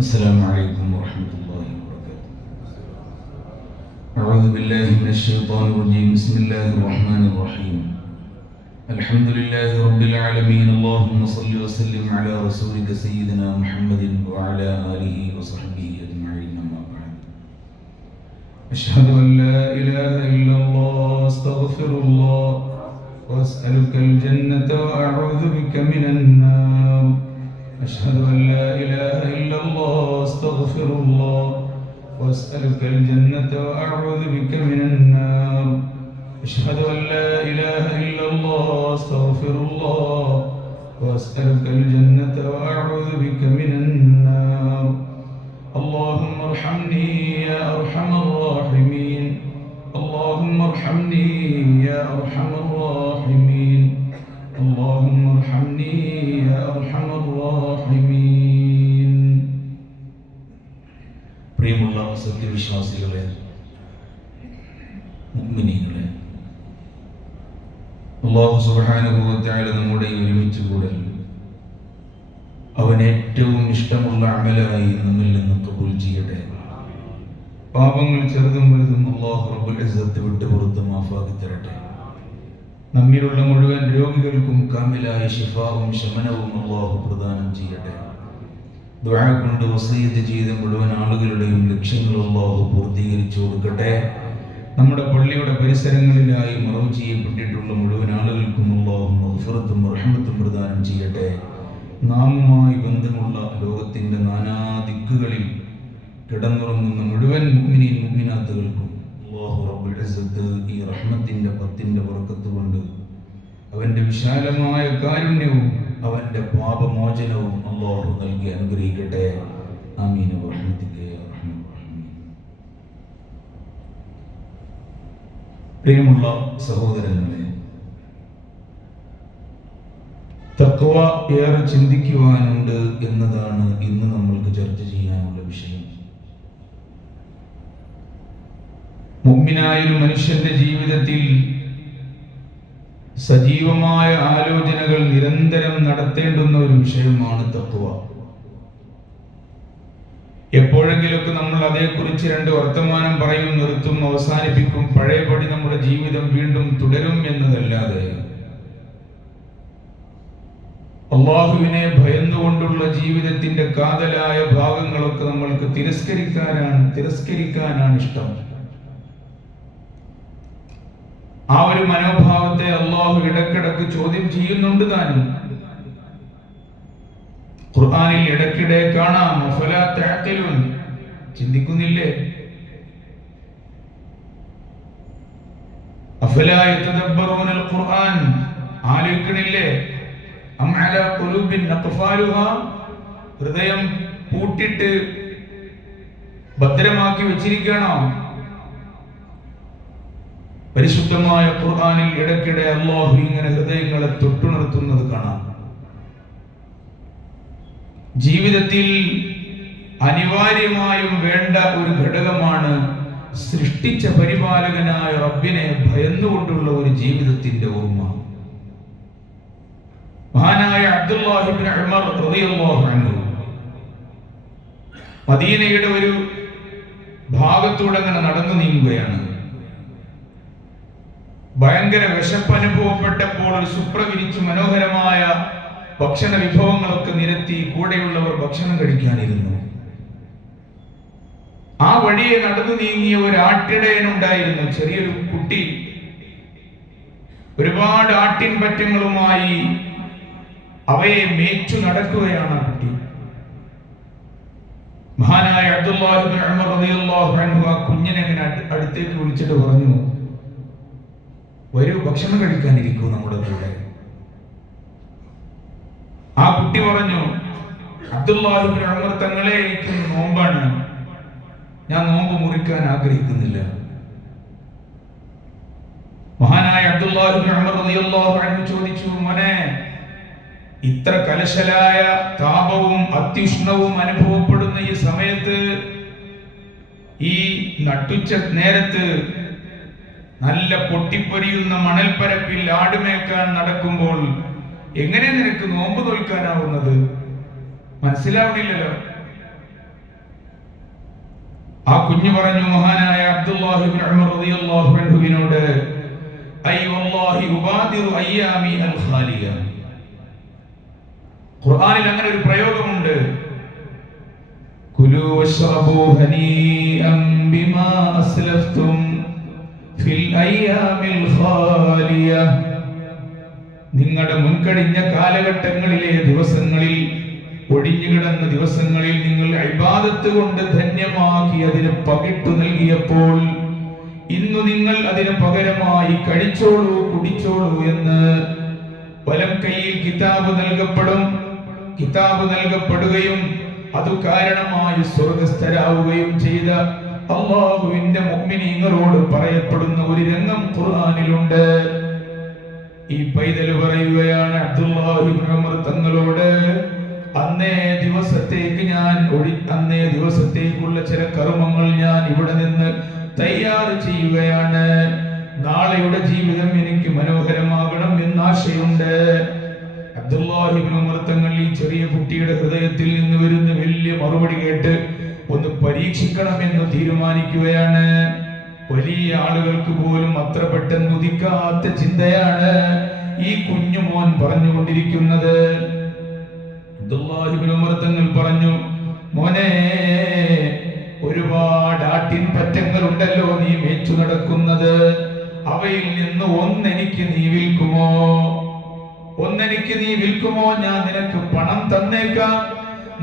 السلام عليكم ورحمة الله وبركاته. أعوذ بالله من الشيطان الرجيم. بسم الله الرحمن الرحيم. الحمد لله رب العالمين. اللهم صل وسلم على رسولك سيدنا محمد وعلى آله وصحبه أجمعين. أما بعد. أشهد أن لا إله إلا الله أستغفر الله وأسألك الجنة وأعوذ بك من النار. أشهد أن لا إله إلا الله أستغفر الله وأسألك الجنة وأعوذ بك من النار. أشهد أن لا إله إلا الله أستغفر الله وأسألك الجنة وأعوذ بك من النار. اللهم ارحمني يا أرحم الراحمين. اللهم ارحمني يا أرحم الراحمين. اللهم ارحمني يا أرحم الراحمين. പ്രിയമുള്ള സത്യവിശ്വാസികളെ, മുഅ്മിനീങ്ങളെ, അല്ലാഹു സുബ്ഹാനഹു വ തആല നമ്മുടെ ഒരുമിച്ച് കൂടൽ അവൻ ഏറ്റവും ഇഷ്ടമുള്ള അമലായി നമ്മിൽ നിന്ന് ഖബൂൽ ചെയ്യട്ടെ. പാപങ്ങൾ ചെറുതും വലുതും അല്ലാഹു റബ്ബുൽ ഇസ്സത്ത് വിട്ടുപുറത്ത് മാഫാക്കി തരട്ടെ. നമ്മിലുള്ള മുഴുവൻ രോഗികൾക്കും കാമിലായ ശിഫാവും ശമനവും അല്ലാഹു പ്രദാനം ചെയ്യട്ടെ. ദുആ കൊണ്ട് വസിയത്ത് ചെയ്ത മുഴുവൻ ആളുകളുടെയും ലക്ഷ്യങ്ങൾ അല്ലാഹു പൂർത്തീകരിച്ചു കൊടുക്കട്ടെ. നമ്മുടെ പള്ളിയുടെ പരിസരങ്ങളിലായി മറവ് ചെയ്യപ്പെട്ടിട്ടുള്ള മുഴുവൻ ആളുകൾക്കും അല്ലാഹു മഗ്ഫിറത്തും റഹ്മത്തും പ്രദാനം ചെയ്യട്ടെ. നാമുമായി ബന്ധമുള്ള ലോകത്തിന്റെ നാനാ ദിക്കുകളിൽ കിടന്നുറങ്ങുന്ന മുഴുവൻ മുഅ്മിനീൻ മുഅ്മിനാത്തുകൾക്കും അല്ലാഹു റബ്ബുൽ ഇസ്സത്ത് ഈ റഹ്മത്തിന്റെ പത്തിന്റെ ബർക്കത്ത് കൊണ്ട് അവന്റെ വിശാലമായ കാരുണ്യവും അവന്റെ പാപമോചനവും അല്ലാഹു നൽകി അനുഗ്രഹിക്കട്ടെ. ആമീൻ വറഹ്മത്തുക യാ അർഹമർ റഹീമീൻ. പ്രിയമുള്ള സഹോദരങ്ങളെ, തഖ്വ ഏറെ ചിന്തിക്കുവാനുണ്ട് എന്നതാണ് ഇന്ന് നമ്മൾക്ക് ചർച്ച ചെയ്യാനുള്ള വിഷയം. മുഅ്മിനായ ഒരു മനുഷ്യന്റെ ജീവിതത്തിൽ സജീവമായ ആലോചനകൾ നിരന്തരം നടത്തേണ്ടുന്ന ഒരു വിഷയമാണ് തഖ്വ. എപ്പോഴെങ്കിലൊക്കെ നമ്മൾ അതേക്കുറിച്ച് രണ്ട് വർത്തമാനം പറയും, നിർത്തും, അവസാനിപ്പിക്കും, പഴയപടി നമ്മുടെ ജീവിതം വീണ്ടും തുടരും എന്നതല്ലാതെ അല്ലാഹുവിനെ ഭയന്നുകൊണ്ടുള്ള ജീവിതത്തിന്റെ കാതലായ ഭാഗങ്ങളൊക്കെ നമ്മൾക്ക് തിരസ്കരിക്കാനാണ് ഇഷ്ടം. ആ ഒരു മനോഭാവത്തെ അല്ലാഹു ഇടക്കിടക്ക് ചോദ്യം ചെയ്യുന്നുണ്ട് താനും. ഖുർആനിൽ ഇടക്കിടെ കാണാം, അഫലാ തഅഖിലൂൻ, ചിന്തിക്കുന്നില്ലേ? അഫലാ യതദബ്ബറൂനൽ ഖുർആൻ, ആലോചിക്കണില്ലേ? അം അലാ ഖുലൂബിൻ അഖ്ഫാലുഹാ, ഹൃദയം പൂട്ടിട്ട് ഭദ്രമാക്കി വെച്ചിരിക്കണോ? പരിശുദ്ധമായ ഖുർആനിൽ ഇടയ്ക്കിടെ അല്ലാഹു ഇങ്ങനെ ഹൃദയങ്ങളെ തൊട്ടുണർത്തുന്നത് കാണാം. ജീവിതത്തിൽ അനിവാര്യമായും വേണ്ട ഒരു ഘടകമാണ് സൃഷ്ടിച്ച പരിപാലകനായ റബ്ബിനെ ഭയന്നുകൊണ്ടുള്ള ഒരു ജീവിതത്തിന്റെ ഓർമ്മ. മഹാനായ അബ്ദുല്ലാഹി ഇബ്നു ഉമർ റളിയല്ലാഹു അൻഹു മദീനയുടെ ഒരു ഭാഗത്തൂടെ അങ്ങനെ നടന്നു നീങ്ങുകയാണ്. ഭയങ്കര വിശപ്പ് അനുഭവപ്പെട്ടപ്പോൾ ഒരു സുപ്ര വിരിച്ചു മനോഹരമായ ഭക്ഷണ വിഭവങ്ങളൊക്കെ നിരത്തി കൂടെയുള്ളവർ ഭക്ഷണം കഴിക്കാനിരുന്നു. ആ വഴിയെ നടന്നു നീങ്ങിയ ഒരു ആട്ടിടയനുണ്ടായിരുന്നു, ചെറിയൊരു കുട്ടി. ഒരുപാട് ആട്ടിൻ പറ്റങ്ങളുമായി അവയെ മേച്ചു നടക്കുകയാണ് ആ കുട്ടി. മഹാനായ അബ്ദുല്ലാഹി ഇബ്നു ഉമർ റളിയല്ലാഹു അൻഹു ആ കുഞ്ഞിനെ ഇങ്ങനെ അടുത്തേക്ക് വിളിച്ചിട്ട് പറഞ്ഞു, വരൂ, ഭക്ഷണം കഴിക്കാനിരിക്കൂ നമ്മുടെ കൂടെ. ആ കുട്ടി പറഞ്ഞു, അബ്ദുല്ലാഹി ഇബ്നു ഉമർ തങ്ങളെ, എനിക്ക് നോമ്പാണ്, ഞാൻ നോമ്പ് മുറിക്കാൻ ആഗ്രഹിക്കുന്നില്ല. മഹാനായ അബ്ദുല്ലാഹി ഇബ്നു ഉമർ റളിയല്ലാഹു അൻഹു ചോദിച്ചു, മോനെ, ഇത്ര കലശലായ താപവും അത്യുഷ്ണവും അനുഭവപ്പെടുന്ന ഈ സമയത്ത്, ഈ നട്ടുച്ച നേരത്ത് നല്ല പൊട്ടിപ്പൊരിയുന്ന മണൽപ്പരപ്പിൽ ആടുമേക്കാൻ നടക്കുമ്പോൾ എങ്ങനെ നിനക്ക് നോമ്പ് നോൽക്കാനാവുന്നത്? മനസ്സിലാവണില്ലല്ലോ. ആ കുഞ്ഞു പറഞ്ഞു മഹാനായ അബ്ദുല്ലാഹി ഇബ്നു ഉമർ റളിയല്ലാഹു അൻഹുവിനോട്, ഐ വല്ലാഹി ഉബാദിറു അയ്യാമി അൽ ഖാലിയ. ഖുർആനിൽ അങ്ങനെ ഒരു പ്രയോഗമുണ്ട്, കുലൂ വശ്റബൂ ഹനീഅൻ ബിമാ അസ്ലഫ്തും ഫിൽ അയ്യാമിൽ ഖാലിയ. നിങ്ങളുടെ മുൻകഴിഞ്ഞ കാലഘട്ടങ്ങളിലെ ദിവസങ്ങളിൽ, ഒഴിഞ്ഞുകിടന്ന ദിവസങ്ങളിൽ നിങ്ങൾ ഇബാദത്ത് കൊണ്ട് ധന്യമാക്കി അതിന് പകിട്ടു നൽകിയപ്പോൾ ഇന്നു നിങ്ങൾ അതിന് പകരമായി കഴിച്ചോളൂ, കുടിച്ചോളൂ എന്ന് വലം കയ്യിൽ കിതാബ് നൽകപ്പെടും. കിതാബ് നൽകപ്പെടുകയും അതു കാരണമായി സ്വർഗസ്ഥരാവുകയും ചെയ്ത അല്ലാഹുവിന്റെ മുഅ്മിനീങ്ങളോട് പറയപ്പെടുന്ന ഒരു രംഗം ഖുർആനിലുണ്ട്. ഈ പൈതൽ പറയുകയാണ് അബ്ദുല്ലാഹി ഇബ്നു ഉമർ തങ്ങളോട്, അന്നേ ദിവസത്തേക്കുള്ള ചില കർമ്മങ്ങൾ ഞാൻ ഇവിടെ നിന്ന് തയ്യാർ ചെയ്യുകയാണ്. നാളെയുടെ ജീവിതം എനിക്ക് മനോഹരമാകണം എന്ന് ആശയുണ്ട്. അബ്ദുല്ലാഹി ഇബ്നു ഉമർ തങ്ങൾ ഈ ചെറിയ കുട്ടിയുടെ ഹൃദയത്തിൽ നിന്ന് വരുന്ന വലിയ മറുപടി കേട്ട് ഒന്ന് പരീക്ഷിക്കണമെന്ന് തീരുമാനിക്കുകയാണ്. വലിയ ആളുകൾക്ക് പോലും അത്ര പെട്ടെന്ന് ഉദിക്കാത്ത ചിന്തയാണ് ഈ കുഞ്ഞുമോൻ പറഞ്ഞുകൊണ്ടിരിക്കുന്നത്. അബ്ദുല്ലാഹി ഇബ്നു ഉമർ തങ്ങൾ പറഞ്ഞു, മോനെ, ഒരുപാട് ആട്ടിൻ പറ്റങ്ങൾ ഉണ്ടല്ലോ നീ മേച്ചു നടക്കുന്നത്, അവയിൽ നിന്ന് ഒന്നെനിക്ക് നീ വിൽക്കുമോ? ഞാൻ നിനക്ക് പണം തന്നേക്കാം.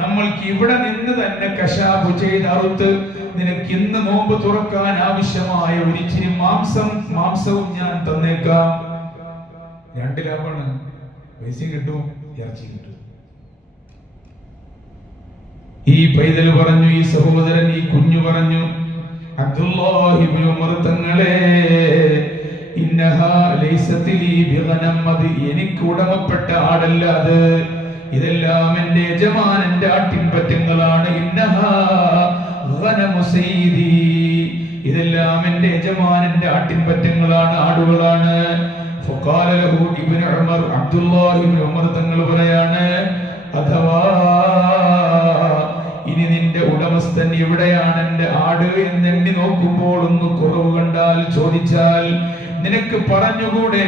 നമ്മൾക്ക് ഇവിടെ നിന്ന് തന്നെ കശാബ് ചെയ്ത് അറുത്ത് നിനക്ക് ഇന്ന് നോമ്പ് തുറക്കാൻ ആവശ്യമായ ഒരിച്ചിരി മാംസവും ഞാൻ തന്നേക്കാം. രണ്ട് ലാഭമാണ്, പൈസയും കിട്ടും, ഇറച്ചി കിട്ടും. ഈ പൈതൽ പറഞ്ഞു, ഈ സഹോദരൻ, ഈ കുഞ്ഞു പറഞ്ഞു, അബ്ദുല്ലാഹി ഇബ്നു ഉമർ തങ്ങളെ, ഇന്നഹാ ലൈസത് ലീ ബിഗനം, അത് എനിക്ക് ഉടമപ്പെട്ട ആടല്ല, അത് ഇതെല്ലാം എൻ്റെ യജമാനന്റെ ആട്ടിൻപറ്റങ്ങളാണ്. ഇന്നഹാ ഗനമു സയ്യിദി, ഇതെല്ലാം എൻ്റെ യജമാനന്റെ ആട്ടിൻപറ്റങ്ങളാണ്, ആടുകളാണ്. ഫഖാല ലഹു ഇബ്നു ഉമർ, അബ്ദുല്ലാഹി ഇബ്നു ഉമർ തങ്ങൾ പറയാണ്, അഥവാ ഇനി നിന്റെ ഉടമസ്ഥൻ എവിടെയാണ് എൻ്റെ ആട് എന്നെണ്ണി നോക്കുമ്പോൾ ഒന്ന് കുറവ് കണ്ടാൽ ചോദിച്ചാൽ നിനക്ക് പറഞ്ഞുകൂടെ,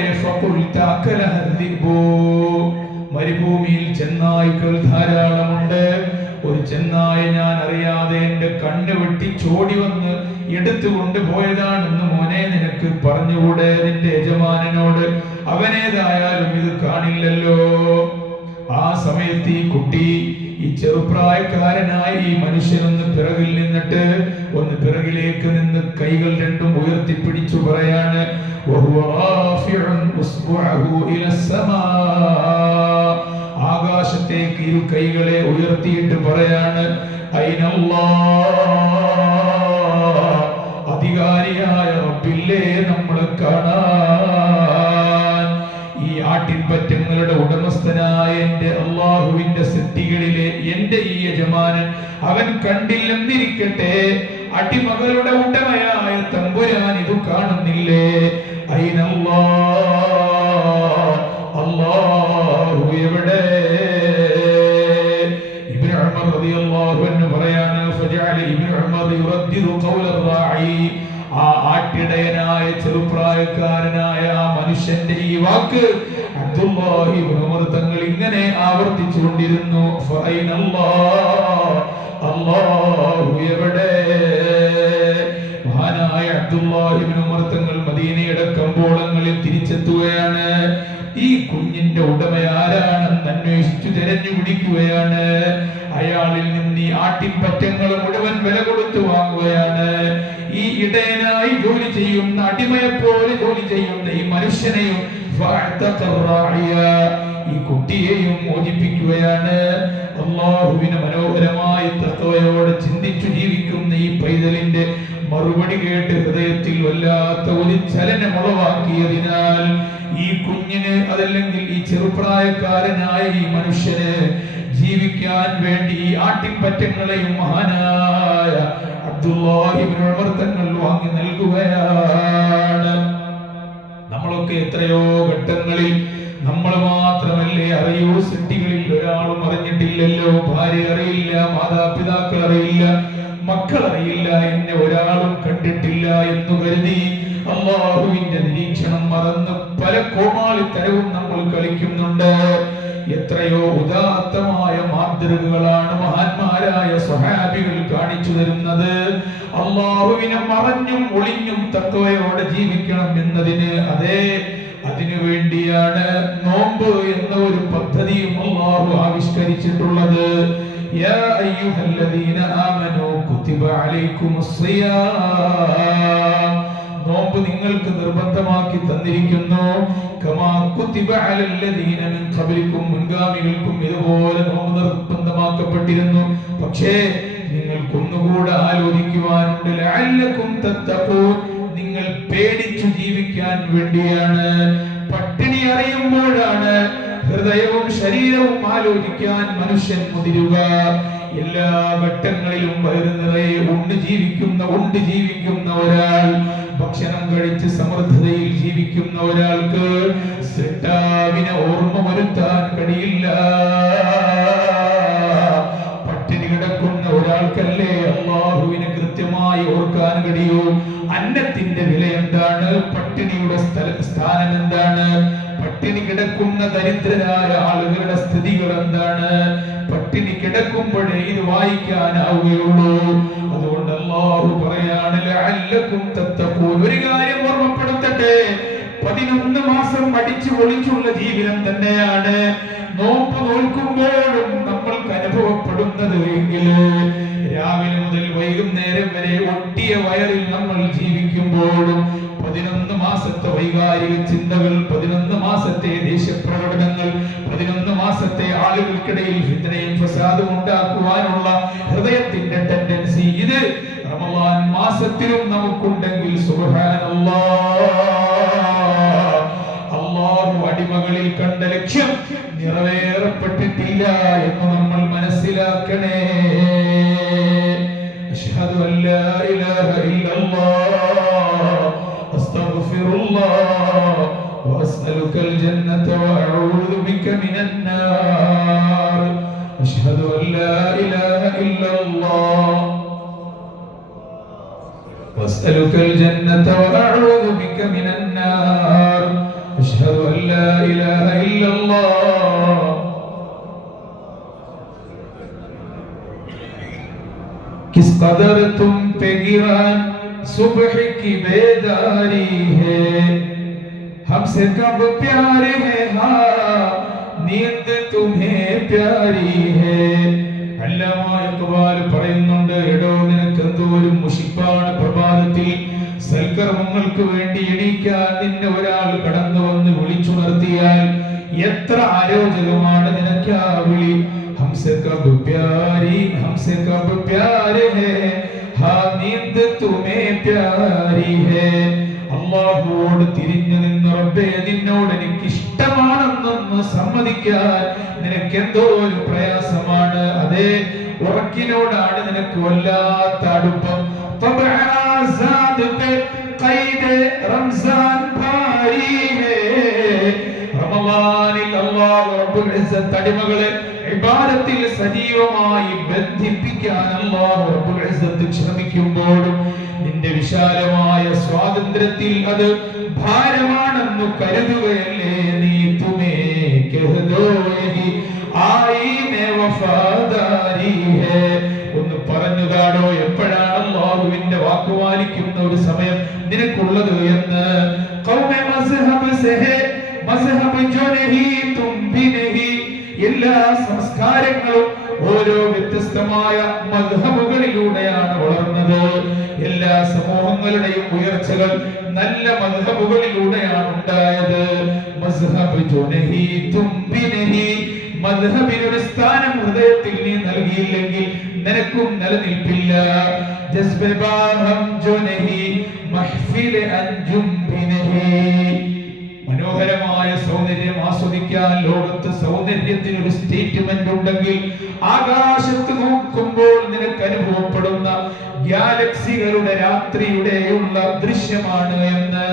മരുഭൂമിയിൽ ചെന്നായ്ക്കൾ ധാരാളമുണ്ട്, ഒരു ചെന്നായ ഞാൻ അറിയാതെ എന്റെ കണ്ണ് വെട്ടി ചോടി വന്ന് എടുത്തുകൊണ്ട് പോയതാണെന്ന് മോനെ നിനക്ക് പറഞ്ഞുകൂടെ നിന്റെ യജമാനനോട്? അവനേതായാലും ഇത് കാണില്ലല്ലോ. ആ സമയത്ത് ഈ കുട്ടി, ഈ ചെറുപ്രായക്കാരനായ ഈ മനുഷ്യനൊന്ന് പിറകിലേക്ക് നിന്ന് കൈകൾ രണ്ടും ഉയർത്തിപ്പിടിച്ചു പറയാണ്, ആകാശത്തേക്ക് ഇരു കൈകളെ ഉയർത്തിയിട്ട് പറയാണ്, അധികാരിയായ റബ്ബില്ലേ നമ്മളെ കാണാൻ. ഈ ആട്ടിൻപറ്റങ്ങളുടെ ഉടമസ്ഥനായ എന്റെ അള്ളാഹുവിന്റെ സൃഷ്ടികളിലെ എന്റെ ഈ യജമാനൻ അവൻ കണ്ടില്ലെന്നിരിക്കട്ടെ, അടിമകളുടെ ഉടമയായ തമ്പുരാൻ ഇത് കാണുന്നില്ലേ? അല്ലാഹു എവിടെ? ഇബ്നു ഉമർ റളിയല്ലാഹു അൻഹു പറയാണ്, ഫജഅല ഇബ്നു ഉമർ യുറദ്ദിദു ഖൗല റാഇ, ആ ആട്ടിടയനായ ചെറുപ്രായക്കാരനായ ആ മനുഷ്യന്റെ ഈ വാക്ക് അബ്ദുല്ലാഹി ഇബ്നു ഉമർ തങ്ങൾ ഇങ്ങനെ ആവർത്തിച്ചുകൊണ്ടിരുന്നു, അല്ലാഹു എവിടെ? മഹാനായ അബ്ദുല്ലാഹി ഇബ്നു ഉമർ തങ്ങൾ മദീനയുടെ കമ്പോളങ്ങളിൽ തിരിച്ചെത്തുകയാണ്. ഈ കുഞ്ഞിന്റെ ഉടമ ആരാണെന്ന് അന്വേഷിച്ചു തെരഞ്ഞു പിടിക്കുകയാണ്. അയാളിൽ നിന്ന് ഈ ആട്ടിൻപറ്റങ്ങൾ മുഴുവൻ വില കൊടുത്തു വാങ്ങുകയാണ്. ഈ ഇടയനായി ജോലി ചെയ്യുന്ന, അടിമയെപ്പോലെ ജോലി ചെയ്യുന്ന ഈ മനുഷ്യനെയും ഈ കുട്ടിയെയും മോചിപ്പിക്കുകയാണ്. അല്ലാഹുവിനെ മനോഹരമായി തഖ്വയോടെ ചിന്തിച്ചു ജീവിക്കുന്ന ഈ പൈതലിന്റെ മറുപടി കേട്ട് ഹൃദയത്തിൽ വല്ലാത്ത ഒരു ചലനം ഉളവാക്കിയതിനാൽ ഈ കുഞ്ഞിന്, അതല്ലെങ്കിൽ ഈ ചെറുപ്രായക്കാരനായ ഈ മനുഷ്യന് ജീവിക്കാൻ വേണ്ടി ഈ ആട്ടിൻപറ്റങ്ങളെയും മഹാനായ അബ്ദുല്ലാഹി ഇബ്നു ഉമർ തങ്ങൾ വാങ്ങി നൽകുകയാണ്. നമ്മളൊക്കെ എത്രയോ ഘട്ടങ്ങളിൽ നമ്മൾ മാത്രമല്ലേ അറിയൂ, സൃഷ്ടികളിൽ ഒരാളും അറിഞ്ഞിട്ടില്ലല്ലോ. ഭാര്യ അറിയില്ല, മാതാപിതാക്കൾ അറിയില്ല, മക്കളറിയില്ല, എന്നെ ഒരാളും കണ്ടിട്ടില്ല എന്ന് കരുതി അള്ളാഹുവിന്റെ നിരീക്ഷണം മറന്ന് പല കോമാളിത്തരവും നമ്മൾ കളിക്കുന്നുണ്ട്. എത്രയോ ഉദാത്തമായ മാതൃകകളാണ് മഹാന്മാരായ സ്വഹാബികൾ കാണിച്ചു തരുന്നത്. അള്ളാഹുവിനെ മറഞ്ഞും ഒളിഞ്ഞും തഖ്വയോടെ ജീവിക്കണം എന്നതിന് അതിനു വേണ്ടിയാണ് നോമ്പ് എന്ന ഒരു പദ്ധതിയും അള്ളാഹു ആവിഷ്കരിച്ചിട്ടുള്ളത്. യാ അയ്യുഹല്ലദീന ആമനൂ കുതിബ അലൈക്കുമുസ് സിയാം, നോമ്പ് നിങ്ങൾക്ക് നിർബന്ധമാക്കി തന്നിരിക്കുന്നു. കമാ കുതിബ അലല്ലദീന മിൻ ഖബ്ലിക്കും, മുൻഗാമികൾക്കും ഇതുപോലെ നോമ്പ് നിർബന്ധമാക്കപ്പെട്ടിരുന്നു. പക്ഷേ നിങ്ങൾക്കൊന്നുകൂടെ ആലോചിക്കുവാനുണ്ട്. ലഅല്ലക്കും തത്തഖൂൻ, നിങ്ങൾ പേടിച്ചു ജീവിക്കാൻ വേണ്ടിയാണ്. പട്ടിണി അറിയുമ്പോഴാണ് ഹൃദയവും ശരീരവും ആലോചിക്കാൻ മനുഷ്യൻ മുതിരുക. എല്ലാ ഘട്ടങ്ങളിലും വയറ് നിറയെ ഉണ്ട് ജീവിക്കുന്ന ഒരാൾ, ഭക്ഷണം കഴിച്ച് സമൃദ്ധതയിൽ ജീവിക്കുന്ന ഒരാൾക്ക് സൃഷ്ടാവിനെ ഓർമ്മ വരുത്താൻ കഴിയില്ല. പട്ടിണി കിടക്കുന്ന ഒരാൾക്കല്ലേ അല്ലാഹുവിനെ കൃത്യമായി ഓർക്കാൻ കഴിയൂ. അന്നത്തിന്റെ വില എന്താണ്? പട്ടിണിയുടെ സ്ഥാനം എന്താണ്? പട്ടിണി കിടക്കുന്ന ദരിദ്രരായ ആളുകളുടെ സ്ഥിതികൾ എന്താണ്? പട്ടിണി കിടക്കുമ്പോഴേ ഇത് വായിക്കാനാവുകയുള്ളൂ. അതുകൊണ്ട് അല്ലാഹു പറയാണ് ലഅല്ലക്കും തത്തഖൂൻ. ഒരു കാര്യം ഓർമ്മപ്പെടുത്തട്ടെ, 11 മാസം അടിച്ചു പൊളിച്ചുള്ള ജീവിതം തന്നെയാണ് നോമ്പ് നോൽക്കുമ്പോഴും നമ്മൾക്ക് അനുഭവപ്പെടുന്നത് എങ്കിൽ, രാവിലെ മുതൽ വൈകുന്നേരം വരെ ഒട്ടിയ വയറിൽ നമ്മൾ ജീവിക്കുമ്പോഴും 11 മാസത്തെ വൈകാരിക ചിന്തകൾ, 11 മാസത്തെ ദേശപ്രകടനങ്ങൾ, 11 മാസത്തെ ആളുകൾക്കിടയിൽ ഫിത്നയും ഫസാദും ഉണ്ടാക്കുവാനുള്ള ഹൃദയത്തിന്റെ ടെൻഡൻസി, ഇത് റമളാൻ മാസത്തിലും നമുക്കുണ്ടെങ്കിൽ സുബ്ഹാനല്ലാഹ്, അല്ലാഹു അടിമകളിൽ കണ്ട ലക്ഷ്യം നിറവേറപ്പെട്ടിട്ടില്ല എന്ന് നമ്മൾ മനസ്സിലാക്കണേ. അശ്ഹദു അല്ലാ ഇലാഹ ഇല്ലല്ലാഹ് അസ്തഗ്ഫിറുല്ലാഹ് വഅസ്അലുകൽ ജന്നത വഅഊദു ബിക മിനൻ നാർ. അശ്ഹദു അല്ലാ ഇലാഹ ഇല്ലല്ലാഹ് വഅസ്അലുകൽ ജന്നത വഅഊദു ബിക മിനൻ നാർ. അശ്ഹദു അല്ലാ ഇലാഹ ഇല്ലല്ലാഹ്. किस कदर तुम पे गिरा सुबह की बेदारी है, हमसे कब प्यार है हाँ नींद तुम्हें प्यारी है. അല്ലാമ ഇഖ്ബാൽ പറയുന്നുണ്ട്, എടോ നിനക്ക് എന്തോ ഒരു മുഷിപ്പാണ്. പ്രഭാതത്തിൽ സൽക്കർമ്മങ്ങൾക്ക് വേണ്ടി എണീക്കാൻ നിന്നെ ഒരാൾ കടന്നു വന്ന് വിളിച്ചുണർത്തിയാൽ എത്ര അരോചകമാണ് നിനക്ക് ആ വിളി. हमसे कब प्यार है हाँ नींद तुम्हें प्यारी है. അല്ലാഹുവോട് തിരിഞ്ഞു നിന്ന് റബ്ബേ നിന്നോട് എനിക്ക് ഇഷ്ടമാണെന്നൊന്ന് സമ്മതിക്കാൻ നിനക്ക് എന്തോ ഒരു പ്രയാസമാണ്. അതേ, ഉറക്കിനോടാണ് നിനക്ക് വല്ലാത്ത അടുപ്പം. റമളാനിൽ അല്ലാഹു റബ്ബുൽ ഇസ്സത്ത് അടിമകളെ ഇബാദത്തിൽ സജീവമായി ബന്ധിപ്പിക്കാൻ അല്ലാഹു റബ്ബുൽ ഇസ്സത്ത് ശ്രമിക്കുമ്പോഴും നിന്റെ വിശാലമായ സ്വാതന്ത്ര്യത്തിൽ അത് ഭാരമാണെന്ന് കരുതുകയല്ലേ നീ. തുമേ കഹ്ദോ യഹി ആയിനെ വഫാദാരി ഹേ. ഒന്ന് പറഞ്ഞു താടോ, എപ്പോഴാണ് അല്ലാഹുവിന്റെ വാക്ക് പാലിക്കുന്ന ഒരു സമയം നിനക്കുള്ളത് എന്ന്. ഖൗമെ മസ്ഹബ് സേ ഹേ മസ്ഹബ് ജോ നഹി തും ഭി നഹി. എല്ലാ സംസ്കാരങ്ങളും ഓരോ വ്യത്യസ്തമായ മദ്ഹബുകളിലൂടെയാണ് വളർന്നത്. എല്ലാ സമൂഹങ്ങളുടെയും ഉയർച്ചകൾ നല്ല മദ്ഹബുകളിലൂടെയാണ് ഉണ്ടായത്. മസ്ഹബ് ജോ നഹി തും ഭി നഹി. മദ്ഹബിനൊരു സ്ഥാനം ഹൃദയത്തിൽ നീ നൽകിയില്ലെങ്കിൽ നിനക്കും നിലനിൽപ്പില്ല. ജസ്ബെ ബാഹം ജോ നഹി മഹ്ഫിൽ അൻജും ഭി നഹി. മനോഹരമായ സൗന്ദര്യം ആസ്വദിക്കാൻ ലോകത്ത് സൗന്ദര്യത്തിന് ഒരു സ്റ്റേറ്റ്മെന്റ് ഉണ്ടെങ്കിൽ ആകാശത്ത് നോക്കുമ്പോൾ നിനക്ക് അനുഭവപ്പെടുന്ന ഗാലക്സികളുടെ രാത്രിയുടെയുള്ള ദൃശ്യമാണ് എന്ന്.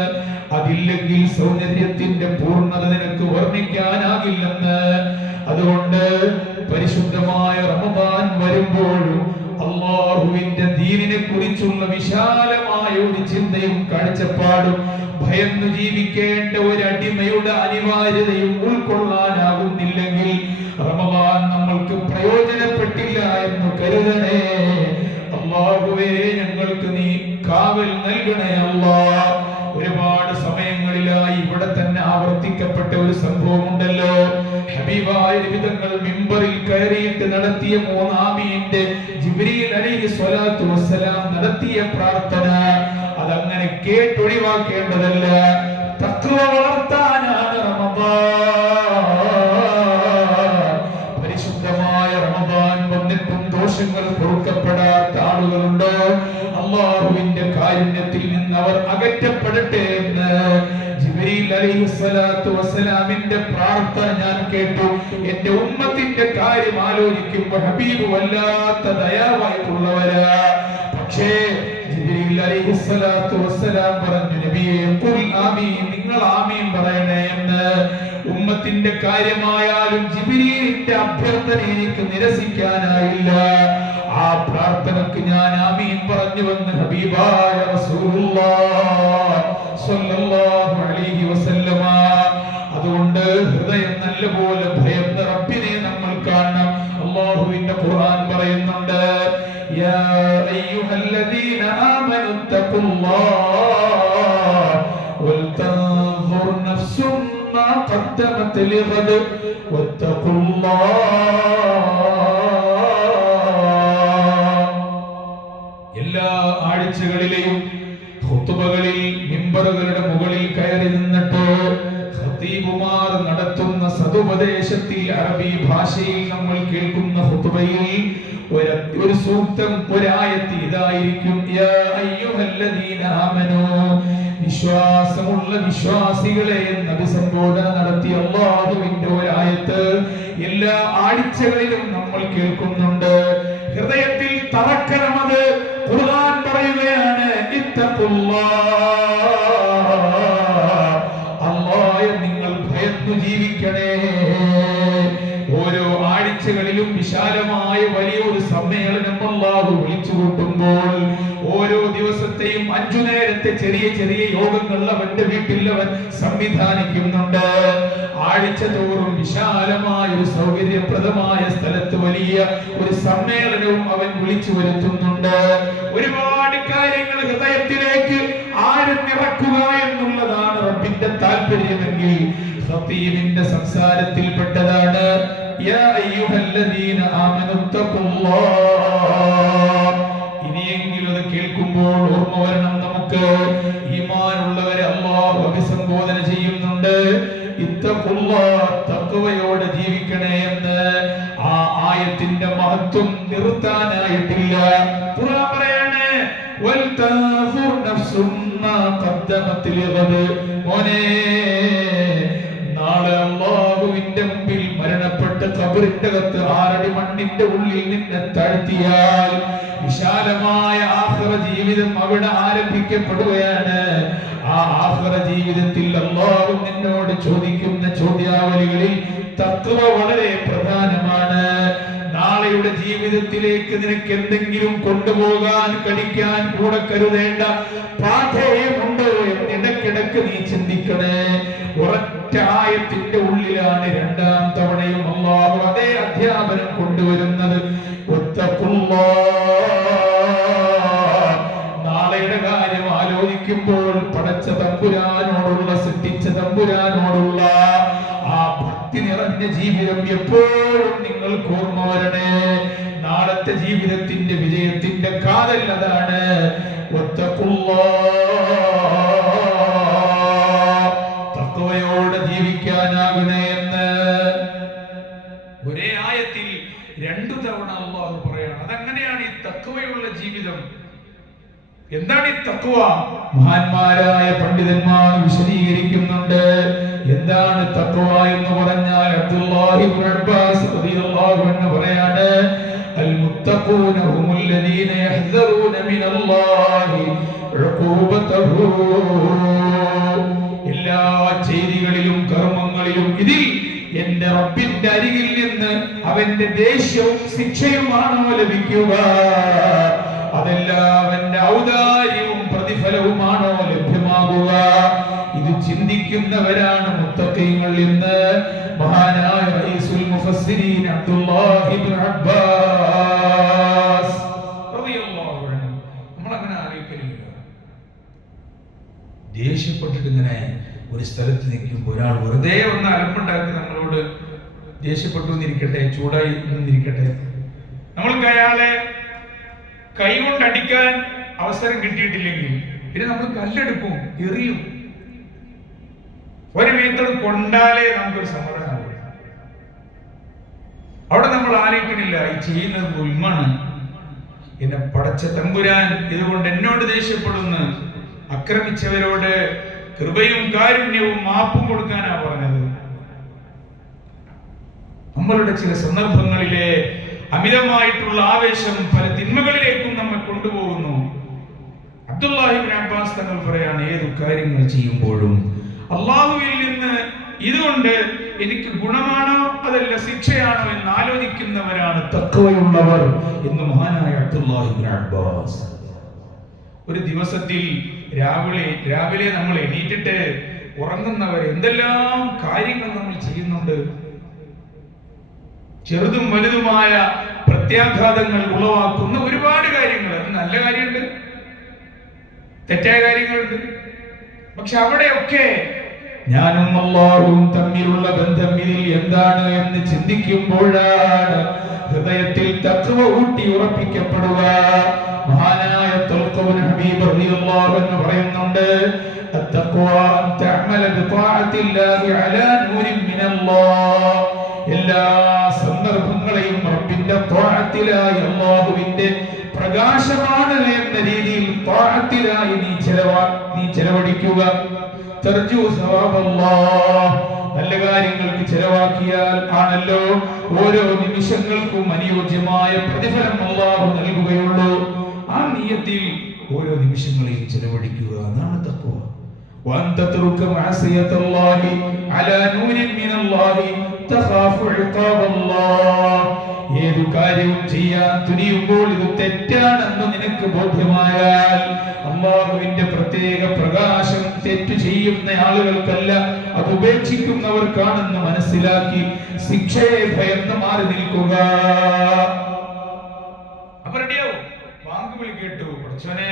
അതില്ലെങ്കിൽ സൗന്ദര്യത്തിന്റെ പൂർണ്ണത നിനക്ക് വർണ്ണിക്കാനാകില്ലെന്ന്. അതുകൊണ്ട് പരിശുദ്ധമായ റമദാൻ വരുമ്പോഴും അല്ലാഹു അല്ലാഹുവിന്റെ ദീനിനെ കുറിച്ചുള്ള വിശാലമായ ഒരു ചിന്തയും കാഴ്ചപ്പാടും ഭയന്നു ജീവിക്കേണ്ട ഒരു അടിമയുടെ അനിവാര്യതയും ഉൾക്കൊള്ളാനാകുന്നില്ലെങ്കിൽ റമദാൻ നമ്മൾക്ക് പ്രയോജനപ്പെട്ടില്ല എന്ന് കരുതണേ. അല്ലാഹുവേ, ഞങ്ങൾക്ക് നീ കാവൽ നൽകണേ അല്ലാഹ്. ഒരുപാട് സമയങ്ങളിലായി ഇവിടെ തന്നെ ആവർത്തിക്കപ്പെട്ട ഒരു സംഭവം ഉണ്ടല്ലോ. ഹബീബായ നബിതങ്ങൾ മിമ്പറിൽ കയറിയിട്ട് നടത്തിയ മൂന്നാമീന്റെ ജിബ്രീൽ അലൈഹി സ്വലാത്തു വസ്സലാം നടത്തിയ പ്രാർത്ഥന അതങ്ങനെ കേട്ടൊഴിവാക്കേണ്ടതല്ല. തഖ്വ വളർത്താനാണ് റമദാൻ. പരിശുദ്ധമായ റമദാൻ വന്നിട്ടും ദോഷങ്ങൾ പൊറുക്കപ്പെടാത്ത ആളുകളുണ്ടോ? അല്ലാഹുവിന്റെ കാരുണ്യത്തിൽ നിന്ന് അവർ അകറ്റപ്പെടട്ടെ എന്ന് ജിബ്രീൽ അലൈഹിസ്സലാത്തു വസ്സലാമിന്റെ പ്രാർത്ഥന ഞാൻ കേട്ടു. എന്റെ ഉമ്മത്തിന്റെ കാര്യം ആലോചിക്കുമ്പോൾ ഹബീബ് വല്ലാത്ത ദയാവായിട്ടുള്ളവരാ. പക്ഷേ ജിബ്രീൽ അലൈഹിസ്സലാത്തു വസ്സലാം പറഞ്ഞു, നബിയേ ഖുൽ ആമീൻ, നിങ്ങൾ ആമീൻ പറയണേ എന്ന്. ഉമ്മത്തിന്റെ കാര്യമായാലും ജിബ്രീലിന്റെ അഭ്യർത്ഥന എനിക്ക് നിരസിക്കാനായില്ല. ആ പ്രാർത്ഥനക്ക് ഞാൻ ആമീൻ പറഞ്ഞു വന്ന് ഹബീബായ റസൂലുള്ളാഹ് സ്വല്ലല്ലാഹു അലൈഹി വസല്ലമ. അതുകൊണ്ട് ഹൃദയം നല്ലപോലെ ഭയന്ന റബ്ബിനെ നമ്മൾ കാണണം. അല്ലാഹുവിന്റെ ഖുർആൻ പറയുന്നുണ്ട്, യാ അയ്യുഹല്ലദീന ആമനു തഖുല്ലാഹ വൽ തൻദുർ നഫ്സും മാ ഖദ്ദമത് ലിഗദ് വത്തഖുല്ലാഹ്. എല്ലാ ആഴ്ചകളിലെയും ഖുതുബകളിൽ മിമ്പറുകളുടെ മുകളിൽ കയറി നിന്നിട്ട് ഖതീബുമാർ നടത്തുന്ന സതുപദേശത്തിൽ അറബി ഭാഷയിൽ നമ്മൾ കേൾക്കുന്ന ഖുതുബയിൽ ഒരു സൂക്തം, ഒരായത്ത് ഇതായിരിക്കും, യാ അയ്യുഹല്ലദീന ആമനൂ, വിശ്വാസമുള്ള വിശ്വാസികളെ എന്ന് അഭിസംബോധന നടത്തിയ അല്ലാഹുവിന്റെ ഒരായത്ത് എല്ലാ ആഴ്ചകളിലും നമ്മൾ കേൾക്കുന്നുണ്ട്. ഹൃദയത്തിൽ തറക്കണമത്. ഖുർആൻ പറയുകയാണ്, അല്ലാഹയെ നിങ്ങൾ ഭയന്നു ജീവിക്കണേ. ഓരോ ആഴ്ചകളിലും വിശാലമായ വലിയൊരു സമ്മേളനം അല്ലാഹു വിളിച്ചു കൂട്ടുമ്പോൾ ഓരോ ദിവസത്തെയും 5 നേരത്തെ ചെറിയ ചെറിയ യോഗങ്ങൾ അവന്റെ വീട്ടിൽ അവൻ സംവിധാനിക്കുന്നുണ്ട്. ആഴ്ച തോറും വിശാലമായ ഒരു സൗകര്യപ്രദമായ സ്ഥലത്ത് വലിയ ഒരു സമ്മേളനവും അവൻ വിളിച്ചു വരുത്തുന്നുണ്ട്. ഒരുപാട് കാര്യങ്ങൾ ഹൃദയത്തിലേക്ക് ആരും ഇറക്കുക എന്നുള്ളതാണ് റബ്ബിന്റെ താല്പര്യമെങ്കിൽ ഖതീബിന്റെ സംസാരത്തിൽപ്പെട്ടതാണ്, യാ അയ്യുഹല്ലദീന ആമനു തഖുല്ലാഹ്. ഇനിയെങ്കിലും അത് കേൾക്കുമ്പോൾ ഓർമ്മ വരണം നമുക്ക്, ഈമാനുള്ളവരെ അല്ലാഹു അഭിസംബോധന ചെയ്യുന്നുണ്ട്, ഇത്തഖുല്ലാഹ്, തഖ്വയോടെ ജീവിക്കണേ എന്ന്. ആ ആയത്തിന്റെ മഹത്വം നിർത്താനായിട്ടില്ല. ഖുർആൻ പറയാണ്, വൽ തൻഫുർ നഫ്സും മാ ഖദ്ദമത് ലിഗദ്. മോനെ, നാളെ അല്ലാഹുവിന്റെ മുമ്പിൽ മരണപ്പെട്ട് ഖബറിന്റെ അകത്ത് 6 അടി മണ്ണിന്റെ ഉള്ളിൽ നിന്നെ താഴ്ത്തിയാൽ വിശാലമായ ആഖിറ ജീവിതം അവിടെ ആരംഭിക്കപ്പെടുകയാണ്. ആ ആഖിറ ജീവിതത്തിൽ അല്ലാഹു നിന്നോട് ചോദിക്കുന്ന ചോദ്യാവലികളിൽ തഖ്വ വളരെ പ്രധാനമാണ്. നാളെയുടെ ജീവിതത്തിലേക്ക് നിനക്ക് എന്തെങ്കിലും കൊണ്ടുപോകാൻ, കഴിക്കാൻ കൂടെ കരുതേണ്ട പാഠേയമുണ്ടോ എന്ന് ഇടയ്ക്കിടയ്ക്ക് നീ ചിന്തിക്കണേ. ഒരൊറ്റ ആയത്തിന്റെ ഉള്ളിലാണ് 2ാം തവണയും അല്ലാഹു അതേ അധ്യാപനം കൊണ്ടുവരുന്നത്. നാളെയുടെ കാര്യം ആലോചിക്കുമ്പോൾ പടച്ച തമ്പുരാനോടുള്ള, സൃഷ്ടിച്ച തമ്പുരാനോടുള്ള ആ ഭക്തി നിറഞ്ഞ ജീവിതം എപ്പോഴും നിങ്ങൾക്ക് ഓർമ്മ വരണേ. നാളത്തെ ജീവിതത്തിന്റെ വിജയത്തിന്റെ കാതൽ അതാണ്. തഖ്വയോടെ ജീവിക്കാനാകണേ എന്ന് ഒരേ ആയത്തിൽ 2 തവണ അല്ലാഹു പറയാണ്. അതങ്ങനെയാണ് ഈ തഖ്വയുള്ള ജീവിതം. എന്താണ് ഈ തഖ്വ? മഹാന്മാരായ പണ്ഡിതന്മാർ വിശദീകരിക്കുന്നുണ്ട്. എന്താണ് തഖ്വ എന്ന് പറഞ്ഞാൽ, അബ്ദുല്ലാഹി ഇബ്നു അബ്ബാസ് റളിയല്ലാഹു അൻഹു പറയാണ്, അൽ മുത്തഖൂന ഹുമുൽ ലദീന യഹ്ദറൂന മിനല്ലാഹി ഉഖൂബതഹു. എല്ലാ ചെയ്തികളിലും കർമ്മങ്ങളിലും ഇതിൽ എന്റെ റബ്ബിന്റെ അരികിൽ നിന്ന് അവന്റെ ദേഷ്യവും ശിക്ഷയുമാണോ ലഭിക്കുക? അതെല്ലാം അവന്റെ ഔദാര്യവും പ്രതിഫലവുമാണോ ലഭ്യമാകുക? ഇത് ചിന്തിക്കുന്നവരാണ് മുത്തഖീങ്ങൾ എന്ന് മഹാനായ റഈസുൽ മുഫസ്സിരീൻ അബ്ദുല്ലാഹി ഇബ്നു അബ്ബാസ് റളിയല്ലാഹു അൻഹു. നമ്മൾ അങ്ങനെ ആലോചിക്കലില്ല. ദേഷ്യപ്പെട്ടിട്ട് ഇങ്ങനെ ഒരു സ്ഥലത്ത് നിൽക്കുമ്പോൾ ഒരാൾ വെറുതെ ഒന്ന് അലമ്പുണ്ടാക്കി നമ്മളോട് ദേഷ്യപ്പെട്ടു എന്നിരിക്കട്ടെ, ചൂടായി എന്നിരിക്കട്ടെ, നമ്മൾക്ക് അയാളെ കൈകൊണ്ടടിക്കാൻ അവസരം കിട്ടിയിട്ടില്ലെങ്കിൽ പിന്നെ നമ്മൾ കല്ലെടുക്കും, എറിയും. ഒരു മീറ്റർ കൊണ്ടാലേ നമുക്കൊരു സമാധാനമാവും. അവിടെ നമ്മൾ ആലോചിക്കണില്ല ഈ ചെയ്യുന്നത് ദുൽമാണ്, എന്നെ പടച്ച തമ്പുരാൻ ഇതുകൊണ്ട് എന്നോട് ദേഷ്യപ്പെടുന്നു. ആക്രമിച്ചവരോട് കൃപയും കാരുണ്യവും മാപ്പും കൊടുക്കാനാ പറഞ്ഞത്. നമ്മളുടെ ചില സന്ദർഭങ്ങളിലെ അമിതമായിട്ടുള്ള ആവേശം പല തിന്മകളിലേക്കും നമ്മെ കൊണ്ടുപോകുന്നു. അബ്ദുല്ലാഹി ഇബ്നു അബ്ബാസ് തങ്ങൾ പറയാണ്, ഏതു കാര്യങ്ങൾ ചെയ്യുമ്പോഴും അള്ളാഹുവിൽ നിന്ന് ഇതുകൊണ്ട് എനിക്ക് ഗുണമാണോ അതല്ല ശിക്ഷയാണോ എന്ന് ആലോചിക്കുന്നവരാണ് തഖ്വയുള്ളവർ എന്ന് മഹാനായ അബ്ദുല്ലാഹി ഇബ്നു അബ്ബാസ്. ഒരു ദിവസത്തിൽ രാവിലെ നമ്മൾ എണീറ്റിട്ട് ഉറങ്ങുന്നവർ എന്തെല്ലാം കാര്യങ്ങൾ നമ്മൾ ചെയ്യുന്നുണ്ട്. ചെറുതും വലുതുമായ പ്രത്യാഘാതങ്ങൾ ഉളവാക്കുന്ന ഒരുപാട് കാര്യങ്ങൾ. അത് നല്ല കാര്യമുണ്ട്, തെറ്റായ കാര്യങ്ങളുണ്ട്. പക്ഷെ അവിടെയൊക്കെ ഞാനും അല്ലാഹുവും തമ്മിലുള്ള ബന്ധം ഇതിൽ എന്താണ് എന്ന് ചിന്തിക്കുമ്പോഴാണ് ഹൃദയത്തിൽ തഖ്വ ഊട്ടി ഉറപ്പിക്കപ്പെടുക. മഹാനായ തുൽഖുബ്നു ഹബീബ് റളിയല്ലാഹു അൻഹു പറയുന്നുണ്ട്, അത്തഖ്വ അൻ തഅമല ബിതാഅത്തില്ലാഹി അലാ നൂരിൻ മിനല്ലാഹ്. എല്ലാ സന്ദർഭങ്ങളെയും റബ്ബിന്റെ ത്വാഅത്തിലായി അല്ലാഹുവിന്റെ പ്രകാശമാണ് എന്ന രീതിയിൽ ത്വാഅത്തിലായി നീ ചെലവഴിക്കുക. തർജു സവാബല്ലാഹ്. നല്ല കാര്യങ്ങൾക്ക് ചെലവാക്കിയാൽ ആണല്ലോ ഓരോ നിമിഷങ്ങൾക്കും അനുയോജ്യമായ പ്രതിഫലം അല്ലാഹു നൽകുകയുള്ളൂ. ആ നിയത്തിൽ ഓരോ നിമിഷങ്ങളെയും ചെലവഴിക്കുക എന്നാണ് തഖ്വ. വഅൻ തത്റുക മഅസിയത്തല്ലാഹി അലാ നൂരിൻ മിനല്ലാഹി തഖാഫു ഇഖാബല്ലാഹ്. ഏതു കാര്യവും ചെയ്യാൻ തുനിയുമ്പോൾ ഇത് തെറ്റാണെന്ന് നിനക്ക് ബോധ്യമായാൽ അല്ലാഹുവിന്റെ പ്രത്യേക പ്രകാശം തെറ്റ് ചെയ്യുന്ന ആളുകൾക്കല്ല, അത് ഉപേക്ഷിക്കുന്നവർക്കാണെന്ന് മനസ്സിലാക്കി ശിക്ഷയെ ഭയന്ന് മാറി നിൽക്കുക. അപ്പൊ റെഡിയാവും. ബാങ്ക് വിളി കേട്ടു, പഠിച്ചോനെ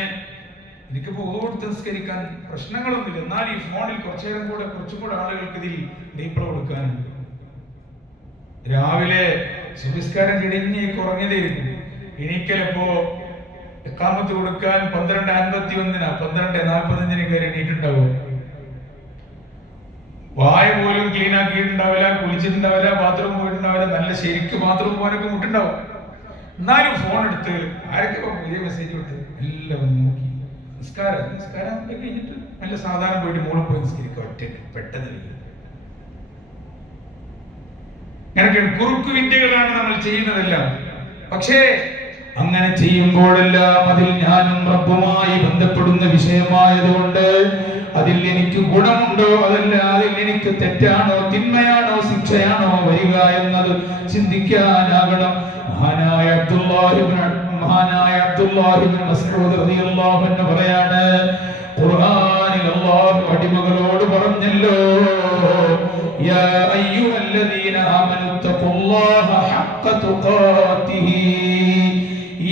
എനിക്കിപ്പോ ഓടുത്ത് നിസ്കരിക്കാൻ പ്രശ്നങ്ങളൊന്നുമില്ല, എന്നാൽ ഈ ഫോണിൽ കുറച്ചും കൂടെ ആളുകൾക്ക് ഇതിൽ റീപ്ലൈ കൊടുക്കാനുണ്ട്. രാവിലെ സുബിസ്കാരം കിടങ്ങിയേക്ക് ഉറങ്ങിയതായിരുന്നു. എണീക്കലപ്പോ ഇഖാമത്ത് കൊടുക്കാൻ 12:51 12:45 കയറി എണീറ്റുണ്ടാവും. വായ പോലും ക്ലീൻ ആക്കിയിട്ടുണ്ടാവില്ല, കുളിച്ചിട്ടുണ്ടാവില്ല, ബാത്റൂം പോയിട്ടുണ്ടാവില്ല, നല്ല ശരിക്ക് ബാത്റൂം പോകാനൊക്കെ മുട്ടുണ്ടാവും. എന്നാലും ഫോൺ എടുത്ത് ആരൊക്കെ പുതിയ മെസ്സേജ് വിട്ട് എല്ലാം നോക്കി നിസ്കാരം കഴിഞ്ഞിട്ട് നല്ല സാധാരണ പോയിട്ട് മോളിൽ പോയി നിസ്കരിക്കുക. ഒറ്റയ്ക്ക് പെട്ടെന്ന് ഇങ്ങനെ കുറുക്കു വിദ്യകളാണ് നമ്മൾ ചെയ്യുന്നതെല്ലാം. പക്ഷേ അങ്ങനെ ചെയ്യുമ്പോഴെല്ലാം അതിൽ ഞാനും റബ്ബുമായി ബന്ധപ്പെടുന്ന വിഷയമായതുകൊണ്ട് അതിൽ എനിക്ക് ഗുണമുണ്ടോ അതല്ല അതിൽ എനിക്ക് തെറ്റാണോ തിന്മയാണോ ശിക്ഷയാണോ വരിക എന്നത് ചിന്തിക്കാനാകണം. മഹാനായ അബ്ദുല്ലാഹി ഇബ്നു മസ്ഊദ് റളിയല്ലാഹു അൻഹു പറയാണ്, ഖുർആനിൽ അല്ലാഹു അടിമകളോട് പറഞ്ഞല്ലോ, യാ അയ്യുഹല്ലദീന ആമനു തഖുല്ലാഹ ഹഖ്ക തുഖാതിഹി.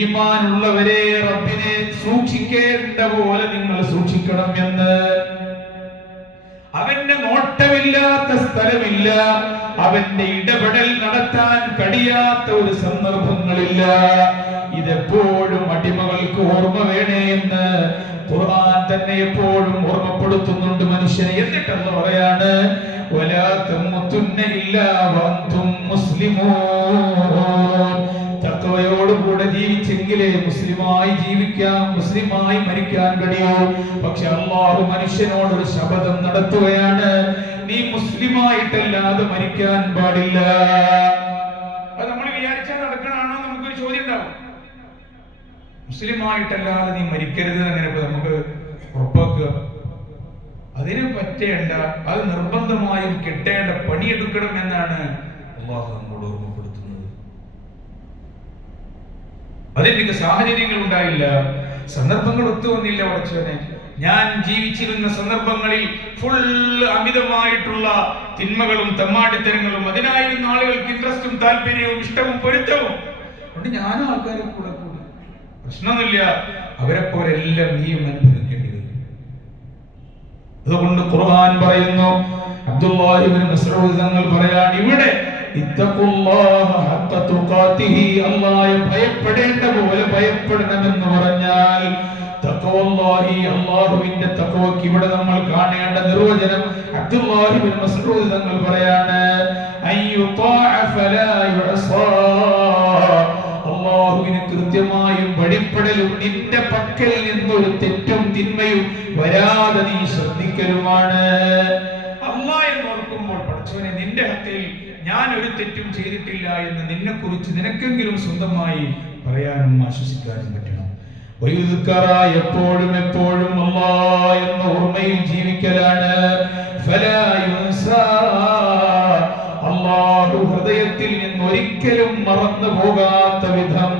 ഈമാനുള്ളവരെ റബ്ബിനെ സൂക്ഷിക്കേണ്ട പോലെ നിങ്ങൾ സൂക്ഷിക്കണം എന്ന്. അവന്റെ നോട്ടമില്ലാത്ത സ്ഥലമില്ല, അവന്റെ ഇടപെടൽ നടത്താൻ കഴിയാത്ത ഒരു സന്ദർഭങ്ങളില്ല. ഇതെപ്പോഴും അടിമകൾക്ക് ഓർമ്മ വേണേ എന്ന് ഖുർആൻ തന്നെ എപ്പോഴും ഓർമ്മപ്പെടുത്തുന്നുണ്ട് മനുഷ്യനെ. എന്നിട്ടെന്ന് പറയാണ്, വലാ തമുതുന്ന ഇല്ലാ വഅൻതും മുസ്ലിമൂൻ. തഖ്വയോടുകൂടെ ജീവിച്ചെങ്കിലേ മുസ്ലിമായി ജീവിക്കാം, മുസ്ലിമായി മരിക്കാൻ കഴിയൂ. പക്ഷെ അല്ലാഹു മനുഷ്യനോട് ഒരു ശപഥം നടത്തുകയാണ്, നീ മുസ്ലിമായിട്ടല്ലാതെ മരിക്കാൻ പാടില്ല. അത് നമ്മൾ വിചാരിച്ചാൽ നടക്കണാണോ നമുക്കൊരു ചോദ്യം ഉണ്ടാവും. മുസ്ലിമായിട്ടല്ലാതെ നീ മരിക്കരുത് അങ്ങനെ നമുക്ക് ഉറപ്പാക്കുക. അതിന് പറ്റേണ്ട, അത് നിർബന്ധമായും കിട്ടേണ്ട പണിയെടുക്കണം എന്നാണ് അല്ലാഹു നമ്മോട് ഓർമ്മപ്പെടുത്തുന്നത്. അതെനിക്ക് സാഹചര്യങ്ങൾ ഉണ്ടായില്ല, സന്ദർഭങ്ങൾ ഒത്തുവന്നില്ല. പടച്ചവനെ, ഞാൻ ജീവിച്ചിരുന്ന സന്ദർഭങ്ങളിൽ ഫുള്ള് അമിതമായിട്ടുള്ള തിന്മകളും തെമ്മാടിത്തരങ്ങളും, അതിനായിരുന്നു ആളുകൾക്ക് ഇൻട്രസ്റ്റും താല്പര്യവും ഇഷ്ടവും പൊരുത്തവും. അതുകൊണ്ട് ഞാനും ആൾക്കാരെ കൂടെ കൂടി, പ്രശ്നമൊന്നുമില്ല, അവരെ പോലെ എല്ലാം നീയും അനുഭവിക്കേണ്ടി വരും. അതുകൊണ്ട് ഖുർആൻ പറയുന്നു, അബ്ദുല്ലാഹി ഇബ്നു മസ്ഊദ് തങ്ങൾ പറയാണ്, ഇവിടെ ഇത്തഖുല്ലാഹ ഹഖ തുഖാതിഹി, അല്ലാഹയെ ഭയപ്പെടേണ്ട പോലെ ഭയപ്പെടണമെന്ന് പറഞ്ഞാൽ തഖ്വല്ലാഹി, അല്ലാഹുവിന്റെ തഖ്വക്ക് ഇവിടെ നമ്മൾ കാണേണ്ട നിർവചനം അബ്ദുല്ലാഹി ഇബ്നു മസ്ഊദ് തങ്ങൾ പറയാണ്, അയ്യുതാഅ ഫലാ യുഅസാ, അല്ലാഹുവിനെ കൃത്യമായും വഴിപ്പെടലും നിന്റെ പക്കൽ നിന്നൊരു തെറ്റും തിന്മയും വരാതെ നീ ശ്രദ്ധിക്കലുമാണ്. അല്ലാഹ് എന്ന് ഓർക്കുമ്പോൾ, പടച്ചവനെ, നിന്റെ ഹക്കിൽ ഞാൻ ഒരു തെറ്റും ചെയ്തിട്ടില്ല എന്ന് നിന്നെ കുറിച്ച് നിനക്കെങ്കിലും സ്വന്തമായി പറയാനും ആശ്വസിക്കാനും പറ്റണം. എപ്പോഴും എപ്പോഴും അല്ലാഹ് എന്ന ഓർമ്മയിൽ ജീവിക്കലാണ്. അല്ലാഹു ഹൃദയത്തിൽ നിന്ന് ഒരിക്കലും മറന്നു പോകാത്ത വിധം,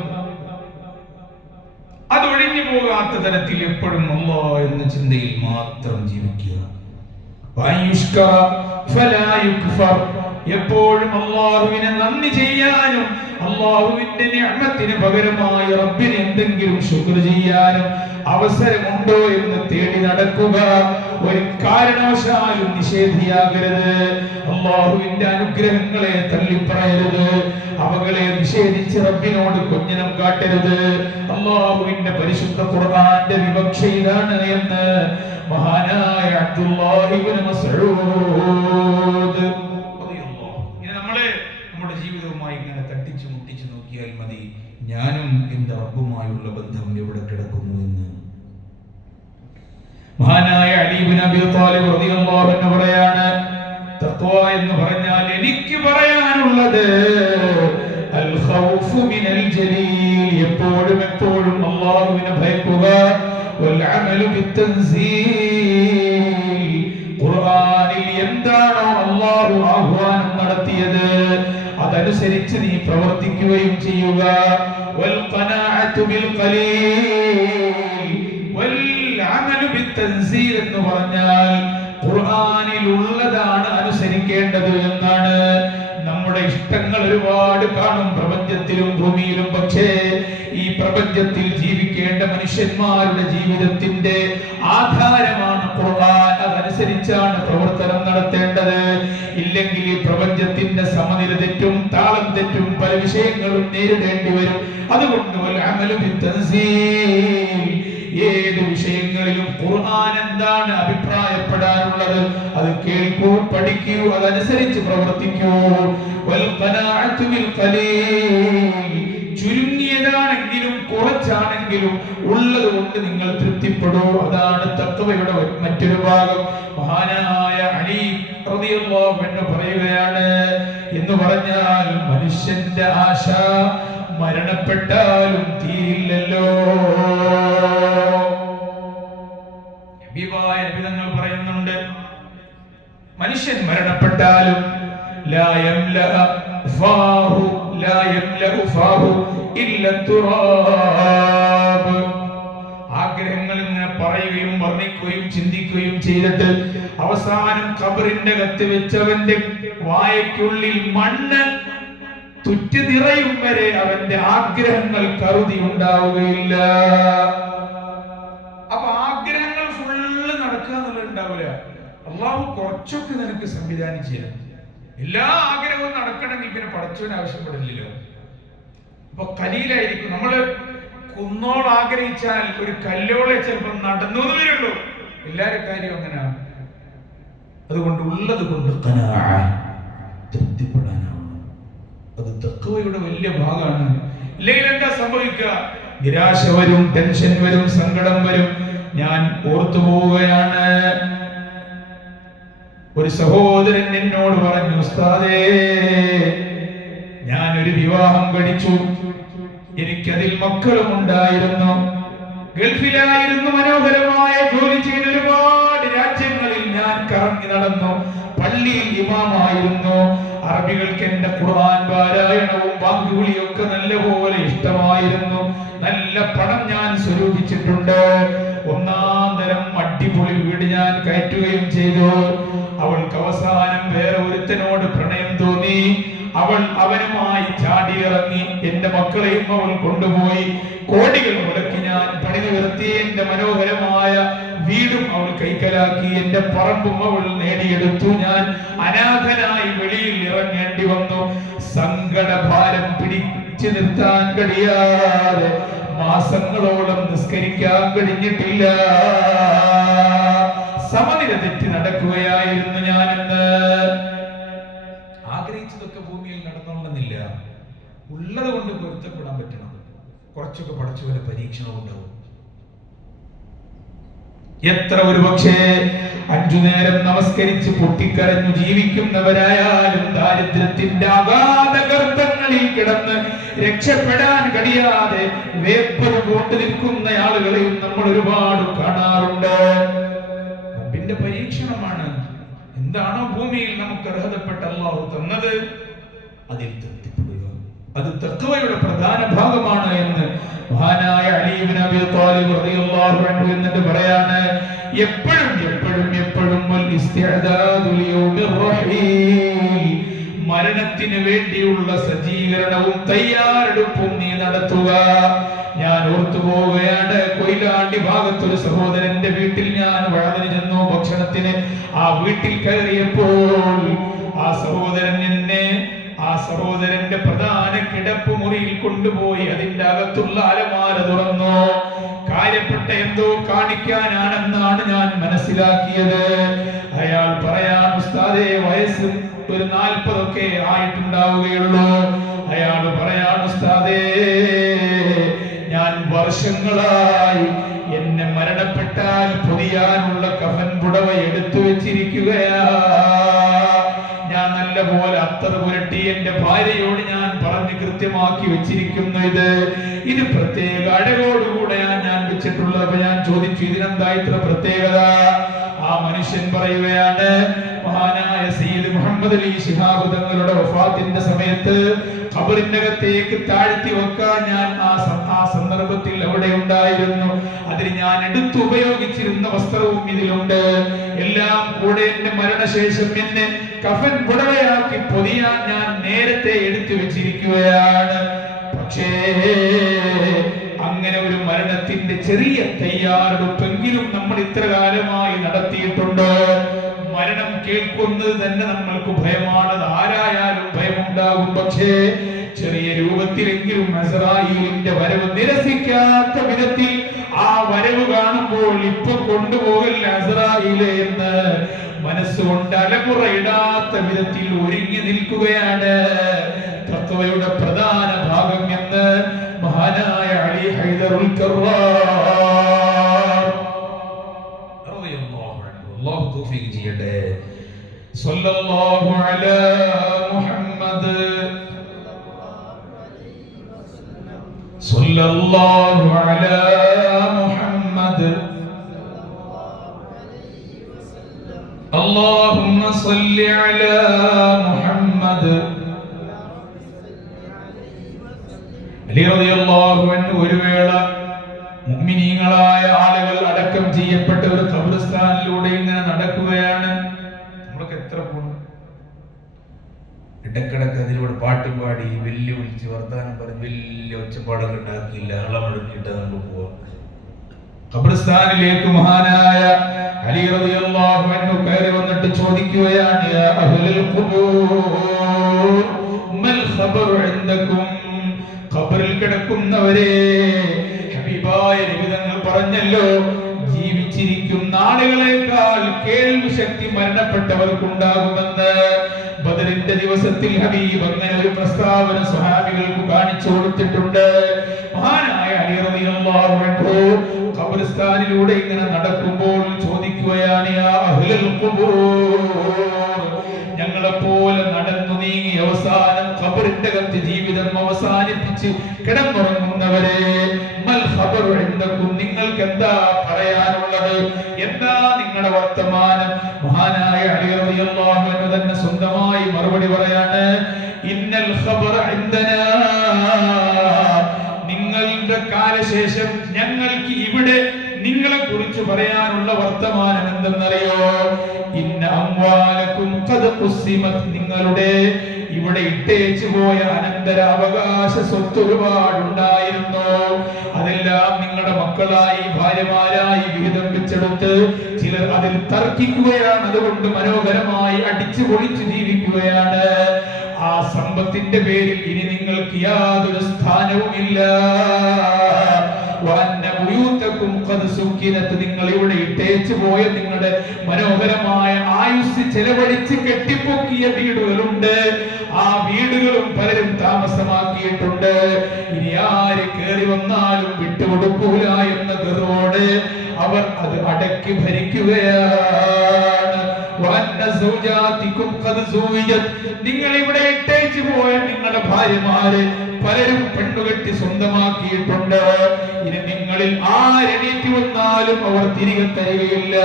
അതൊഴിഞ്ഞു പോകാത്ത തരത്തിൽ എപ്പോഴും അല്ലാഹ് എന്ന ചിന്തയിൽ മാത്രം ജീവിക്കുക. എപ്പോഴും അല്ലാഹുവിനെ നന്ദി ചെയ്യാനും അല്ലാഹുവിന്റെ നിഅമത്തിന് പകരമായി റബ്ബിന് എന്തെങ്കിലും ശുക്ർ ചെയ്യാനും അവസരമുണ്ടോ എന്ന് തേടി നടക്കുക. ഒരു കാരണവശാലും നിഷേധിയാകരുത്. അല്ലാഹുവിന്റെ അനുഗ്രഹങ്ങളെ തള്ളിപ്പറയരുത്. അവകളെ നിഷേധിച്ച് റബ്ബിനോട് കൊഞ്ഞനം കാട്ടരുത്. അല്ലാഹുവിന്റെ പരിശുദ്ധ ഖുർആന്റെ വിവക്ഷ ഇതാണ് എന്ന് മഹാനായ അബ്ദുല്ലാഹി ഇബ്നു മസ്ഊദ്. നമ്മുടെ ജീവിതവുമായി ഇങ്ങനെ തട്ടിച്ചു മുട്ടിച്ചു നോക്കിയാൽ മതി, ഞാനും എന്റെ റബ്ബുമായുള്ള ബന്ധം എവിടെ കിടക്കുന്നു എന്ന്. മഹാനായ അലി ഇബ്നു അബീ ത്വാലിബ് റളിയല്ലാഹു അൻഹു പറയാണ്, തഖ്വ എന്ന് പറഞ്ഞാൽ എനിക്ക് പറയാനുള്ളത് അൽ ഖൗഫു മിനൽ ജലീൽ, എപ്പോഴും എപ്പോഴും അല്ലാഹുവിനെ ഭയക്കുക. വൽ അമലു ബിത്തൻസീൽ, ഖുർആനിൽ എന്താണോ അല്ലാഹു ആഹ്വാനം നടത്തിയത് അതനുസരിച്ച് നീ പ്രവർത്തിക്കുകയും ചെയ്യുക. വൽ ഖനാഅതു ബിൽ ഖലീൽ വൽ അമലു ബിത്തൻസീൽ എന്ന് പറഞ്ഞാൽ ഖുർആനിൽ ഉള്ളതാണ് അനുസരിക്കേണ്ടത് എന്നാണ്. നമ്മുടെ ഇഷ്ടങ്ങൾ ഒരുപാട് കാണും പ്രപഞ്ചത്തിലും ഭൂമിയിലും, പക്ഷേ ഈ പ്രപഞ്ചത്തിൽ ജീവിക്കേണ്ട മനുഷ്യന്മാരുടെ ജീവിതത്തിന്റെ ആധാരമാണ് ഖുർആൻ. അതനുസരിച്ചാണ് പ്രവർത്തനം നടത്തേണ്ടത്. ഇല്ലെങ്കിൽ ഈ പ്രപഞ്ചത്തിന്റെ സമനില തെറ്റും, താളം തെറ്റും, പല വിഷയങ്ങളും നേരിടേണ്ടി വരും. അതുകൊണ്ട് വൽ അമലു ബിത്തൻസീൽ, ഏത് വിഷയങ്ങളിലും ഖുർആൻ എന്താണ് അഭിപ്രായപ്പെടാനുള്ളത് അത് കേൾക്കൂ, പഠിക്കൂ, അതനുസരിച്ച് പ്രവർത്തിക്കൂ. വൽ ഖനാഅതു ബിൽ ഖലീൽ, ചുരുങ്ങിയതാണെങ്കിലും കുറച്ചാണെങ്കിലും ഉള്ളത് കൊണ്ട് നിങ്ങൾ തൃപ്തിപ്പെടൂ. അതാണ് തഖ്വയുടെ മറ്റൊരു ഭാഗം. മഹാനായ അലി റളിയല്ലാഹു അൻഹു പറയുകയാണ്, എന്ന് പറഞ്ഞാൽ മനുഷ്യന്റെ ആശ മരണപ്പെട്ടാലും തീരില്ലല്ലോ. നബിതങ്ങൾ പറയുന്നുണ്ട്, മനുഷ്യൻ മരണപ്പെട്ടാലും ലാ യംലഅ ഫാഹു ലാ യംലഅ ഫാഹു ഇല്ല തുറാബ്. ആഗ്രഹങ്ങൾ ഇങ്ങനെ പറയുകയും വർണ്ണിക്കുകയും ചിന്തിക്കുകയും ചെയ്തിട്ട് അവസാനം ഖബറിന്റെ അകത്ത് വെച്ചവന്റെ വായയ്ക്കുള്ളിൽ മണ്ണ് തുറ്റി നിറയും വരെ അവന്റെ ആഗ്രഹങ്ങൾ കരുതി ഉണ്ടാവുകയില്ല. അപ്പൊ ആഗ്രഹങ്ങൾ ഫുള്ള് നടക്കുക എന്നുള്ളത് ഉണ്ടാവില്ല. അള്ളാഹു കുറച്ചൊക്കെ നിനക്ക് സംവിധാനം ചെയ്യാം. എല്ലാ ആഗ്രഹവും നടക്കണമെങ്കിൽ പിന്നെ പടച്ചവന് ആവശ്യപ്പെടില്ലല്ലോ. അപ്പൊ കലീലായിരിക്കും. നമ്മള് കുന്നോൾ ആഗ്രഹിച്ചാൽ ഒരു കല്ലോളെ ചിലപ്പോൾ നടന്നു എന്ന് വരുള്ളൂ. എല്ലാവരുടെ കാര്യം അങ്ങനെയാണ്. അതുകൊണ്ട് ഉള്ളത് കൊണ്ട് തൃപ്തിപ്പെടാനാവണം. അത് തഖ്വയുടെ വലിയ ഭാഗമാണ്. ഇല്ലെങ്കിൽ എന്താ സംഭവിക്കുക? നിരാശ വരും, ടെൻഷൻ വരും, സങ്കടം വരും. ഞാൻ ഓർത്തു പോവുകയാണ്, ഒരു സഹോദരൻ എന്നോട് പറഞ്ഞു, ഉസ്താദേ, ഞാനൊരു വിവാഹം കഴിച്ചു, എനിക്കതിൽ മക്കളും ഉണ്ടായിരുന്നു, ഗൾഫിലായിരുന്നു, മനോഹരമായ ജോലി ചെയ്ത് ഒരുപാട് രാജ്യങ്ങളിൽ ഞാൻ കറങ്ങി നടന്നു, പള്ളിയിൽ ഇമാമായിരുന്നു. അറബികൾക്ക് എന്റെ ഖുർആൻ പാരായണവും ബാങ്കുവിളിയൊക്കെ നല്ലപോലെ ഇഷ്ടമായിരുന്നു. നല്ല പണം ഞാൻ സ്വരൂപിച്ചിട്ടുണ്ട്. ഒന്നാം തരം അടിപൊളി വീട് ഞാൻ കയറ്റുകയും ചെയ്തു. അവൾക്ക് അവസാനം വേറെ ഒരുത്തനോട് പ്രണയം തോന്നി. അവൾ അവനുമായി ചാടിയിറങ്ങി. എന്റെ മക്കളെയും അവൾ കൊണ്ടുപോയി. കോടികൾ മുടക്കി ഞാൻ പണിത് നിർത്തി. എന്റെ മനോഹരമായ വീടും അവൾ കൈക്കലാക്കി. എന്റെ പറമ്പും അവൾ നേടിയെടുത്തു. ഞാൻ അനാഥനായി വെളിയിൽ ഇറങ്ങേണ്ടി വന്നു. സങ്കടഭാരം പിടിച്ചു നിർത്താൻ കഴിയാതെ മാസങ്ങളോളം നിസ്കരിക്കാൻ കഴിഞ്ഞിട്ടില്ല. സമനില തെറ്റി നടക്കുകയായിരുന്നു ഞാനെന്ന്. ആഗ്രഹിച്ചതൊക്കെ ഭൂമിയിൽ നടന്നോളുന്നില്ല. ഉള്ളത് കൊണ്ട് പൊരുത്തപ്പെടാൻ പറ്റണം. കുറച്ചൊക്കെ പഠിച്ചപോലെ പരീക്ഷണം ഉണ്ടാവും. എത്ര ഒരു പക്ഷേ 5 നേരം നമസ്കരിച്ച് പൊട്ടിക്കരഞ്ഞു ജീവിക്കുന്നവരായാലും ദാരിദ്ര്യത്തിന്റെ അഗാധ ഗർത്തങ്ങളിൽ കിടന്ന് രക്ഷപ്പെടാൻ കഴിയാതെ വേപ്പർ കൊണ്ട് നിൽക്കുന്ന ആളുകളെയും നമ്മൾ ഒരുപാട് കാണാറുണ്ട്. റബ്ബിന്റെ പരീക്ഷണമാണ്. എന്താണോ ഭൂമിയിൽ നമുക്ക് അർഹതപ്പെട്ട അല്ലാഹു തന്നത് അതിൽ തൃപ്തിപ്പെടുക. അത് തഖ്വയുടെ പ്രധാന ഭാഗമാണ് എന്ന് മഹാനായ അലി ഇബ്നു അബീ ത്വാലിബ് റളിയല്ലാഹു അൻഹു എന്നിട്ട് പറയാണ്, എപ്പോഴും വൽ ഇസ്തിഅദാദു ലിയൗമിർ റഹീൽ, മരണത്തിന് വേണ്ടിയുള്ള സജ്ജീകരണവും തയ്യാറെടുപ്പും നീ നടത്തുക. ഞാൻ ഓർത്തു പോവുകയാണ്, കൊയിലാണ്ടി ഭാഗത്തൊരു സഹോദരന്റെ വീട്ടിൽ ഞാൻ വഴതിന് ചെന്നു ഭക്ഷണത്തിന്. ആ വീട്ടിൽ കയറിയപ്പോൾ ആ സഹോദരന്റെ പ്രധാന കിടപ്പ് മുറിയിൽ കൊണ്ടുപോയി അതിന്റെ അകത്തുള്ള അലമാര തുറന്നു. കാര്യപ്പെട്ട എന്തോ കാണിക്കാനാണെന്നാണ് ഞാൻ മനസ്സിലാക്കിയത്. അയാൾ പറയാൻ, ഉസ്താദേ വയസ്സ് ഒരു 40 ഒക്കെ ആയിട്ടുണ്ടാവുകയുള്ളൂ. അയാൾ പറയാൻ, ഉസ്താദേ ഞാൻ വർഷങ്ങളായി എന്നെ മരണപ്പെട്ടാൽ പൊതിയാനുള്ള കഫൻ പുടവ എടുത്തു വെച്ചിരിക്കുകയാ. ഞാൻ നല്ലപോലെ അത്തർ പുരട്ടി എന്റെ ഭാര്യയോട് ഞാൻ പറഞ്ഞ് കൃത്യമാക്കി വെച്ചിരിക്കുന്നു. ഇത് പ്രത്യേക അഴകോടുകൂടെയാണ് ഞാൻ വെച്ചിട്ടുള്ളത്. അപ്പൊ ഞാൻ ചോദിച്ചു, ഇതിനെന്താ ഇത്ര പ്രത്യേകത? ആ മനുഷ്യൻ പറയുകയാണ്, മഹാനായ സയ്യിദ് മുഹമ്മദ് അലി ശിഹാബ് തങ്ങളുടെ വഫാത്തിന്റെ സമയത്ത് ഖബറിന്റെ അകത്തേക്ക് താഴ്ത്തി വെക്കാൻ ഞാൻ ആ സന്ദർഭത്തിൽ അവിടെ ഉണ്ടായിരുന്നു. അതിന് ഞാൻ എടുത്തു ഉപയോഗിച്ചിരുന്ന വസ്ത്രവും ഇതിലുണ്ട്. എല്ലാം കൂടെ എന്റെ മരണശേഷം എന്നെ കഫൻ പുടവയാക്കി പൊതിയാൻ ഞാൻ നേരത്തെ എടുത്തു വെച്ചിരിക്കുകയാണ്. പക്ഷേ അങ്ങനെ ഒരു മരണത്തിന്റെ ചെറിയ തയ്യാറെടുപ്പെങ്കിലും നമ്മൾ ഇത്ര കാലമായി നടത്തിയിട്ടുണ്ട്. മരണം കേൾക്കുന്നത് തന്നെ നമ്മൾക്ക് ഭയമാണ്. അത് ആരായാലും ഭയമുണ്ടാകും. പക്ഷേ ചെറിയ രൂപത്തിലെങ്കിലും അസ്റായീലിന്റെ വരവ് നിരസിക്കാത്ത വിധത്തിൽ ആ വരവ് കാണുമ്പോൾ ഇപ്പൊ കൊണ്ടുപോകൽ അസ്റായീലെ എന്ന് മനസ്സുകൊണ്ട് അലമുറയിടാത്ത വിധത്തിൽ ഒരുങ്ങി നിൽക്കുകയാണ് തഖ്വയുടെ പ്രധാന ഭാഗം എന്ന് മഹാനായ അലി ഹൈദറുൽ കർറാർ റളിയല്ലാഹു അൻഹു അല്ലാഹു തൗഫീഖ് ചെയ്യട്ടെ. സ്വല്ലല്ലാഹു അലാ മുഹമ്മദ് സ്വല്ലല്ലാഹു അലാ മുഹമ്മദ് اللهم صل على محمد. അലി റളിയല്ലാഹു അൻഹു ഒരു വേള മുഅ്മിനീങ്ങളായ ആളുകൾ അടക്കം ചെയ്യപ്പെട്ട ഒരു ഖബർസ്ഥാനിലൂടെ ഇങ്ങനെ നടക്കുകയാണ്. നമ്മളൊക്കെ എത്ര പോണു? ഇടക്കിടക്ക് അതിലൂടെ പാട്ടും പാടി വെല്ലുവിളിച്ച് വർത്താനം പറഞ്ഞ് വലിയ ഒച്ചപ്പാടൊക്കെ ഉണ്ടാക്കിയില്ല അളമെടുത്തിട്ട് നമുക്ക് പോവാം. ഖബർസ്ഥാനിലേക്ക് മഹാനായ അലി റളിയല്ലാഹു അൻഹു കയറി വന്നിട്ട് ചോദിക്കുകയാണ്, യാ അഹ്ലൽ ഖുബൂർ മൽ ഖബറു ഇൻദകും. ഖബറിൽ കിടക്കുന്നവരെ, ഹബീബായ നബി തങ്ങൾ പറഞ്ഞല്ലോ, ജീവിച്ചിരിക്കുന്ന ആളുകളെക്കാൾ കേൾവി ശക്തി മരണപ്പെട്ടവർക്കുണ്ടാകുമെന്ന്. ബദറിന്റെ ദിവസത്തിൽ ഹബീബ് അങ്ങനെ ഒരു പ്രസ്താവന സ്വഹാബികൾക്ക് കാണിച്ചു കൊടുത്തിട്ടുണ്ട്. മഹാനായ അലി റളിയല്ലാഹു അൻഹു ഖബർസ്ഥാനിലൂടെ ഇങ്ങനെ നടക്കുമ്പോൾ ചോദിക്കുകയാണ്, യാ അഹ്ലൽ ഖുബൂർ, ഞങ്ങളെപ്പോലെ നടന്നു നീങ്ങി അവസാനം ഖബറിന്റെ അകത്ത് ജീവിതം അവസാനിപ്പിച്ച് കിടന്നുറങ്ങുന്നവരെ, മൽ ഖബറു ഇൻദകും, നിങ്ങൾക്ക് എന്താ പറയാനുള്ളത്? എന്താ നിങ്ങളുടെ വർത്തമാനം? മഹാനായ അലി റളിയല്ലാഹു അൻഹു തന്നെ സ്വന്തമായി മറുപടി പറയാണ്, ഇന്നൽ ഖബറ ഇൻദനാ, നിങ്ങളുടെ കാലശേഷം ഞങ്ങൾക്ക് ഇവിടെ നിങ്ങളെ കുറിച്ച് പറയാനുള്ള വർത്തമാനം എന്തെന്നറിയോ? ഇന്ന അംവാലക്കും ഖദ് ഖുസിമത്, നിങ്ങളുടെ ഇവിടെ ഇട്ടേച്ചു പോയ അനന്തരാവകാശ സ്വത്ത് ഒരുപാടുണ്ടായിരുന്നു. അതെല്ലാം നിങ്ങളുടെ മക്കളായി ഭാര്യമാരായി വിഹിതം വെച്ചെടുത്ത് ചിലർ അതിൽ തർക്കിക്കുകയാണ്. അതുകൊണ്ട് മനോഹരമായി അടിച്ചു പൊളിച്ചു ജീവിക്കുകയാണ്. ആ സമ്പത്തിന്റെ പേരിൽ ഇനി നിങ്ങൾക്ക് യാതൊരു സ്ഥാനവുമില്ല. നിങ്ങൾ ഇവിടെ ഇട്ടേച്ചു പോയ നിങ്ങളുടെ മനോഹരമായ ആയുസ് ചെലവഴിച്ച് കെട്ടിപ്പൊക്കിയ വീടുകളുണ്ട്. ആ വീടുകളും പലരും താമസമാക്കിയിട്ടുണ്ട്. ഇനി ആര് കേറി വന്നാലും വിട്ടുകൊടുക്കൂല എന്ന ഗർവോട് അവർ അത് അടക്കി ഭരിക്കുകയാണ്. നിങ്ങൾ ഇവിടെ ഇട്ടേച്ചു പോയ നിങ്ങളുടെ ഭാര്യമാര് പലരും പെണ്ണുകെട്ടി സ്വന്തമാക്കിയിട്ടുണ്ട്. ഇനി നിങ്ങളിൽ ആരെണീറ്റ് വന്നാലും അവർ തിരികെ തരികയില്ല.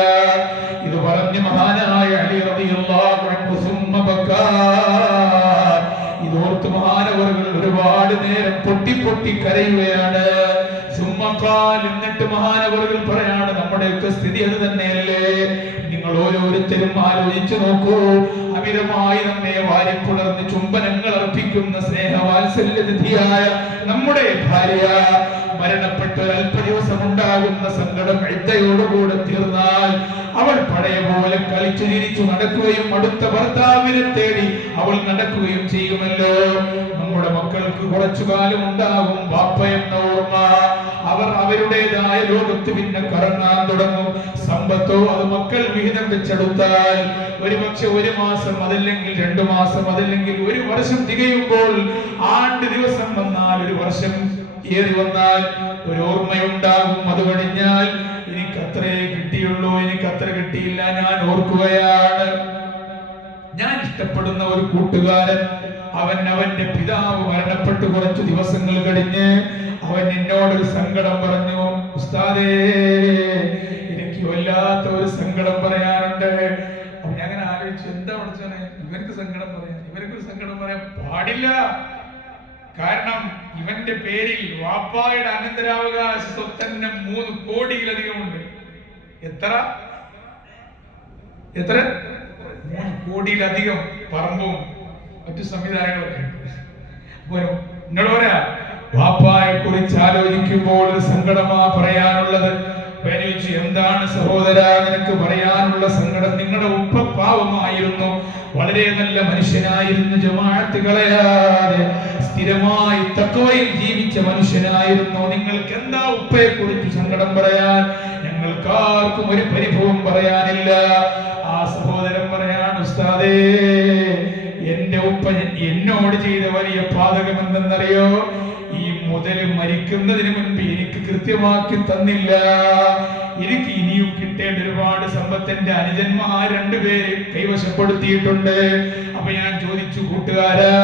ഇത് പറഞ്ഞ് മഹാനായ അലി റളിയല്ലാഹു അൻഹു സുമ്മ ബക്കാ, ഇതോർത്ത് മഹാനവറുകൾ ഒരുപാട് നേരം പൊട്ടി പൊട്ടി കരയുകയാണ്. എന്നിട്ട് മഹാനവറുകൾ പറയാണ്, നമ്മുടെയൊക്കെ സ്ഥിതി അത് തന്നെയല്ലേ? നിങ്ങൾ ഓരോരുത്തരും ആലോചിച്ചു നോക്കൂ. അമിതമായി നമ്മെ വാരിപ്പുണർന്ന് ചുംബനങ്ങൾ അർപ്പിക്കുന്ന സ്നേഹവാത്സല്യനിധിയായ നമ്മുടെ ഭാര്യ മരണപ്പെട്ട ഒരല്പ ദിവസം ഉണ്ടാകുന്ന സങ്കടം ഇദ്ദയോടുകൂടെ തീർന്നാൽ അവൾ പഴയ പോലെ കളിച്ചു ചിരിച്ചു നടക്കുകയും അടുത്ത ഭർത്താവിനെ തേടി അവൾ നടക്കുകയും ചെയ്യുമല്ലോ. നമ്മുടെ മക്കൾക്ക് കുറച്ചു കാലം ഉണ്ടാകും വാപ്പ എന്ന ഓർമ്മ. അവർ അവരുടേതായ ലോകത്ത് പിന്നെ കറങ്ങാൻ തുടങ്ങും. സമ്പത്തോ അത് മക്കൾ വിഹിതം വെച്ചെടുത്താൽ ഒരുപക്ഷെ ഒരു മാസം, അതല്ലെങ്കിൽ 2 മാസം, അതല്ലെങ്കിൽ 1 വർഷം തികയുമ്പോൾ, ആണ്ട് ദിവസം വന്നാൽ, 1 വർഷം ഏറി വന്നാൽ ഒരു ഓർമ്മയുണ്ടാകും. അത് കഴിഞ്ഞാൽ എനിക്ക് അത്രേ കിട്ടിയുള്ളൂ, എനിക്ക് അത്ര കിട്ടിയില്ല. ഞാൻ ഓർക്കുകയാണ്, ഞാൻ ഇഷ്ടപ്പെടുന്ന ഒരു കൂട്ടുകാരൻ, അവന്റെ പിതാവ് മരണപ്പെട്ട് കുറച്ചു ദിവസങ്ങൾ കഴിഞ്ഞ് അവൻ എന്നോടൊരു സങ്കടം പറഞ്ഞു. ഉസ്താദേ, എനിക്ക് വല്ലാത്ത ഒരു സങ്കടം പറയാനുണ്ട്. അപ്പൊ ഞാൻ അങ്ങനെ ആലോചിച്ചു, എന്താ പഠിച്ചാണ് ഇവർക്ക് സങ്കടം പറയാൻ? ഇവർക്കൊരു സങ്കടം പറയാൻ പാടില്ല. കാരണം ഇവന്റെ പേരിൽ വാപ്പായുടെ അനന്തരാവകാശ സ്വത്തന്നെ 3 കോടിയിലധികമുണ്ട്. എത്ര 3 കോടിയിലധികം പറമ്പും മറ്റു സംവിധാനങ്ങളൊക്കെ. എന്നോട് പറയാ, വാപ്പായെ കുറിച്ച് ആലോചിക്കുമ്പോൾ ഒരു സങ്കടമാ പറയാനുള്ളത്. എന്താണ് സഹോദര നിനക്ക് പറയാനുള്ള സങ്കടം? നിങ്ങളുടെ ഉപ്പ പാവമായിരുന്നു, വളരെ നല്ല മനുഷ്യനായിരുന്നു, ജമാഅത്ത് കളയാതെ സ്ഥിരമായി തഖ്വയിൽ ജീവിച്ച മനുഷ്യനായിരുന്നു. നിങ്ങൾക്ക് എന്താ ഉപ്പയെ കുറിച്ച് സങ്കടം പറയാൻ? ഞങ്ങൾക്കാർക്കും ഒരു പരിഭവം പറയാനില്ല. ആ സഹോദരൻ പറയാണ്, ഉസ്താദേ, എന്റെ ഉപ്പ എന്നോട് ചെയ്ത വലിയ പാതകം എന്തെന്നറിയോ? ഈ മുതൽ മരിക്കുന്നതിന് മുൻപ് എനിക്ക് കൃത്യമാക്കി തന്നില്ല. എനിക്ക് ഇനിയും കിട്ടേണ്ട ഒരുപാട് സമ്പത്ത് എന്റെ അനുജന്മാർ 2 പേര് കൈവശപ്പെടുത്തിയിട്ടുണ്ട്. അപ്പൊ ഞാൻ ചോദിച്ചു, കൂട്ടുകാരാ,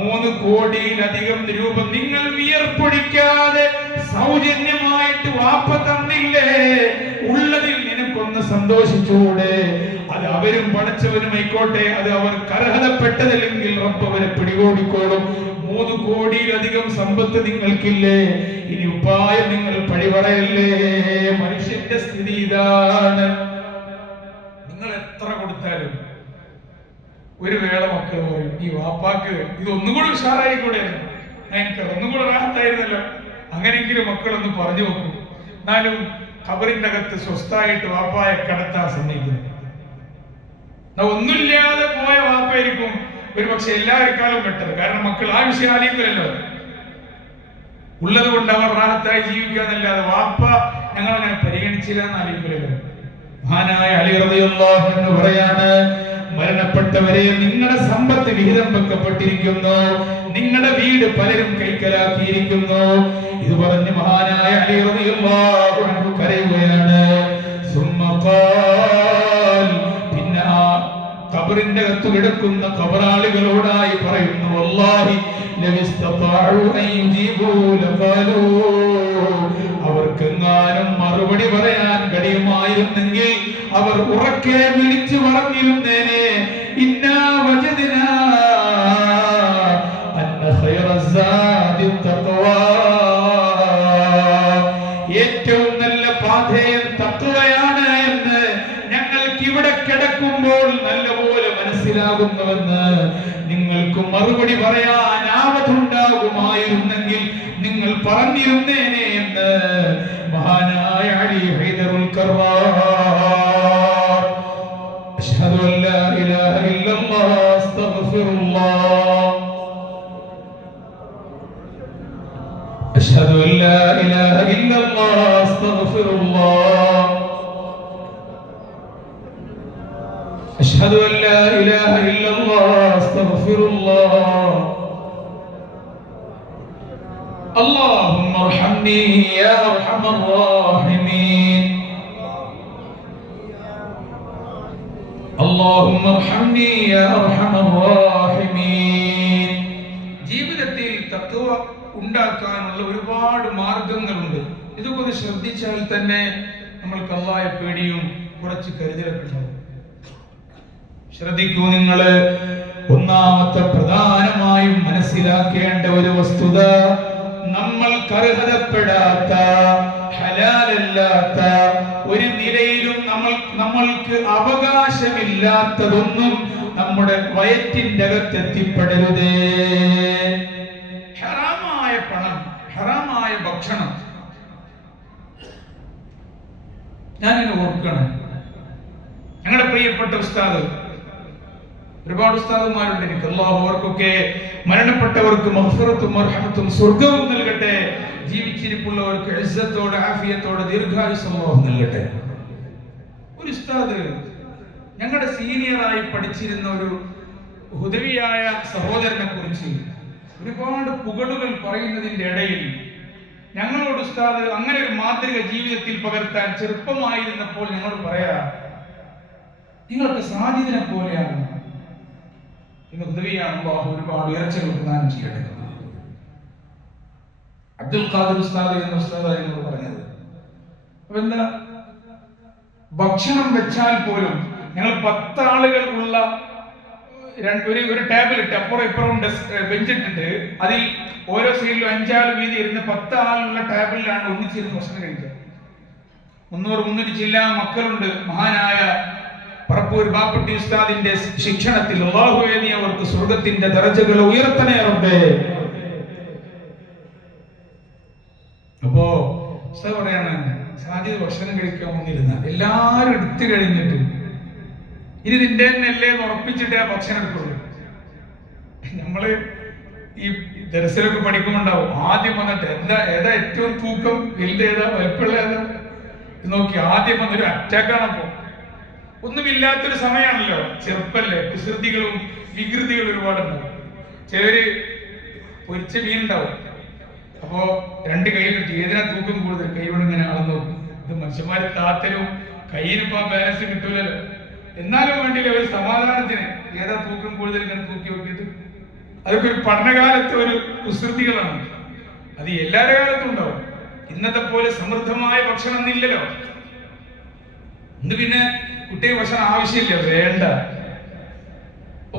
3 കോടിയിലധികം രൂപ നിങ്ങൾ വിയർപ്പൊടിക്കാതെ സൗജന്യമായിട്ട് വാപ്പ തന്നില്ലേ? ഉള്ളതിൽ നിനക്കൊന്ന് സന്തോഷിച്ചൂടെ? അത് അവരും പടച്ചവനും ആയിക്കോട്ടെ, അത് അവർക്ക് അർഹതപ്പെട്ടതല്ലെങ്കിൽ റബ്ബ് അവരെ പിടികൂടിക്കോളും. 3 കോടിയിലധികം സമ്പത്ത് നിങ്ങൾക്കില്ലേ? ഇനി ഉപായം നിങ്ങൾ പഴിപറയല്ലേ? മനുഷ്യന്റെ സ്ഥിതി ഇതാണ്. നിങ്ങൾ എത്ര കൊടുത്താലും ഒരു വേള മക്കൾ പറയും, ഈ വാപ്പാക്ക് ഇതൊന്നും കൂടി ഉഷാറായിക്കൂടെ, എനിക്ക് ഒന്നും കൂടെ റാഹത്തായിരുന്നല്ലോ. അങ്ങനെയെങ്കിലും മക്കളൊന്ന് പറഞ്ഞു നോക്കും. എന്നാലും ഖബറിന്റെ അകത്ത് സ്വസ്ഥായിട്ട് വാപ്പായെ കടത്താൻ സമ്മതിക്കുന്നു. ഒന്നുമില്ലാതെ പോയ വാപ്പായിരിക്കും ഒരു പക്ഷെ എല്ലാവരെക്കാളും ബെറ്റർ. കാരണം മക്കൾ ആ വിഷയം ആലോചിക്കില്ലല്ലോ. ഉള്ളത് കൊണ്ട് അവർ റാഹത്തായി ജീവിക്കാന്നല്ലാതെ വാപ്പ ഞങ്ങളങ്ങനെ പരിഗണിച്ചില്ല എന്ന് ആലോചിക്കില്ലല്ലോ. മഹാനായ അലി റളിയല്ലാഹു അൻഹു പറയാണ്, മരണപ്പെട്ടവരെ, നിങ്ങളുടെ സമ്പത്ത് വിഹിതം വെക്കപ്പെട്ടിരിക്കുന്നു, നിങ്ങളുടെ വീട് പലരും കൈക്കലാക്കിയിരിക്കുന്നു. ഇത് പറഞ്ഞ് മഹാനായ അലി റളിയല്ലാഹു അൻഹു കരയുകയാണ്. പിന്നെ ആ ഖബറിന്റെ അകത്ത് കിടക്കുന്ന ഖബറാളികളോടായി പറയുന്നു, വല്ലാഹി ലവിസ്തതാഉ അൻ യുജീബു ലഖാലൂ, അവർക്കെങ്ങാനും മറുപടി പറയാൻ കഴിയുമാ ആയിരുന്നെങ്കിൽ അവർ ഉറക്കെ വിളിച്ചു പറഞ്ഞിരുന്നേനെ, ഇന്നാ വജദ്നാ അന്ന ഖൈറസ്സാദി തഖ്വാ, ഏറ്റവും നല്ല പാഥേയം തഖ്വയാണ് എന്ന് ഞങ്ങൾക്ക് ഇവിടെ കിടക്കുമ്പോൾ നല്ലപോലെ മനസ്സിലാകുന്നുവെന്ന് നിങ്ങൾക്ക് മറുപടി പറയാൻ ആവതുണ്ടാകുമായിരുന്നെങ്കിൽ നിങ്ങൾ പറഞ്ഞിരുന്നേനെ എന്ന് മഹാനായ അലി ഹൈദറുൽ കർറാർ അഷ്ഹദു അല്ലാ ഇലാഹ ഇല്ലല്ലാഹ് അസ്തഗ്ഫിറുല്ലാഹ് അഷ്ഹദു അല്ലാ ഇലാഹ ഇല്ലല്ലാഹ് അസ്തഗ്ഫിറുല്ലാഹ് അഷ്ഹദു അല്ലാ ഇലാഹ ഇല്ലല്ലാഹ് അസ്തഗ്ഫിറുല്ലാഹ് اللهم ارحمني يا ارحم الراحمين اللهم ارحمني يا ارحم الراحمين. ജീവിതത്തിൽ തഖ്വ ഉണ്ടാക്കാനുള്ള ഒരുപാട് മാർഗങ്ങളുണ്ട്. ഇതൊക്കെ ശ്രദ്ധിച്ചാൽ തന്നെ നമ്മൾക്ക് അല്ലാഹയെ പേടിയും കുറച്ച് കരുതലൊക്കെ ഉണ്ടാവും. ശ്രദ്ധിക്കൂ നിങ്ങൾ, ഒന്നാമത്തെ പ്രധാനമായും മനസ്സിലാക്കേണ്ട ഒരു വസ്തുത, നമ്മൾക്ക് അർഹതപ്പെടാത്ത ഹലാലല്ലാത്ത ഒരു നിലയിലും നമ്മൾക്ക് അവകാശമില്ലാത്തതൊന്നും നമ്മുടെ വയറ്റിന്റെ അകത്തെത്തിപ്പെടരുതേ. ഹറാമായ പണം, ഹറാമായ ഭക്ഷണം. ഞാനിങ്ങനെ ഓർക്കണം, ഞങ്ങളുടെ പ്രിയപ്പെട്ട ഉസ്താദ്, ഒരുപാട് ഉസ്താദുമാരുണ്ട് എനിക്ക്, അല്ലാഹു അവർക്കൊക്കെ മരണപ്പെട്ടവർക്ക് മഗ്ഫിറത്തും മർഹമത്തും സ്വർഗ്ഗവും നൽകട്ടെ, ജീവിച്ചിരിപ്പുള്ളവർക്ക് ഇസ്സത്തോടെ ആഫിയത്തോടെ ദീർഘായുസ്സ് അല്ലാഹു നൽകട്ടെ. ഒരു ഉസ്താദ് ഞങ്ങളുടെ സീനിയറായി പഠിച്ചിരുന്ന ഒരു ഹുദവിയായ സഹോദരനെ കുറിച്ച് ഒരുപാട് പുകഴുകൾ പറയുന്നതിന്റെ ഇടയിൽ ഞങ്ങളോട് ഉസ്താദ് അങ്ങനെ ഒരു മാതൃക ജീവിതത്തിൽ പകർത്താൻ ചെറുപ്പമായിരുന്നപ്പോൾ ഞങ്ങളോട് പറയാ, നിങ്ങളൊക്കെ സാജിദിനെ പോലെയാണ്. ഇന്ന് ഹുദവിയാണ്, അല്ലാഹു ഒരുപാട് ഉയർച്ചകൾ പ്രദാനം ചെയ്യട്ടെ. അബ്ദുൽ ഖാദിർ ഉസ്താദ് എന്ന ഉസ്താദായിരുന്നു പറഞ്ഞത്. അപ്പൊ എന്താ, ഭക്ഷണം വെച്ചാൽ പോലും ഞങ്ങൾ 10 ആളുകൾ ഉള്ള ഒരു ടേബിൾ ഇട്ട് അപ്പുറം ഇപ്പുറം ബെഞ്ചിട്ടിട്ട് അതിൽ ഓരോ സൈഡിലും 5 ആൾ വീതി ഇരുന്ന് 10 ആളുള്ള ടേബിളിലാണ് ഒന്നിച്ചിരുന്ന് ഭക്ഷണം കഴിക്കുക. 300 ചില്ലാ മക്കളുണ്ട്. മഹാനായ പറപ്പൂർ ബാപ്പുട്ടി ഉസ്താദിന്റെ ശിക്ഷണത്തിൽ അല്ലാഹുവേ നീ അവർക്ക് സ്വർഗ്ഗത്തിന്റെ ദറജകൾ ഉയർത്തണേ റബ്ബേ. അപ്പോ ഉസ്താദ് പറയാണ്, സാജിദ് ഭക്ഷണം കഴിക്കാൻ വന്നിരുന്ന എല്ലാരും എടുത്തു കഴിഞ്ഞിട്ട് ഇനി നിന്റെ തന്നെ എന്ന് ഉറപ്പിച്ചിട്ട് ആ ഭക്ഷണം എടുക്കുള്ളൂ. നമ്മള് ഈ ദർസിലൊക്കെ പഠിക്കുമ്പോണ്ടാവും, ആദ്യം വന്നിട്ട് ഏതാ ഏറ്റവും തൂക്കം, വലുത് ഏതാ, വലുപ്പുള്ള ഏതാ നോക്കി ആദ്യം വന്നൊരു അറ്റാക്കാണപ്പോ. ഒന്നുമില്ലാത്തൊരു സമയമാണല്ലോ, ചെറുപ്പല്ലേ, കുസൃതികളും വികൃതികളും ഒരുപാടുണ്ടാവും. ചിലര് പൊരിച്ച മീനുണ്ടാവും, അപ്പോ 2 കൈയിലിട്ട് ഏതിനാ തൂക്കം കൂടുതൽ കൈയോട് ഇങ്ങനെ അളന്നു നോക്കും. ഇത് മനുഷ്യന്മാര് താത്തലും കയ്യിനിപ്പോ ബാലൻസ് കിട്ടൂലല്ലോ, എന്നാലും വേണ്ടിയില്ല ഒരു സമാധാനത്തിന് ഏതാ തൂക്കം കൂടുതൽ ഇങ്ങനെ തൂക്കി നോക്കിയിട്ട്. അതൊക്കെ ഒരു പഠനകാലത്ത് ഒരു കുസൃതികളാണ്. അത് എല്ലാവരുടെ കാലത്തും ഉണ്ടാവും. ഇന്നത്തെ പോലെ സമൃദ്ധമായ ഭക്ഷണം ഇല്ലല്ലോ. ഇന്ന് പിന്നെ കുട്ടിയെ ഭക്ഷണം ആവശ്യമില്ല, വേണ്ട.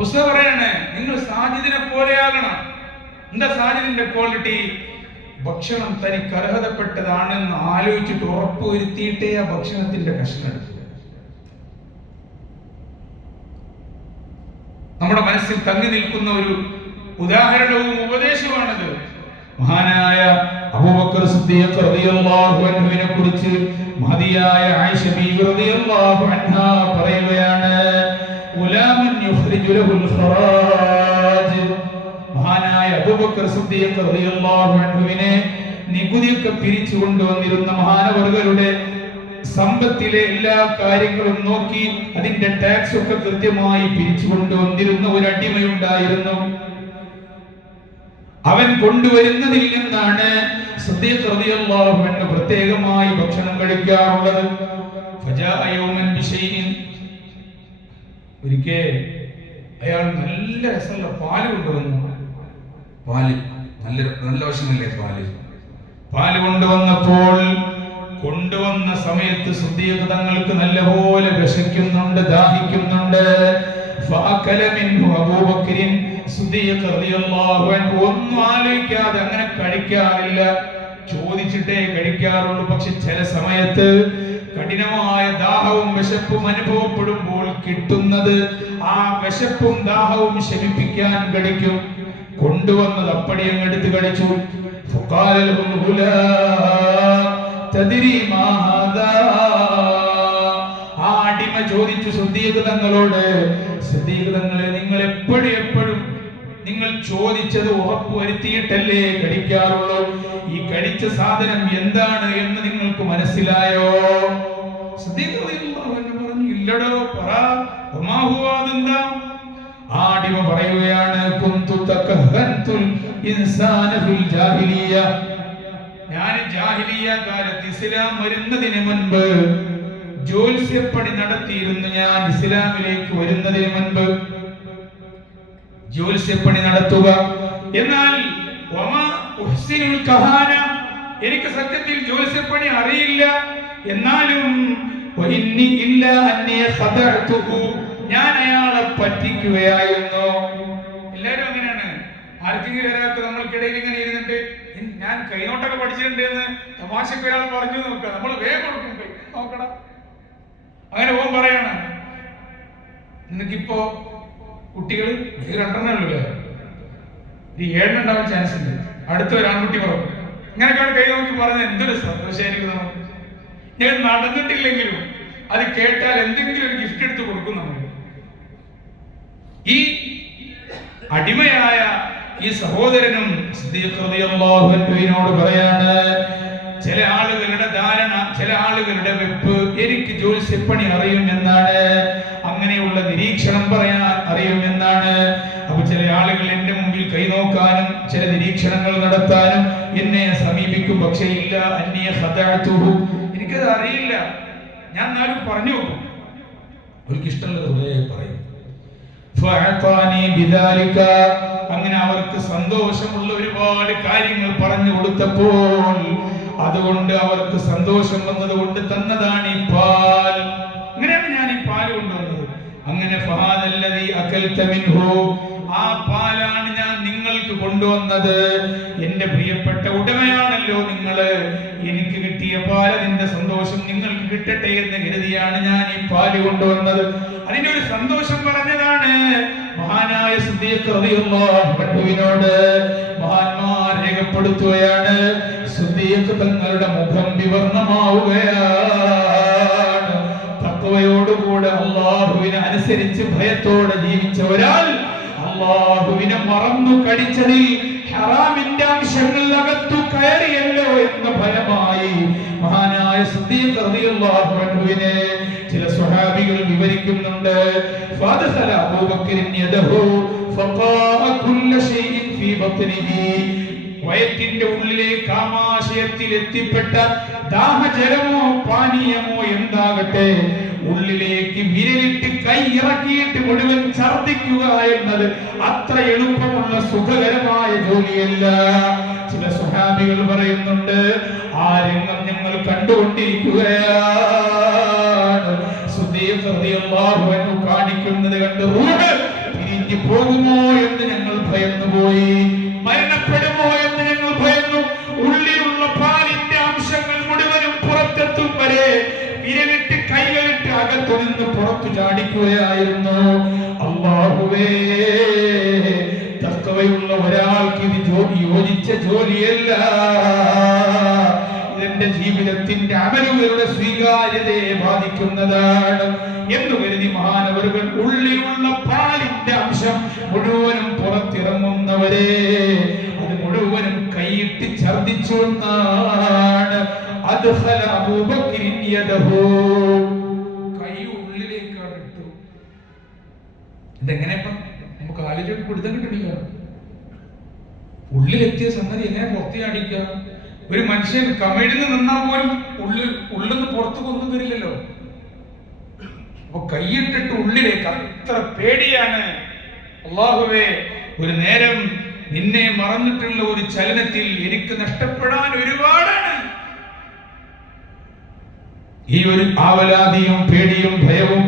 ഉസ്താദ് പറയാണ്, നിങ്ങൾ സാജിദിനെ പോലെയാകണം. എന്താ സാജിദിന്റെ ക്വാളിറ്റി? ഭക്ഷണം തനിക്ക് അർഹതപ്പെട്ടതാണെന്ന് ആലോചിച്ചിട്ട് ഉറപ്പുവരുത്തിയിട്ടേ ആ ഭക്ഷണത്തിന്റെ കഷ്ണം എടുക്കൂ. നമ്മുടെ മനസ്സിൽ തങ്ങി നിൽക്കുന്ന ഒരു ഉദാഹരണവും ഉപദേശവുമാണത്. മഹാനായ അബൂബക്കർ സിദ്ദീഖ് റളിയല്ലാഹു അൻഹുവിനെ കുറിച്ച് മഹദിയായ ആയിഷ ബീവി റളിയല്ലാഹു അൻഹാ പറയുകയാണ്, ഉലാമൻ യുഖ്രിജു ലഹുൽ ഖറാജ്. മഹാനായ അബൂബക്കർ സിദ്ദീഖ് റളിയല്ലാഹു അൻഹുവിനെ നികുതിയൊക്കെ പിരിച്ചു കൊണ്ടുവന്നിരുന്ന മഹാനവർഗരുടെ സമ്പത്തിലെ എല്ലാ കാര്യങ്ങളും നോക്കി അതിന്റെ ടാക്സ് ഒക്കെ കൃത്യമായി പിരിച്ചു കൊണ്ടുവന്നിരുന്ന ഒരു അടിമയുണ്ടായിരുന്നു. അവൻ കൊണ്ടുവരുന്നതിൽ നിന്നാണ് സിദ്ദീഖ് റളിയല്ലാഹു അൻഹു പ്രത്യേകമായി ഭക്ഷണം കഴിക്കാറുള്ളത്. ഫജാഅ യൗമൻ ബിശൈഇൻ, ഒരിക്കൽ അയാൾ നല്ല രസമുള്ള പാല് കൊണ്ടുവന്നു. പാല് നല്ല വശമല്ലേ പാല് കൊണ്ടുവന്നപ്പോൾ കൊണ്ടുവന്ന സമയത്ത് സിദ്ദീഖ് തങ്ങൾക്ക് നല്ലപോലെ വിശക്കുന്നുണ്ട്, ദാഹിക്കുന്നുണ്ട്. ഫഅകല മിൻഹു അബൂബക്കറിൻ, സിദ്ദീഖ് റളിയല്ലാഹു അൻഹു ഒന്നും ആലോചിക്കാതെ അങ്ങനെ കഴിക്കാറില്ല, ചോദിച്ചിട്ടേ കഴിക്കാറുള്ളൂ. പക്ഷെ ചില സമയത്ത് കഠിനമായ ദാഹവും വിശപ്പും അനുഭവപ്പെടുമ്പോൾ കിട്ടുന്നത് ആ വിശപ്പും ദാഹവും ശമിപ്പിക്കാൻ കഴിക്കും. കൊണ്ടുവന്നത് അപ്പടി അങ്ങ് എടുത്ത് കഴിച്ചു. ആ അടിമ ചോദിച്ചു സിദ്ദീഖ് തങ്ങളോട്, സിദ്ദീഖ് തങ്ങളെ, നിങ്ങൾ എപ്പോഴും നിങ്ങൾ ചോദിച്ചത് ഉറപ്പ് വരുത്തിയിട്ടല്ലേ കഴിക്കാറുള്ളൂ? ഈ കഴിച്ച സാധനം എന്താണ് എന്ന് നിങ്ങൾക്ക് മനസ്സിലായോ? സിദ്ദീഖ് റളിയല്ലാഹു അൻഹു പറഞ്ഞു, ഇല്ലടോ, പറ, അതെന്താ? ആ അടിമ പറയുകയാണ്, കുന്തു തകഹൻതുൽ ഇൻസാന ഫിൽ ജാഹിലിയ, ഞാൻ ജാഹിലിയ കാലത്ത് ഇസ്ലാം വരുന്നതിന് മുൻപ് ജ്യോത്സ്യപ്പണി നടത്തിയിരുന്നു. ഞാൻ ഇസ്ലാമിലേക്ക് വരുന്നതിന് മുൻപ് ജ്യോത്സ്യപ്പണി നടത്തുക. എന്നാൽ എനിക്ക് സത്യത്തിൽ ജ്യോത്സ്യപ്പണി അറിയില്ല. എന്നാലും ഞാൻ അയാളെ പറ്റിക്കുകയായിരുന്നു. എല്ലാരും അങ്ങനെയാണ്. ആർക്കെങ്കിലും ഒരാൾക്ക് നമ്മൾക്കിടയിൽ ഇങ്ങനെ ഇരുന്നിട്ട് ഞാൻ കൈനോട്ടൊക്കെ പഠിച്ചിട്ടുണ്ട് എന്ന് തമാശക്ക് ഒരാൾ പറഞ്ഞു നോക്കുക, നമ്മൾ വേഗം കൊടുക്കും, കൈ നോക്കടാ. അങ്ങനെ ഓൻ പറയാണ്. എനിക്കിപ്പോ കുട്ടികൾ രണ്ടെണ്ണല്ലേ, ഈ 7 ഉണ്ടാവാൻ ചാൻസ് ഉണ്ട്. അടുത്ത ഒരു ആൺകുട്ടി പറഞ്ഞു. ഇങ്ങനെയൊക്കെയാണ് കൈ നോക്കി പറഞ്ഞത്. എന്തൊരു സന്തോഷമായിരിക്കും നമുക്ക്. ഞാൻ നടന്നിട്ടില്ലെങ്കിലും അത് കേട്ടാൽ എന്തെങ്കിലും ഒരു ഗിഫ്റ്റ് എടുത്ത് കൊടുക്കും നമ്മൾ. ഈ അടിമയായ ഈ സഹോദരനും സിദ്ദീഖ് റളിയല്ലാഹു അൻഹുവിനോട് പറയാണ്, ചില ആളുകളുടെ ധാരണ, ചില ആളുകളുടെ വെപ്പ്, എനിക്ക് ജ്യോത്സ്യപ്പണി അറിയുമെന്നാണ്, അങ്ങനെയുള്ള നിരീക്ഷണം പറയാൻ അറിയുമെന്നാണ്. അപ്പൊ ചില ആളുകൾ എന്റെ മുമ്പിൽ കൈനോക്കാനും ചില നിരീക്ഷണങ്ങൾ നടത്താനും എന്നെ സമീപിക്കും. പക്ഷേ ഇല്ല, അന്യ ഖദഅതുഹു, എനിക്കത് അറിയില്ല, ഞാൻ എന്നാലും പറഞ്ഞു നോക്കും. അവർക്ക് ഇഷ്ടമുള്ളത് പറയും. ഫഅതാനി ബിദാലിക, അങ്ങനെ അവർക്ക് സന്തോഷമുള്ള ഒരുപാട് കാര്യങ്ങൾ പറഞ്ഞു കൊടുത്തപ്പോൾ അതുകൊണ്ട് അവർക്ക് സന്തോഷം വന്നതുകൊണ്ട് തന്നതാണ് ഈ പാൽ. അങ്ങനെയാണ് ഞാൻ ഈ പാൽ കൊണ്ടുവന്നത്. അങ്ങനെ ഫഹാദല്ലദീ അകൽത മിൻഹു, ആ പാലാണ് ഞാൻ നിങ്ങൾക്ക് കൊണ്ടുവന്നത്. എന്റെ പ്രിയപ്പെട്ട ഉടമയാണല്ലോ നിങ്ങള്, എനിക്ക് കിട്ടിയ പാൽ, നിന്റെ സന്തോഷം നിങ്ങൾക്ക് കിട്ടട്ടെ എന്ന് കരുതിയാണ് ഞാൻ ഈ പാല് കൊണ്ടുവന്നത്. അതിന്റെ ഒരു സന്തോഷം പറഞ്ഞതാണ് മഹാനായ സിദ്ദീഖ് റളിയല്ലാഹു അൻഹുവിനോട് മഹാന്മാർ രേഖപ്പെടുത്തുകയാണ്. സിദ്ദീഖ് തങ്ങളുടെ മുഖം വിവർണമാവുകയാണ്. തഖ്വയോടുകൂടെ അല്ലാഹുവിനെ അനുസരിച്ച് ഭയത്തോടെ ജീവിച്ച ഒരാൾ അല്ലാഹുവിനെ മറന്നു കഴിച്ചതിൽ ഹറാമിന്റെ അംശങ്ങൾ അകത്തു കയറിയല്ലോ എന്ന ഭയമായി മഹാനായ സിദ്ദീഖ് റളിയല്ലാഹു അൻഹുവിനെ ചില സ്വഹാബികൾ വിവരിക്കുന്നുണ്ട്. ഫദഖല അബൂബക്കർ യദഹു ഫഖാഅ കുല്ല ഷൈഇൻ ഫീ ബത്നിഹി, വയറ്റിന്റെ ഉള്ളിലേക്ക് ആമാശയത്തിൽ എത്തിപ്പെട്ട ദാഹജലമോ പാനീയമോ എന്താകട്ടെ, ഉള്ളിലേക്ക് വിരലിട്ട് കൈ ഇറക്കിയിട്ട് മുഴുവൻ ഛർദ്ദിക്കുക എന്നത് അത്ര എളുപ്പമുള്ള സുഖകരമായ ജോലിയല്ല. ചില സ്വഹാബികൾ പറയുന്നുണ്ട്, ആ രംഗം ഞങ്ങൾ കണ്ടുകൊണ്ടിരിക്കുകയാണ്. സിദ്ദീഖ് റളിയല്ലാഹു അൻഹു കാണിക്കുന്നത് കണ്ട് റൂഹ് പിരിഞ്ഞു പോകുമോ എന്ന് ഞങ്ങൾ ഭയന്നുപോയി, മരണപ്പെടുമോ എന്ന് ഞങ്ങൾ ഭയന്നു. ഉള്ളിലുള്ള പാലിന്റെ അംശങ്ങൾ മുഴുവനും പുറത്തെത്തും വരെ വിരലിട്ട് കൈകളിട്ട് അകത്തു നിന്ന് പുറത്തു ചാടിക്കുകയായിരുന്നു. അല്ലാഹുവേ, തഖ്വയുള്ള ഒരാൾക്ക് ഇത് യോജിച്ച ജോലിയല്ല. ഇതെന്റെ ജീവിതത്തിന്റെ അമലുകളുടെ സ്വീകാര്യതയെ ബാധിക്കുന്നതാണ് എന്ന് കരുതി മഹാനവറുകൾ ഉള്ളിലുള്ള പാലിന്റെ അംശം മുഴുവനും പുറത്തിറങ്ങുന്നവരെ അത് മുഴുവനും കൈയിട്ട് ഛർദിച്ചു എന്നാണ്. അദ്ഖല അബൂബക്കർ യദഹു, കൈ ഉള്ളിലേക്കാണ് ഇട്ടു. ഇതെങ്ങനെ ഇപ്പം നമുക്ക് ആലോചിച്ച് പിടുത്തം കിട്ടണില്ല. ഉള്ളിലെത്തിയ സംഗതി എങ്ങനെ പുറത്തിയാടിക്കുക? ഒരു മനുഷ്യൻ കമിഴ്ന്ന് നിന്നാൽ പോലും ഉള്ളിന്ന് പുറത്തു കൊന്നു തരില്ലല്ലോ. അപ്പൊ കൈയിട്ടിട്ട് ഉള്ളിലേക്ക്, അത്ര പേടിയാണ്. അല്ലാഹുവേ, ഒരു നേരം നിന്നെ മറന്നിട്ടുള്ള ഒരു ചലനത്തിൽ എനിക്ക് നഷ്ടപ്പെടാൻ ഒരുപാടാണ്. ഈ ഒരു ആവലാതിയും പേടിയും ഭയവും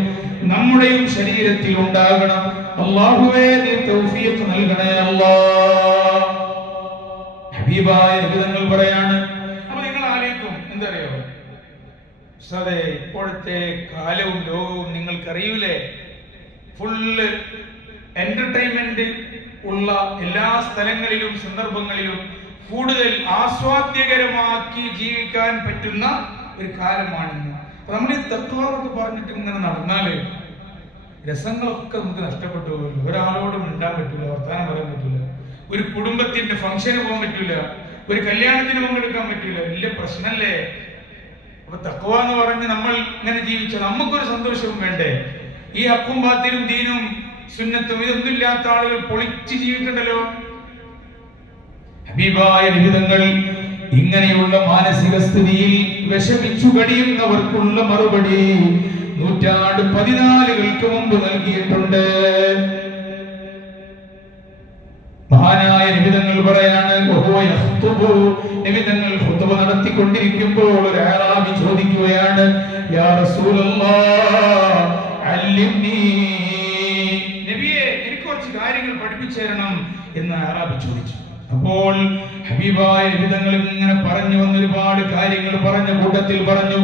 നമ്മുടെയും ശരീരത്തിൽ ഉണ്ടാകണം. അല്ലാഹുവേ നീ തൗഫീഖ് നൽകണേ അല്ലാഹ്. ഹബീബായ നബി തങ്ങൾ പറയാണ്. അപ്പോൾ നിങ്ങൾ ആലോചിക്കും, എന്തറിയോ ഉസ്താദേ, ഇപ്പോഴത്തെ കാലവും ലോകവും നിങ്ങൾക്കറിയൂലേ, ഫുള്ള് എന്റർടൈൻമെന്റ് ഉള്ള എല്ലാ സ്ഥലങ്ങളിലും സന്ദർഭങ്ങളിലും കൂടുതൽ ആസ്വാദ്യകരമാക്കി ജീവിക്കാൻ പറ്റുന്ന ഒരു കാലമാണെന്ന്. നമ്മൾ ഈ തത്വമൊക്കെ പറഞ്ഞിട്ട് ഇങ്ങനെ നടന്നാല് രസങ്ങളൊക്കെ നമുക്ക് നഷ്ടപ്പെട്ടു പോകുമല്ലോ. ഒരാളോട് മിണ്ടാൻ പറ്റില്ല, വർത്താനം പറയാൻ പറ്റില്ല, ഒരു കുടുംബത്തിന്റെ ഫംഗ്ഷന് പോകാൻ പറ്റില്ല, ഒരു കല്യാണത്തിന് പങ്കെടുക്കാൻ പറ്റില്ല. വലിയ പ്രശ്നല്ലേ? അപ്പൊ തഖ്വ എന്ന് പറഞ്ഞ് നമ്മൾ ഇങ്ങനെ ജീവിച്ച നമുക്കൊരു സന്തോഷവും വേണ്ടേ? ഈ ഹക്കും ബാത്തിലും ദീനും സുന്നത്തും ഇതൊന്നും ഇല്ലാത്ത ആളുകൾ പൊളിച്ച് ജീവിക്കണ്ടല്ലോ. ഹബീബായ നബി തങ്ങൾ ഇങ്ങനെയുള്ള മാനസിക സ്ഥിതിയിൽ വിഷമിച്ചു കഴിയുന്നവർക്കുള്ള മറുപടി നൂറ്റാണ്ട് 14 മുമ്പ് നൽകിയിട്ടുണ്ട്. മഹാനായ നബി തങ്ങൾ പറയാണ്, നബി തങ്ങൾ ഖുതുബ നടത്തിക്കൊണ്ടിരിക്കുമ്പോൾ ഒരു അഅറാബി ചോദിക്കുകയാണ്, യാ റസൂലല്ലാഹ് അല്ലിംനി, നബിയേ എനിക്ക് കുറച്ച് കാര്യങ്ങൾ പഠിപ്പിച്ചു തരണം എന്ന് അഅറാബി ചോദിച്ചു. അപ്പോൾ ഹബീബായ നബി തങ്ങൾ ഇങ്ങനെ പറഞ്ഞു വന്ന ഒരുപാട് കാര്യങ്ങൾ പറഞ്ഞ കൂട്ടത്തിൽ പറഞ്ഞു,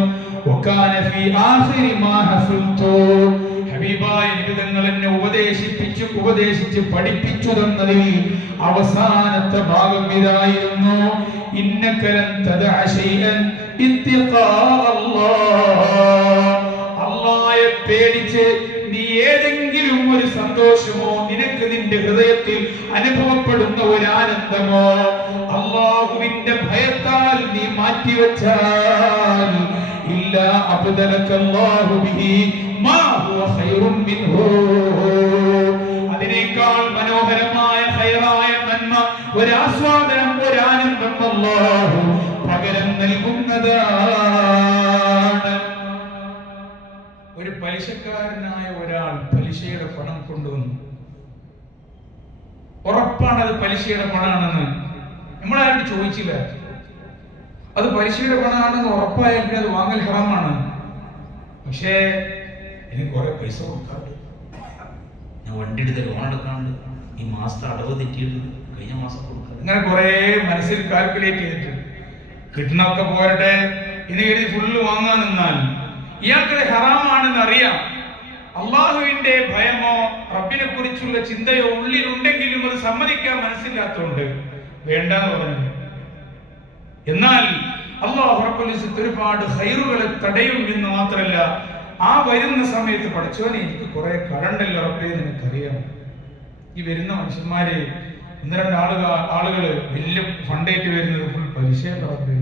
വകാന ഫീ ആഖിരി മാ ഹഫൽതു, ഹബീബായ നബി തങ്ങൾ എന്നെ ഉപദേശിച്ച് പഠിപ്പിച്ചു തന്നതിൽ അവസാനത്തെ ഭാഗം ഇതായിരുന്നു, ഇന്നക ലൻ തദഅ ശൈഅൻ ഇത്തിഖാ അല്ലാഹ്, അല്ലാഹയെ പേടിച്ച് നീ ഏതെങ്കിലും ഒരു സന്തോഷമോ നിനക്ക് നിന്റെ ഹൃദയത്തിൽ അനുഭവപ്പെടുന്ന ഒരു ആനന്ദമോ അല്ലാഹുവിന്റെ ഭയത്താൽ നീ മാറ്റിവെച്ചാൽ ഇല്ലാ അബ്ദലകല്ലാഹു ബിഹി മാ ഹുവ ഖൈറുൻ മിൻഹു, അതിനേക്കാൾ മനോഹരമായ ഖൈറായ നന്മ, ഒരു ആസ്വാദനം, ഒരു ആനന്ദം അല്ലാഹു പകരം നൽകുന്നതാണ്. ഒരു പലിശക്കാരനായ ഒരാൾ പലിശയുടെ പണം കൊണ്ടുവന്നു. ഉറപ്പാണ് അത് പലിശയുടെ പണമാണെന്ന്. നമ്മളാരും ചോദിച്ചില്ല. അത് പലിശയുടെ പണമാണെന്ന് ഉറപ്പായാൽ പിന്നെ അത് വാങ്ങൽ ഹറാമാണ്. പക്ഷേ എനിക്ക് കുറെ പൈസ കൊടുക്കാറുണ്ട്, ഞാൻ വണ്ടി എടുത്ത ലോൺ എടുക്കാണ്ട്, ഈ മാസത്തെ അടവ് തെറ്റിയിട്ട് കഴിഞ്ഞ മാസം കൊടുക്കാം, ഇങ്ങനെ കുറെ മനസ്സിൽ കാൽക്കുലേറ്റ് ചെയ്തിട്ട് കിട്ടണമൊക്കെ പോരട്ടെ ഇനി കരുതി ഫുള്ള് വാങ്ങാൻ നിന്നാൽ ഇയാൾക്കത് ഹറാമാണെന്ന് അറിയാം. അള്ളാഹുവിന്റെ ഭയമോ റബ്ബിനെ കുറിച്ചുള്ള ചിന്തയോ ഉള്ളിലുണ്ടെങ്കിലും അത് സമ്മതിക്കാൻ മനസ്സില്ലാത്തതുകൊണ്ട് വേണ്ടെന്ന് പറഞ്ഞു. എന്നാൽ അല്ലാഹു റബ്ബുൽ ഇസ്സത്ത് ഒരുപാട് ഖൈറുകളെ തടയും എന്ന് മാത്രമല്ല, ആ വരുന്ന സമയത്ത് പഠിച്ചവനെ എനിക്ക് കുറെ കടണ്ടല്ലോ റബ്ബേ നിനക്കറിയാം. ഈ വരുന്ന മനുഷ്യന്മാര് 1-2 ആളുകള് വലിയ ഫണ്ടായിട്ട് വരുന്നത് ഫുൾ പലിശയുടെ റബ്ബേ,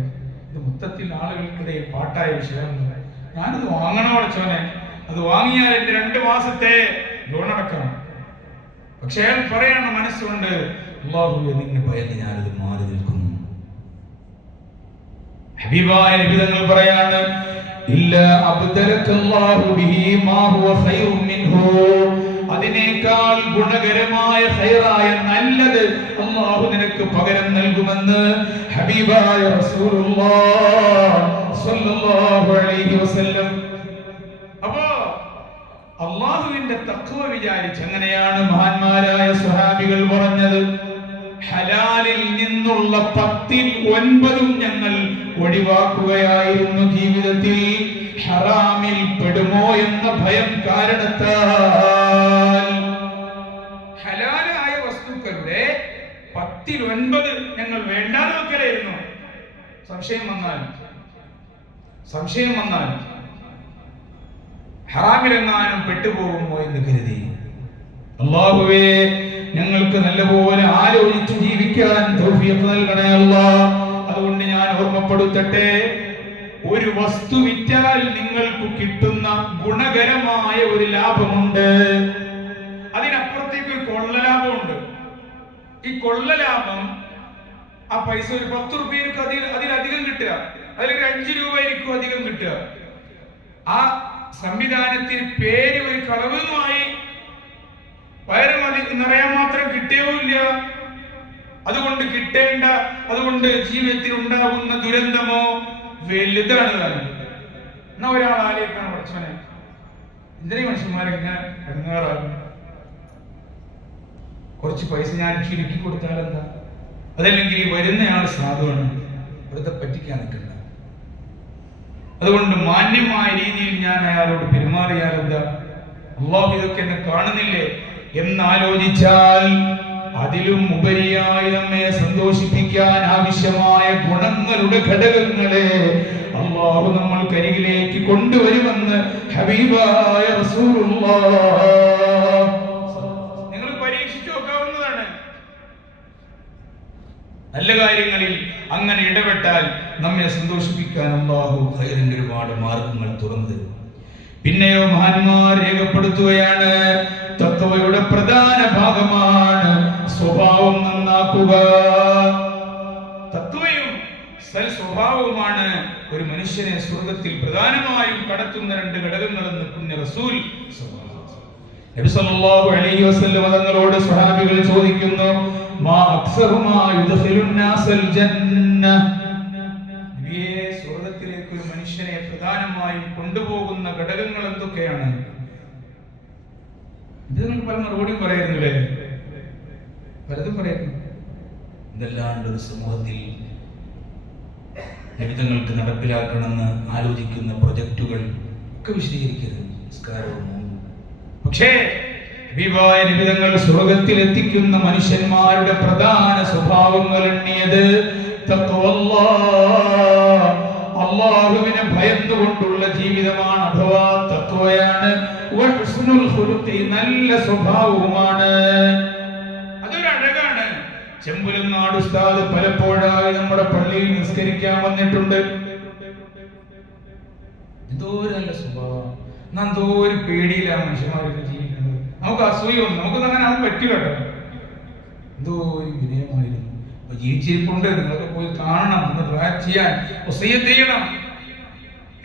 ഇത് മൊത്തത്തിൽ ആളുകൾക്കിടയിൽ പാട്ടായ വിഷയമാണ്. ഞാനത് വാങ്ങണോ പഠിച്ചവനെ, അത് വാങ്ങിയാൽ എന്റെ 2 മാസത്തെ ലോൺ അടക്കണം. പക്ഷെ അയാൾ പറയാണ് മനസ്സുകൊണ്ട്, അല്ലാഹുവേ നിന്നെ ഭയന്ന് ഞാനത് മാറി നിൽക്കുന്നു. ഹബീബായ നബി തങ്ങൾ പറയാണ്, ഇല്ലാ അബ്ദലകല്ലാഹു ബിഹി മാ ഹുവ ഖൈറുൻ മിൻഹു, അതിനേക്കാൾ ഗുണകരമായ ഖൈറായ നല്ലത് അല്ലാഹു നിനക്ക് പകരം നൽകുമെന്ന് ഹബീബായ റസൂലുള്ളാഹി സ്വല്ലല്ലാഹു അലൈഹി വസല്ലം. അപ്പോ അല്ലാഹുവിന്റെ തഖ്വ വിചാരിച്ച് അങ്ങനെയാണ് മഹാന്മാരായ സ്വഹാബികൾ പറഞ്ഞത്, ഹലാലിൽ നിന്നുള്ള 10ൽ 9 ഞങ്ങൾ ഒഴിവാക്കുകയായിരുന്നു ജീവിതത്തിൽ, ഹറാമിൽ പെടുമോ എന്ന ഭയം കാരണത്താൽ. ഹലാലായ വസ്തുക്കളുടെ 10ൽ 9 ഞങ്ങൾ വേണ്ടാന്ന് വെക്കലായിരുന്നു. സംശയം വന്നാൽ ഹറാമിലെങ്ങാനും പെട്ടുപോകുമോ എന്ന് കരുതി. അല്ലാഹുവേ ഞങ്ങൾക്ക് നല്ലപോലെ ആലോചിച്ചു ജീവിക്കാൻ തൗഫീഖ് നൽകണേ അല്ലാഹ്. അതുകൊണ്ട് ഞാൻ ഓർമ്മപ്പെടുത്തട്ടെ, ഒരു വസ്തു വിറ്റാൽ നിങ്ങൾക്ക് കിട്ടുന്ന ഗുണകരമായ ഒരു ലാഭമുണ്ട്, അതിനപ്പുറത്തേക്ക് ഒരു കൊള്ളലാഭമുണ്ട്. ഈ കൊള്ളലാഭം, ആ പൈസ ഒരു 10 രൂപയ്ക്ക് അതിലധികം കിട്ടുക, അതിലൊരു 5 രൂപയ്ക്കും അധികം കിട്ടുക. ആ സംവിധാനത്തിന് പേര് ഒരു കളവുമായി വയറ് നിറയാൻ മാത്രം കിട്ടിയവുമില്ല. അതുകൊണ്ട് ജീവിതത്തിൽ ഉണ്ടാകുന്ന ദുരന്തമോ വലുതാണ്. എന്നാ ഒരാൾ ആലോചിക്കണം, പഠിച്ചവനെ എന്തിനീ മനുഷ്യന്മാരെങ്ങനെ ഇറങ്ങാറാകും, കുറച്ച് പൈസ ഞാൻ ചുരുക്കി കൊടുത്താൽ എന്താ, അതല്ലെങ്കിൽ ഈ വരുന്നയാൾ സാധുവാണ്, വെറുതെ പറ്റിക്കാൻ നിൽക്കണ്ട, അതുകൊണ്ട് മാന്യമായ രീതിയിൽ ഞാൻ അയാളോട് പെരുമാറിയാൽ എന്താ, അള്ളാഹു ഇതൊക്കെ എന്നെ കാണുന്നില്ലേ എന്നാലോചിച്ചാൽ അതിലും ഉപരിയായി നമ്മെ സന്തോഷിപ്പിക്കാൻ ആവശ്യമായ ഗുണങ്ങളുടെ ഘടകങ്ങളെ അള്ളാഹു നമ്മൾക്കരികിലേക്ക് കൊണ്ടുവരുമെന്ന് ഹബീബായ റസൂലുള്ളാഹ്. നിങ്ങൾ പരീക്ഷിച്ചു നോക്കാവുന്നതാണ്. നല്ല കാര്യങ്ങളിൽ അങ്ങനെ ഇടപെട്ടാൽ നമ്മെ സന്തോഷിപ്പിക്കാൻ അല്ലാഹു ഖൈറിന്റെ ഒരുപാട് മാർഗങ്ങൾ തുറന്നു തരും. പിന്നെയോ മഹാന്മാർ രേഖപ്പെടുത്തുകയാണ്, തഖ്വയുടെ പ്രധാന ഭാഗമാണ് സ്വഭാവം നന്നാക്കുക. തഖ്വയും സൽ സ്വഭാവവുമാണ് ഒരു മനുഷ്യനെ സ്വർഗ്ഗത്തിൽ പ്രധാനമായും കടത്തുന്ന രണ്ട് ഘടകങ്ങളെന്ന് പുണ്യ റസൂൽ നബി സല്ലല്ലാഹു അലൈഹി വസല്ലം തങ്ങളോട് സ്വഹാബികൾ ചോദിക്കുന്നു, മാ അക്സറു മാ യുദ്ഖിലുൻ നാസൽ ജന്ന, നബിയേ സ്വർഗ്ഗത്തിലേക്ക് ഒരു മനുഷ്യനെ പ്രധാനമായും കൊണ്ടുപോകുന്ന ഘടകങ്ങൾ എന്തൊക്കെയാണ്? ഇത് നിങ്ങൾക്ക് പല മറുപടിയും പറയായിരുന്നില്ലേ, പലതും പറയുന്നു. ഇതല്ലാണ്ട് ഒരു സമൂഹത്തിൽ നിമിതങ്ങൾക്ക് നടപ്പിലാക്കണമെന്ന് ആലോചിക്കുന്ന പ്രൊജക്റ്റുകൾ ഒക്കെ വിശദീകരിക്കരുത്, നിസ്കാരവും. പക്ഷേ ഹബീബായ നിമിതങ്ങൾ സ്വർഗ്ഗത്തിൽ എത്തിക്കുന്ന മനുഷ്യന്മാരുടെ പ്രധാന സ്വഭാവങ്ങൾ എണ്ണിയത് തഖ്വല്ലാഹ്, അല്ലാഹുവിനെ ഭയന്നുകൊണ്ടുള്ള ജീവിതമാണ്, അഥവാ തഖ്വയാണ്. വഹുസ്നുൽ ഖുലുഖി, നല്ല സ്വഭാവവുമാണ്. അതൊരു അഴകാണ്. ചെമ്പുലങ്ങാട് ഉസ്താദ് പലപ്പോഴായി നമ്മുടെ പള്ളിയിൽ നിസ്കരിക്കാൻ വന്നിട്ടുണ്ട്. എന്തോ നല്ല സ്വഭാവം, എന്തോ ഒരു പേടിയിലാണ് മനുഷ്യന്മാരൊക്കെ ജീവിക്കുന്നത്. നമുക്ക് അസൂയൊന്നും നമുക്കൊന്നും അങ്ങനെ ആവാൻ പറ്റില്ല കേട്ടോ. എന്തോ ഒരു വിനയമായിരുന്നു. അപ്പൊ ജീവിച്ചിരിപ്പുണ്ട്, നിങ്ങളൊക്കെ പോയി കാണണം, ഒന്ന് ദുആ ചെയ്യാൻ, വസിയ്യത്ത് ചെയ്യണം.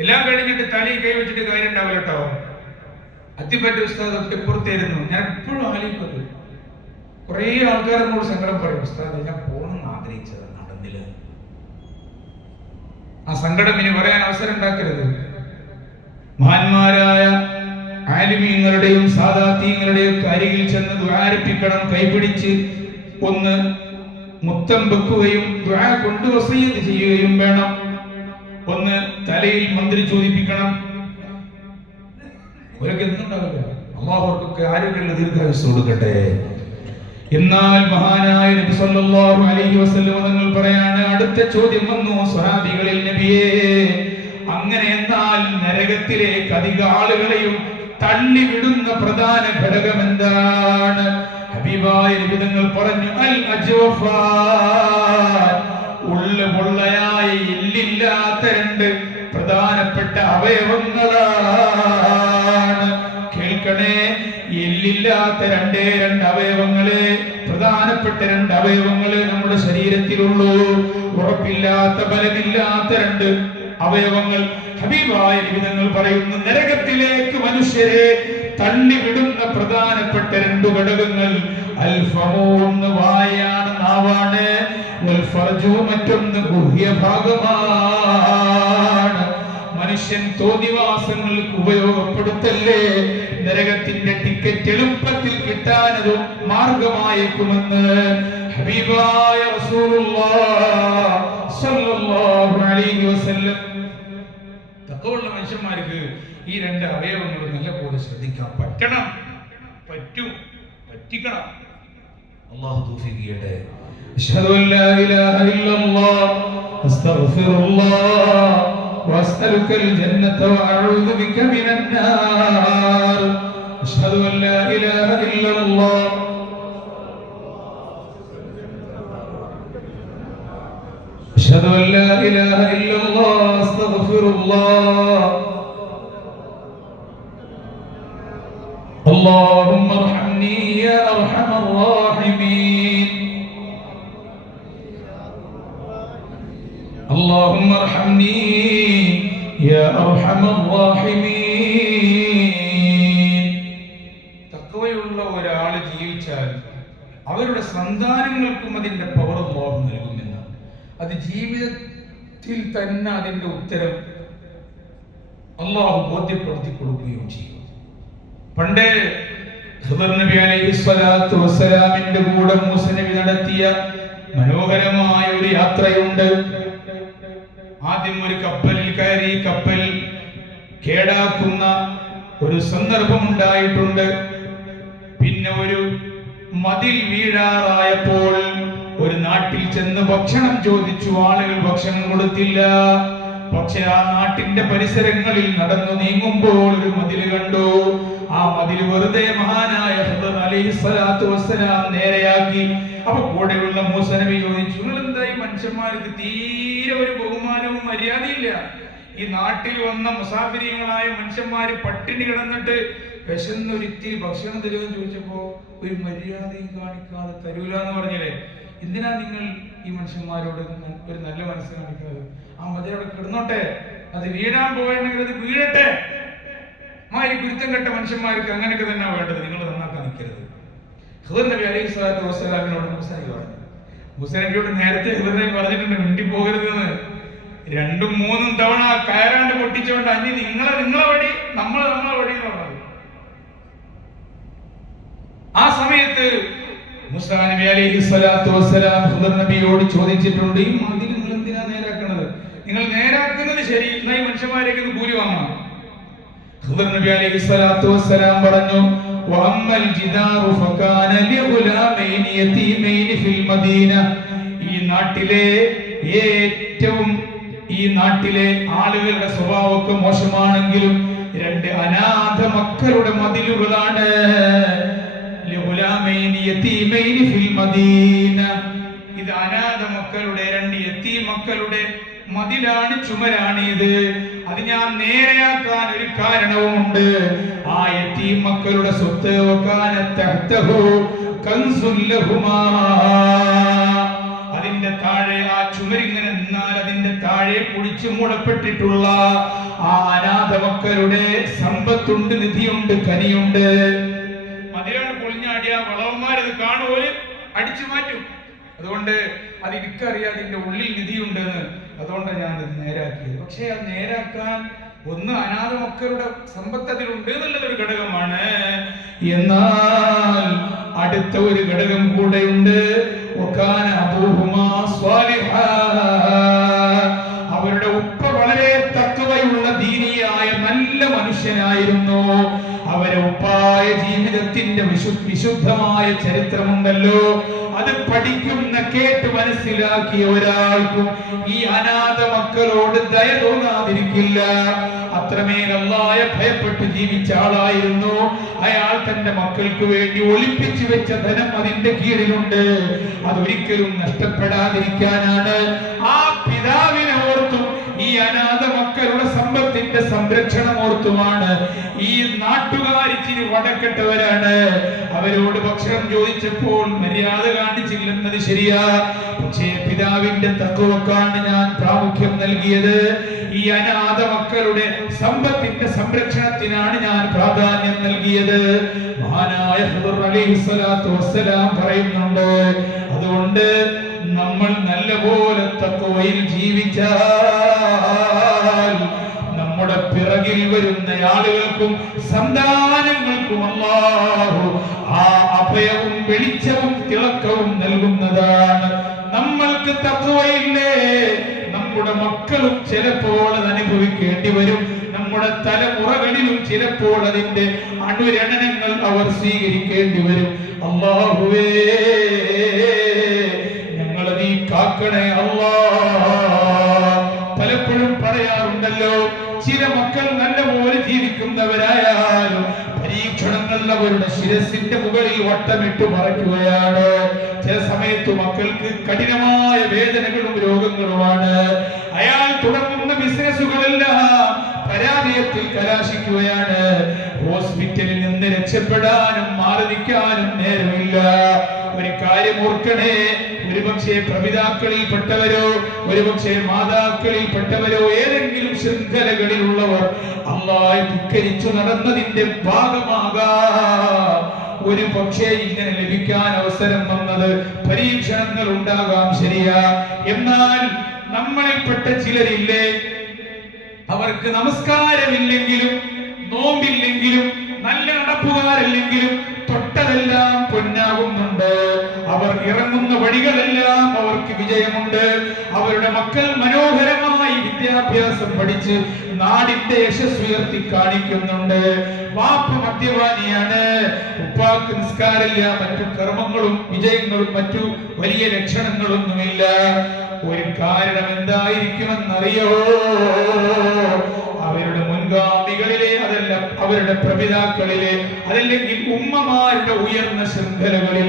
എല്ലാം കഴിഞ്ഞിട്ട് തലയിൽ കൈ വെച്ചിട്ട് കാര്യം ഉണ്ടാവില്ല കേട്ടോ. അത്തിപ്പറ്റ ഉസ്താദ് ഒക്കെ പുറത്തായിരുന്നു. ഞാൻ എപ്പോഴും ആലോചിക്കുന്നത്, കുറേ ആൾക്കാർ എന്നോട് സങ്കടം പറയും, ഉസ്താദ് ഞാൻ പോകണമെന്ന് ആഗ്രഹിച്ചത് നടന്നില്ല. ആ സങ്കടം ഇനി പറയാൻ അവസരം ഉണ്ടാക്കരുത്. മഹാന്മാരായ ആലിമീങ്ങളുടെയും സാദാത്തീങ്ങളുടെയും അരികിൽ ചെന്ന് ദുആരപ്പിക്കണം, കൈപിടിച്ച് ഒന്ന് മുത്തം വെക്കുകയും ദുആ കൊണ്ട് വസിയ്യത്ത് ചെയ്യുകയും വേണം. ഒന്ന് തലയിൽ മന്ത്രി ചോദിപ്പിക്കണം. അവരൊക്കെ എന്തുണ്ടാവില്ല, അല്ലാഹു അവർക്കൊക്കെ ആരോഗ്യമുള്ള ദീർഘായുസ്സ് കൊടുക്കട്ടെ. എന്നാൽ മഹാനായ നബി സല്ലല്ലാഹു അലൈഹി വസല്ലം തങ്ങൾ പറയാണ്, അടുത്ത ചോദ്യം വന്നു സ്വഹാബികളിൽ, നബിയേ അങ്ങനെ എന്നാൽ നരകത്തിലേക്ക് അധിക ആളുകളെയും തള്ളിവിടുന്ന പ്രധാന ഘടകം എന്താണ്? ഹബീബായ നബി തങ്ങൾ പറഞ്ഞു, അൽ അജ്വഫാ, ഉള്ളു പൊള്ളയായ എല്ലില്ലാത്ത രണ്ട് പ്രധാനപ്പെട്ട അവയവങ്ങളാണ്. കേൾക്കണേ, എല്ലില്ലാത്ത രണ്ടേ രണ്ട് അവയവങ്ങളെ, പ്രധാനപ്പെട്ട രണ്ട് അവയവങ്ങളെ നമ്മുടെ ശരീരത്തിലുള്ളൂ. ഉറപ്പില്ലാത്ത ബലമില്ലാത്ത രണ്ട് അവയവങ്ങൾ. ഹബീബായ നബി തങ്ങൾ പറയുന്നു, നരകത്തിലേക്ക് മനുഷ്യരെ തള്ളിവിടുന്ന പ്രധാനപ്പെട്ട രണ്ട് ഘടകങ്ങൾ, അൽ ഫമൂ, ഒന്ന് വായാണ്, നാവാണ്, വൽ ഫർജു, മറ്റൊന്ന് ഗുഹ്യഭാഗമാണ്. മനുഷ്യൻ തോന്നിവാസങ്ങൾക്ക് ഉപയോഗപ്പെടുത്തല്ലേ, നരകത്തിന്റെ ടിക്കറ്റ് എളുപ്പത്തിൽ കിട്ടാനതും മാർഗമായേക്കുമെന്ന് ഹബീബായ റസൂലുള്ളാഹി സ്വല്ലല്ലാഹു അലൈഹി വസല്ലം. തഖ്വയുള്ള മനുഷ്യന്മാർക്ക് ഈ രണ്ട് അവയവങ്ങളും നല്ലപോലെ ശ്രദ്ധിക്കാൻ പറ്റണം, പറ്റിക്കണം. അല്ലാഹു തൗഫീഖ് ചെയ്യട്ടെ. അഷ്ഹദു അൻ ലാ ഇലാഹ ഇല്ലല്ലാഹ് അസ്തഗ്ഫിറുല്ലാഹ് വഅസ്അലുക്കൽ ജന്നത വഅഊദു ബിക മിനൻ നാർ. അഷ്ഹദു അൻ ലാ ഇലാഹ ഇല്ലല്ലാഹ് أشهد أن لا إله إلا الله أستغفر الله. اللهم ارحمني يا أرحم الراحمين. اللهم ارحمني يا أرحم الراحمين. തഖ്വയുള്ള ഒരാൾ ജീവിച്ചാൽ അവരുടെ സന്താനങ്ങൾക്കും അതിന്റെ പവർ അല്ലാഹു നൽകുമെന്ന്. അത് ജീവിതത്തിൽ തന്നെ അതിന്റെ ഉത്തരം അള്ളാഹു ബോധ്യപ്പെടുത്തി കൊടുക്കുകയും ചെയ്യും. പണ്ട് ഖിദർ നബി അലൈഹിസ്സലാത്തു വസ്സലാമിന്റെ കൂടെ മൂസ നബി നടത്തിയ മനോഹരമായ ഒരു യാത്രയുണ്ട്. ആദ്യം ഒരു കപ്പലിൽ കയറി കപ്പൽ കേടാക്കുന്ന ഒരു സന്ദർഭം ഉണ്ടായിട്ടുണ്ട്. പിന്നെ ഒരു മതിൽ വീഴാറായപ്പോൾ ഒരു നാട്ടിൽ ചെന്ന് ഭക്ഷണം ചോദിച്ചു. ആളുകൾ ഭക്ഷണം കൊടുത്തില്ല. പക്ഷെ ആ നാട്ടിന്റെ പരിസരങ്ങളിൽ നടന്നു നീങ്ങുമ്പോൾ ഒരു മതിൽ കണ്ടു. ആ മതിൽ വെറുതെ മഹാനായ ഖിദർ അലൈഹിസ്സലാത്തു വസ്സലാം നേരെയാക്കി. അപ്പൊ കൂടെയുള്ള മൂസ നബി ചോദിച്ചു, എന്തായി മനുഷ്യന്മാർക്ക് തീരെ ഒരു ബഹുമാനവും മര്യാദയില്ല. ഈ നാട്ടിൽ വന്ന മുസാഫിരികളായ മനുഷ്യന്മാര് പട്ടിണി കിടന്നിട്ട് വിശന്നൊരിത്തിരി ഭക്ഷണം തരുമെന്ന് ചോദിച്ചപ്പോ ഒരു മര്യാദയും കാണിക്കാതെ തരൂല എന്ന് പറഞ്ഞില്ലേ? എന്തിനാ നിങ്ങൾ ഈ മനുഷ്യന്മാരോട് ഒരു നല്ല മനസ്സ് കാണിക്കുന്നത്? ആ മതിലവിടെ കിടന്നോട്ടെ, അത് വീഴാൻ പോകണമെങ്കിൽ അത് വീഴട്ടെ. മാതിരി കുരുത്തം കെട്ട മനുഷ്യന്മാർക്ക് അങ്ങനെയൊക്കെ തന്നെ വേണ്ടത്, നിങ്ങൾ നന്നാക്കാൻ നിൽക്കരുത്. ഖിദർ നബി അലൈഹിസ്സലാത്തു വസ്സലാമിനോട് മൂസ നബി പറഞ്ഞു. മൂസ നബിയോട് നേരത്തെ ഖിദർ നബി പറഞ്ഞിട്ടുണ്ട് മിണ്ടി പോകരുതെന്ന്. 2ഉം 3ഉം തവണ കയറാണ്ട് പൊട്ടിച്ചുകൊണ്ട് അഞ്ഞ് നിങ്ങളെ വഴി നമ്മളെ വഴി എന്ന് പറഞ്ഞത്. ആ സമയത്ത് മൂസാ നബി അലൈഹിസ്സലാത്തു വസ്സലാം ഖിദർ നബിയോട് ചോദിച്ചിട്ടുണ്ട്, ഈ മതിൽ നിങ്ങൾ എന്തിനാ നേരാക്കുന്നത്? നിങ്ങൾ നേരാക്കുന്നത് ശരി, എന്നാ ഈ മനുഷ്യന്മാരേക്ക് കൂലി വാങ്ങണം. ഖിദർ നബി അലൈഹിസ്സലാത്തു വസ്സലാം പറഞ്ഞു, വഅമ്മൽ ജിദാറു ഫകാന ലിഗുലാമൈനി യതീമൈനി ഫിൽ മദീന. ഈ നാട്ടിലെ ആളുകളുടെ സ്വഭാവമൊക്കെ മോശമാണെങ്കിലും 2 അനാഥ മക്കളുടെ മതിലുകളാണ്. ലിഗുലാമൈനി യതീമൈനി ഫിൽ മദീന. ഇത് അനാഥ മക്കളുടെ 2 യതീം മക്കളുടെ മതിലാണ്, ചുമരാണ് ഇത്. അത് ഞാൻ നേരെയാക്കാൻ ഒരു കാരണവുമുണ്ട്. ആ യതീം മക്കളുടെ സ്വത്ത് അതിന്റെ താഴെ ആ ചുമരിങ്ങനെ നിന്നാൽ അതിന്റെ താഴെ പൊടിച്ചു മൂടപ്പെട്ടിട്ടുള്ള ആ അനാഥ മക്കളുടെ സമ്പത്തുണ്ട്, നിധിയുണ്ട്, കനിയുണ്ട്. മതിലാണ് പൊളിഞ്ഞാടിയ വളവന്മാരത് കാണുപോലെ അടിച്ചു മാറ്റും. അതുകൊണ്ട് അത് എനിക്കറിയാം അതിന്റെ ഉള്ളിൽ നിധിയുണ്ടെന്ന്. അതുകൊണ്ടാണ് ഞാൻ അത് നേരാക്കിയത്. പക്ഷെ അത് നേരാക്കാൻ ഒന്ന് അനാഥ മക്കളുടെ സമ്പത്ത് അതിലുണ്ട് എന്നുള്ളതൊരു ഘടകമാണ്. എന്നാൽ അടുത്ത ഒരു ഘടകം കൂടെയുണ്ട്. അവരുടെ ഉപ്പ വളരെ തഖ്വയുള്ള ദീനിയായ നല്ല മനുഷ്യനായിരുന്നു. അവരെ ഉപ്പായ ജീവിതത്തിന്റെ വിശുദ്ധമായ ചരിത്രമുണ്ടല്ലോ. അത് പഠിക്കുന്ന കേട്ട് മനസ്സിലാക്കിയ ഒരാൾക്കും ഈ അനാഥ മക്കളോട് ദയ തോന്നാതിരിക്കില്ല. അത്രമേൽ അല്ലാഹയെ ഭയപ്പെട്ട് ജീവിച്ച ആളായിരുന്നു അയാൾ. തന്റെ മക്കൾക്ക് വേണ്ടി ഒളിപ്പിച്ചു വെച്ച ധനം അതിന്റെ കീഴിലുണ്ട്. അതൊരിക്കലും നഷ്ടപ്പെടാതിരിക്കാനാണ്. ആ പിതാവിനെ ഓർത്തും ഈ അനാഥ മക്കളുടെ സമ്പത്തിന്റെ സംരക്ഷണം ഓർത്തുമാണ്. ഈ നാട്ടുകാരിച്ചിരി വടക്കെട്ടവരാണ്. അവരോട് ഭക്ഷണം ചോദിച്ചപ്പോൾ മര്യാദ കാണിച്ചില്ലെന്നത് ശരിയാ. പക്ഷേ പിതാവിന്റെ തഖ്വക്കാണ് ഞാൻ പ്രാമുഖ്യം നൽകിയത്. ഈ അനാഥ മക്കളുടെ സമ്പത്തിന്റെ സംരക്ഷണത്തിനാണ് ഞാൻ പ്രാധാന്യം നൽകിയത്. മഹാനായ ഖിദർ അലൈഹിസ്സലാത്തു വസ്സലാം പറയുന്നുണ്ട്, അതുകൊണ്ട് നമ്മൾ നല്ലപോലെ തഖ്വയിൽ ജീവിച്ചാൽ നമ്മുടെ പിറകിൽ വരുന്ന ആളുകൾക്കും സന്താനങ്ങൾക്കും അല്ലാഹു ആ അഭയവും വെളിച്ചവും തിളക്കവും നൽകുന്നതാണ്. നമ്മൾക്ക് തഖ്വയില്ലേ, നമ്മുടെ മക്കളും ചിലപ്പോൾ അത് അനുഭവിക്കേണ്ടി വരും. നമ്മുടെ തലമുറകളിലും ചിലപ്പോൾ അതിന്റെ അനുരണനങ്ങൾ അവർ സ്വീകരിക്കേണ്ടി വരും. അല്ലാഹുവേ, ഞങ്ങളെ നീ കാക്കണേ അല്ലാഹ്. പലപ്പോഴും പറയാറുണ്ടല്ലോ, ചില മക്കൾ നല്ലപോലെ ജീവിക്കുന്നവരായാലും പരീക്ഷണങ്ങൾ അവരുടെ ശിരസിന്റെ മുകളിൽ വട്ടമിട്ട് മറയ്ക്കുകയാണ്. ചില സമയത്ത് മക്കൾക്ക് കഠിനമായ വേദനകളും രോഗങ്ങളുമാണ്. അയാൾ തുടങ്ങുന്ന ബിസിനസ്സുകളെല്ലാം പരാജയത്തിൽ കലാശിക്കുകയാണ്. ഹോസ്പിറ്റലിൽ നിന്ന് രക്ഷപ്പെടാനും മാറി നിൽക്കാനും നേരമില്ല. ഒരു കാര്യം ഓർക്കണേ, ഒരുപക്ഷെ പ്രപിതാക്കളിൽപ്പെട്ടവരോ ഒരുപക്ഷെ മാതാക്കളിൽപ്പെട്ടവരോ ഏതെങ്കിലും ശൃംഖലകളിലുള്ളവർ അല്ലാഹയെ ധിക്കരിച്ചു നടന്നതിന്റെ ഭാഗമാകാം. ഒരു പക്ഷേ ഇങ്ങനെ ലഭിക്കാൻ അവസരം വന്നത് പരീക്ഷണങ്ങൾ ഉണ്ടാകാം, ശരിയാ. എന്നാൽ നമ്മളിൽപ്പെട്ട ചിലരില്ലേ, അവർക്ക് നമസ്കാരമില്ലെങ്കിലും നോമ്പില്ലെങ്കിലും നല്ല നടപ്പുകാരല്ലെങ്കിലും തൊട്ടതെല്ലാം പൊന്നാകുന്നുണ്ട്. അവർ ഇറങ്ങുന്ന വഴികളെല്ലാം അവർക്ക് വിജയമുണ്ട്. അവരുടെ മക്കൾ മനോഹരമായി വിദ്യാഭ്യാസം പഠിച്ച് നാടിന്റെ യശസ് ഉയർത്തി കാണിക്കുന്നുണ്ട്. വാപ്പ മദ്യപാനിയാണ്, ഉപ്പാക്ക് നിസ്കാരമില്ല, മറ്റു കർമ്മങ്ങളും വിജയങ്ങളും മറ്റു വലിയ ലക്ഷണങ്ങളൊന്നുമില്ല. ഒരു കാരണം എന്തായിരിക്കുമെന്നറിയോ? അവരുടെ മുൻഗാമികളിലെ, അതല്ല അവരുടെ പ്രപിതാക്കളിലെ, അതല്ലെങ്കിൽ ഉമ്മമാരുടെ ഉയർന്ന ശൃംഖലകളിൽ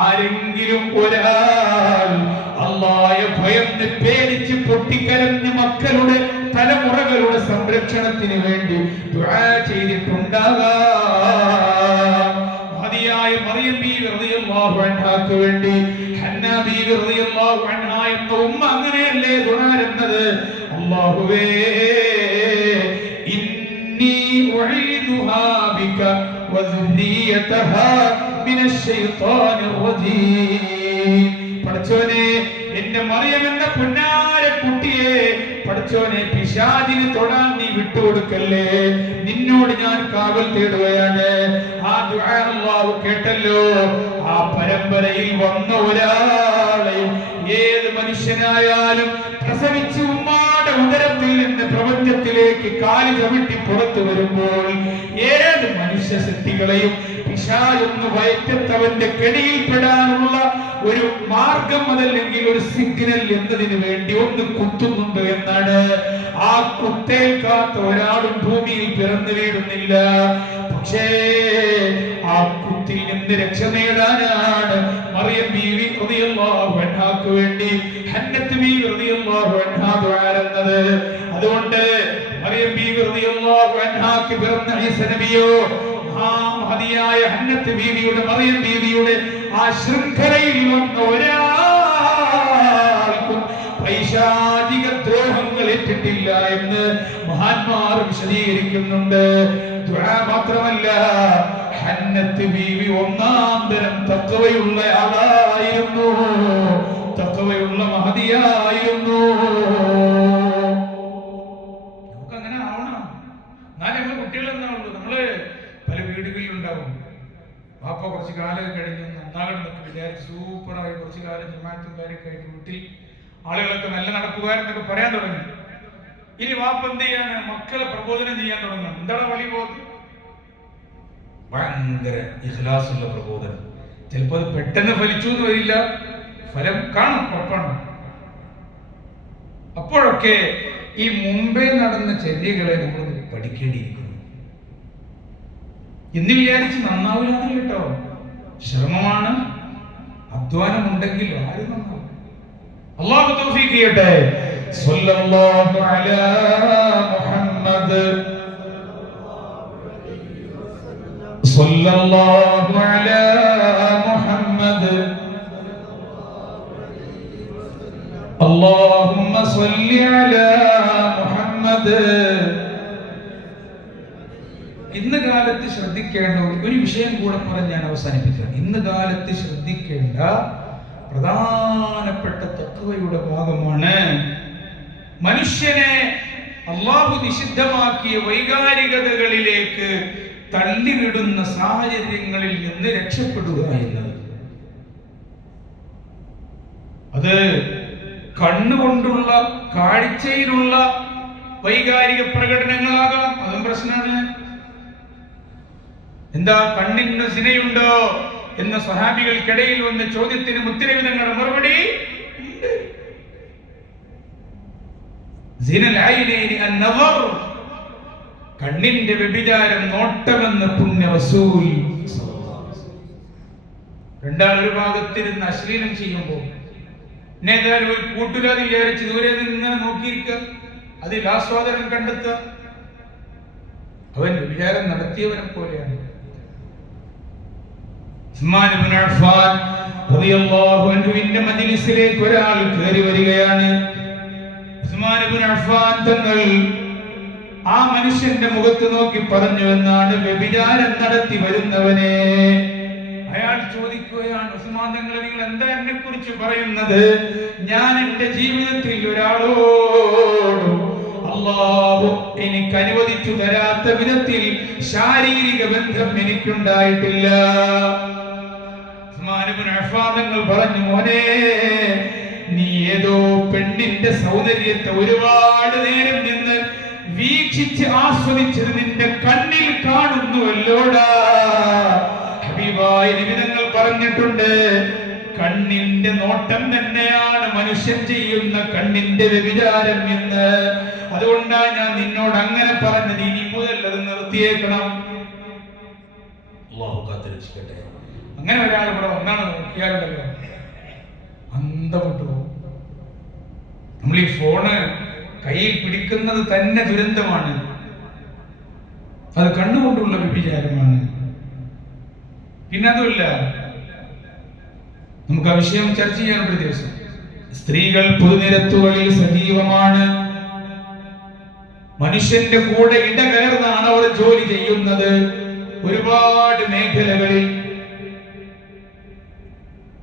ആരെങ്കിലും ഒരാൾ അല്ലാഹയെ ഭയന്ന് പേടിച്ച് പൊട്ടിക്കരഞ്ഞ് മക്കളുടെ തലമുറകളുടെ സംരക്ഷണത്തിന് വേണ്ടി ദുആ ചെയ്തിട്ടുണ്ടാകാം. മഹദിയായ മറിയം ബീവി റളിയല്ലാഹു അൻഹാക്ക് വേണ്ടി ഹന്നാ ബീവി റളിയല്ലാഹു അൻഹാ എന്ന ഉമ്മ അങ്ങനെയല്ലേ ദുആ ചെയ്യുന്നത്? അല്ലാഹുവേ ഇന്നി ഉഈദുഹാ ബിക വസുരിയതഹാ മിനശ് ശൈത്വാനിർ റജീം. പടച്ചോനെ, എന്റെ മറിയം എന്ന പുന്നാര കുട്ടിയെ പടച്ചോനെ പിശാചിന് തൊടാൻ നീ വിട്ടുകൊടുക്കല്ലേ. നിന്നോട് ഞാൻ കാവൽ തേടുകയാണ്. ആ ദുആ അല്ലാഹു കേട്ടല്ലോ. ആ പരമ്പരയിൽ വന്ന ഒരാളെയും ഏത് മനുഷ്യനായാലും പ്രസവിച്ച് ഉമ്മാടെ ഉദരത്തിൽ നിന്ന് പ്രപഞ്ചത്തിലേക്ക് കാല് ചവിട്ടി പുറത്തു വരുമ്പോൾ ഏത് മനുഷ്യ സൃഷ്ടികളെയും പിശാചൊന്ന് വയറ്റത്തവന്റെ കെണിയിൽപ്പെടാനുള്ള ഒരു മാർഗം, അതല്ലെങ്കിൽ ഒരു സിഗ്നൽ എന്നതിന് വേണ്ടി ഒന്ന് കുത്തുന്നുണ്ട് എന്നാണ്. ആ കുത്തേൽക്കാത്ത ഒരാളും ഭൂമിയിൽ പിറന്നു വീഴുന്നില്ല. പക്ഷേ ആ കുത്തിൽ നിന്ന് രക്ഷ നേടാനാണ് മറിയം ബീവി റളിയല്ലാഹു അൻഹാക്ക് വേണ്ടി ഹന്നത്ത് ബീവി റളിയല്ലാഹു അൻഹാ ദുആ ചെയ്യുന്നത്. അതുകൊണ്ട് മറിയം ബീവി റളിയല്ലാഹു അൻഹാക്ക് പിറന്ന ഈസ നബിയോ മഹദിയായ ഹന്നത്ത് ബീവിയുടെ, മറിയം ബീവിയുടെ ആ ശൃംഖലയിൽ വന്ന ഒരാൾക്കും പൈശാചിക ദ്രോഹങ്ങൾ ഏറ്റിട്ടില്ല എന്ന് മഹാന്മാർ വിശദീകരിക്കുന്നുണ്ട്. ദുആ മാത്രമല്ല, ഹന്നത്ത് ബീവി ഒന്നാം തരം തഖ്വയുള്ള ആളായിരുന്നു, തഖ്വയുള്ള മഹദിയായിരുന്നു. നമുക്ക് അങ്ങനെ ആവണം. എന്നാലേ നമ്മള് കുട്ടികളെന്നാവുള്ളൂ. നമ്മള് പല വീടുകളിൽ ഉണ്ടാവും, വാപ്പ കുറച്ച് കാലം കഴിഞ്ഞ് നന്നാകണം എന്നൊക്കെ വിചാരിച്ച് സൂപ്പറായി കുറച്ച് കാലം ജമാഅത്തും കാര്യമൊക്കെ ആയിട്ട് വീട്ടിൽ ആളുകളൊക്കെ നല്ല നടപ്പുകാരെന്നൊക്കെ പറയാൻ തുടങ്ങി. ഇനി വാപ്പ എന്ത് ചെയ്യാണ്? മക്കളെ പ്രബോധനം ചെയ്യാൻ തുടങ്ങണം. എന്താണ് വലിയ ബോധം? ഭയങ്കര ഇഖ്ലാസുള്ള പ്രബോധനം. ചിലപ്പോൾ അത് പെട്ടെന്ന് ഫലിച്ചു എന്ന് വരില്ല, ഫലം കാണും, ഉറപ്പാണ്. അപ്പോഴൊക്കെ ഈ മുമ്പേ നടന്ന ചര്യകളെ നമ്മൾ പഠിക്കേണ്ടിയിരിക്കുന്നു. എന്ന് വിചാരിച്ച് നന്നാവില്ല കേട്ടോ. ശ്രമമാണ്, അധ്വാനം ഉണ്ടെങ്കിൽ ആരും നന്നാവും. അല്ലാഹു തൗഫീഖ് ചെയ്യട്ടെ. സ്വല്ലല്ലാഹു അലാ മുഹമ്മദ്, സ്വല്ലല്ലാഹു അലാ മുഹമ്മദ്, അല്ലാഹുമ്മ സ്വല്ലി അലാ മുഹമ്മദ്. ഇന്ന് കാലത്ത് ശ്രദ്ധിക്കേണ്ട ഒരു വിഷയം കൂടെ പറഞ്ഞ് ഞാൻ അവസാനിപ്പിക്കാം. ഇന്ന് കാലത്ത് ശ്രദ്ധിക്കേണ്ട പ്രധാനപ്പെട്ട തഖ്വയുടെ ഭാഗമാണ് മനുഷ്യനെ അല്ലാഹു നിഷിദ്ധമാക്കിയ വൈകാരികതകളിലേക്ക് തള്ളിവിടുന്ന സാഹചര്യങ്ങളിൽ നിന്ന് രക്ഷപ്പെടുക എന്നത്. അത് കണ്ണുകൊണ്ടുള്ള, കാഴ്ചയിലുള്ള വൈകാരിക പ്രകടനങ്ങളാകാം, അതും പ്രശ്നമാണ്. എന്താ കണ്ണിന് സിനയുണ്ടോ എന്ന സ്വഹാബികൾക്കിടയിൽ വന്ന ചോദ്യത്തിന് മുത്തനബി തങ്ങളുടെ മറുപടി കണ്ണിന്റെ വ്യഭിചാരം നോട്ടമെന്ന് പുണ്യ റസൂൽ. രണ്ടാൾ ഒരു ഭാഗത്തിരുന്ന് അശ്ലീലം ചെയ്യുമ്പോൾ നേതാവ് ഒരു കൂട്ടുകാരി വിചാരിച്ച് ദൂരെ നിന്ന് ഇങ്ങനെ നോക്കിയിരിക്കുക, അതിൽ ആസ്വാദനം കണ്ടെത്തുക. അവൻ വ്യഭിചാരം നടത്തിയവനെ പോലെയാണ്. ഉസ്മാൻ ഇബ്നു അഫ്ഫാൻ റളിയല്ലാഹു അൻഹുവിന്റെ മജ്ലിസിലേക്ക് ഒരാൾ കയറി വരികയാണ്. ഉസ്മാൻ ഇബ്നു അഫ്ഫാൻ തങ്ങൾ ആ മനുഷ്യന്റെ മുഖത്ത് നോക്കി പറഞ്ഞു എന്നാണ്, വ്യഭിചാരം നടത്തി വരുന്നവനെ. അയാൾ ചോദിക്കുകയാണ്, ഉസ്മാൻ തങ്ങളെ നിങ്ങൾ എന്താ എന്നെ കുറിച്ച് പറയുന്നത്? ഞാൻ എന്റെ ജീവിതത്തിൽ ഒരാളോട് അല്ലാഹു എനിക്ക് അനുവദിച്ചു തരാത്ത വിധത്തിൽ ശാരീരിക ബന്ധം എനിക്കുണ്ടായിട്ടില്ല. ഉസ്മാൻ ഇബ്നു അഫ്ഫാൻ തങ്ങൾ പറഞ്ഞു, മോനെ നീ ഏതോ പെണ്ണിന്റെ സൗന്ദര്യത്തെ ഒരുപാട് നേരം നിന്ന് വീക്ഷിച്ച് ആസ്വദിച്ചത് നിന്റെ കണ്ണിൽ കാണുന്നുവല്ലോടാ. ഹബീബായ നബി തങ്ങൾ പറഞ്ഞിട്ടുണ്ട്, കണ്ണിന്റെ നോട്ടം തന്നെയാണ് മനുഷ്യൻ ചെയ്യുന്ന കണ്ണിന്റെ വ്യഭിചാരം എന്ന്. അതുകൊണ്ടാണ് ഞാൻ നിന്നോട് അങ്ങനെ പറഞ്ഞത്. ഇനി മുതൽ അത് നിർത്തിയേക്കണം. അല്ലാഹു കാത്തിരക്ഷിക്കട്ടെ. അങ്ങനെ ഒരാൾ ഇവിടെ വന്നാണ് നോക്കിയാലുണ്ടല്ലോ അന്തപ്പെട്ടു പോകും. നമ്മൾ ഈ ഫോണ് കയ്യിൽ പിടിക്കുന്നത് തന്നെ ദുരന്തമാണ്. അത് കണ്ണുകൊണ്ടുള്ള വ്യഭിചാരമാണ്. പിന്നെ അതുമല്ല, നമുക്ക് ആ വിഷയം ചർച്ച ചെയ്യാൻ ഒരു ദിവസം. സ്ത്രീകൾ പൊതുനിരത്തുകളിൽ സജീവമാണ്. മനുഷ്യന്റെ കൂടെ ഇടകലർന്നാണ് അവർ ജോലി ചെയ്യുന്നത് ഒരുപാട് മേഖലകളിൽ.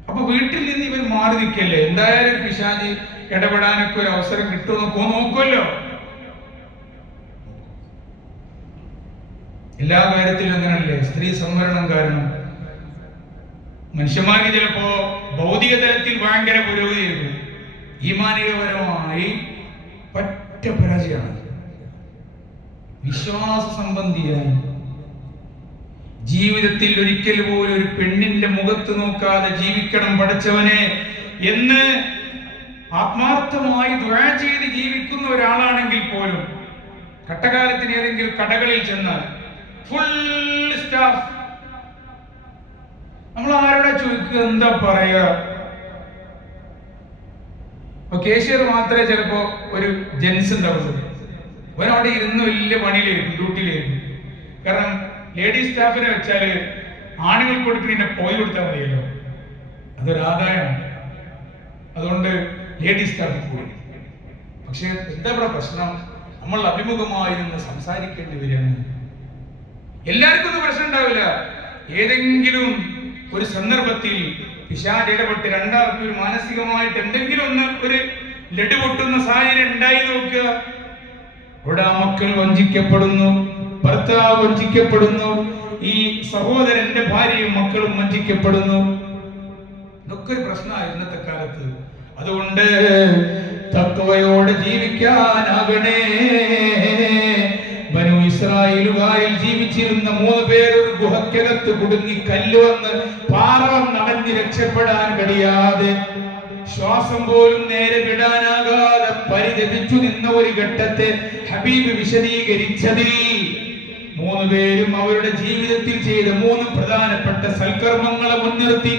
അപ്പൊ വീട്ടിൽ നിന്ന് ഇവർ മാറി നിൽക്കല്ലേ, എന്തായാലും പിശാചി ഇടപെടാനൊക്കെ ഒരു അവസരം കിട്ടുമോ നോക്കുമല്ലോ. എല്ലാ കാര്യത്തിലും അങ്ങനല്ലേ. സ്ത്രീ സംവരണം കാരണം മനുഷ്യന്മാർക്ക് ചിലപ്പോ ഭൗതിക തലത്തിൽ ഭയങ്കര പുരോഗതിയായിരിക്കും, ഈമാനികപരമായി പറ്റ പരാജയമാണ്. വിശ്വാസ സംബന്ധിയായി ജീവിതത്തിൽ ഒരിക്കൽ പോലും ഒരു പെണ്ണിന്റെ മുഖത്ത് നോക്കാതെ ജീവിക്കണം പടച്ചവനെ എന്ന് ആത്മാർത്ഥമായി ദുആ ചെയ്ത് ജീവിക്കുന്ന ഒരാളാണെങ്കിൽ പോലും ഘട്ടകാലത്തിന് ഏതെങ്കിലും കടകളിൽ ചെന്നാൽ ഫുൾ സ്റ്റാഫ്, നമ്മൾ ആരോടെ ചോദിക്കുക, എന്താ പറയുക? കേഷ്യർ മാത്രമേ ചിലപ്പോ ഒരു ജെൻസ് ഉണ്ടാവുള്ളൂ. അവനവിടെ ഇരുന്ന് വലിയ പണിയിലായിരിക്കും, ഡ്യൂട്ടിയിലായിരിക്കും. കാരണം ലേഡീസ് സ്റ്റാഫിനെ വെച്ചാല് ആണുങ്ങൾ കൊടുക്കുന്നതിനെ പോയി കൊടുത്താൽ മതിയല്ലോ, അതൊരു ആദായമാണ്. അതുകൊണ്ട് ലേഡീസ് സ്റ്റാഫിൽ പോയി. പക്ഷെ എന്താ ഇവിടെ പ്രശ്നം? നമ്മൾ അഭിമുഖമായി നിന്ന് സംസാരിക്കേണ്ടി വരികയാണ്. എല്ലാവർക്കും ഒന്നും പ്രശ്നം ഉണ്ടാവില്ല. ഏതെങ്കിലും ഒരു സന്ദർഭത്തിൽ പിശാച് ഇടപെട്ട് രണ്ടാൾക്കും ഒരു മാനസികമായിട്ട് എന്തെങ്കിലും ഒന്ന് ഒരു ലഡു പൊട്ടുന്ന സാഹചര്യം ഉണ്ടായി നോക്കുക. ഇവിടെ ആ മക്കൾ വഞ്ചിക്കപ്പെടുന്നു, ഭർത്താവ് വഞ്ചിക്കപ്പെടുന്നു, ഈ സഹോദരന്റെ ഭാര്യയും മക്കളും വഞ്ചിക്കപ്പെടുന്നു. ഇതൊക്കെ ഒരു പ്രശ്നമാണ് ഇന്നത്തെ കാലത്ത്. അതുകൊണ്ട് തഖ്വയോടെ ജീവിക്കാനാകണേ. ബനു ഇസ്രായേലുകാരിൽ ജീവിച്ചിരുന്ന 3 പേർ ഒരു ഗുഹയ്ക്കകത്ത് കുടുങ്ങി കല്ല് വന്ന് പാറ നടന്ന് രക്ഷപ്പെടാൻ കഴിയാതെ, ശ്വാസം പോലും നേരെ വിടാനാകാതെ പരിതപിച്ചു നിന്ന ഒരു ഘട്ടത്തെ ഹബീബ് വിശദീകരിച്ചതിൽ 3 പേരും അവരുടെ ജീവിതത്തിൽ ചെയ്ത 3 പ്രധാനപ്പെട്ട സൽക്കർമ്മങ്ങളെ മുൻനിർത്തി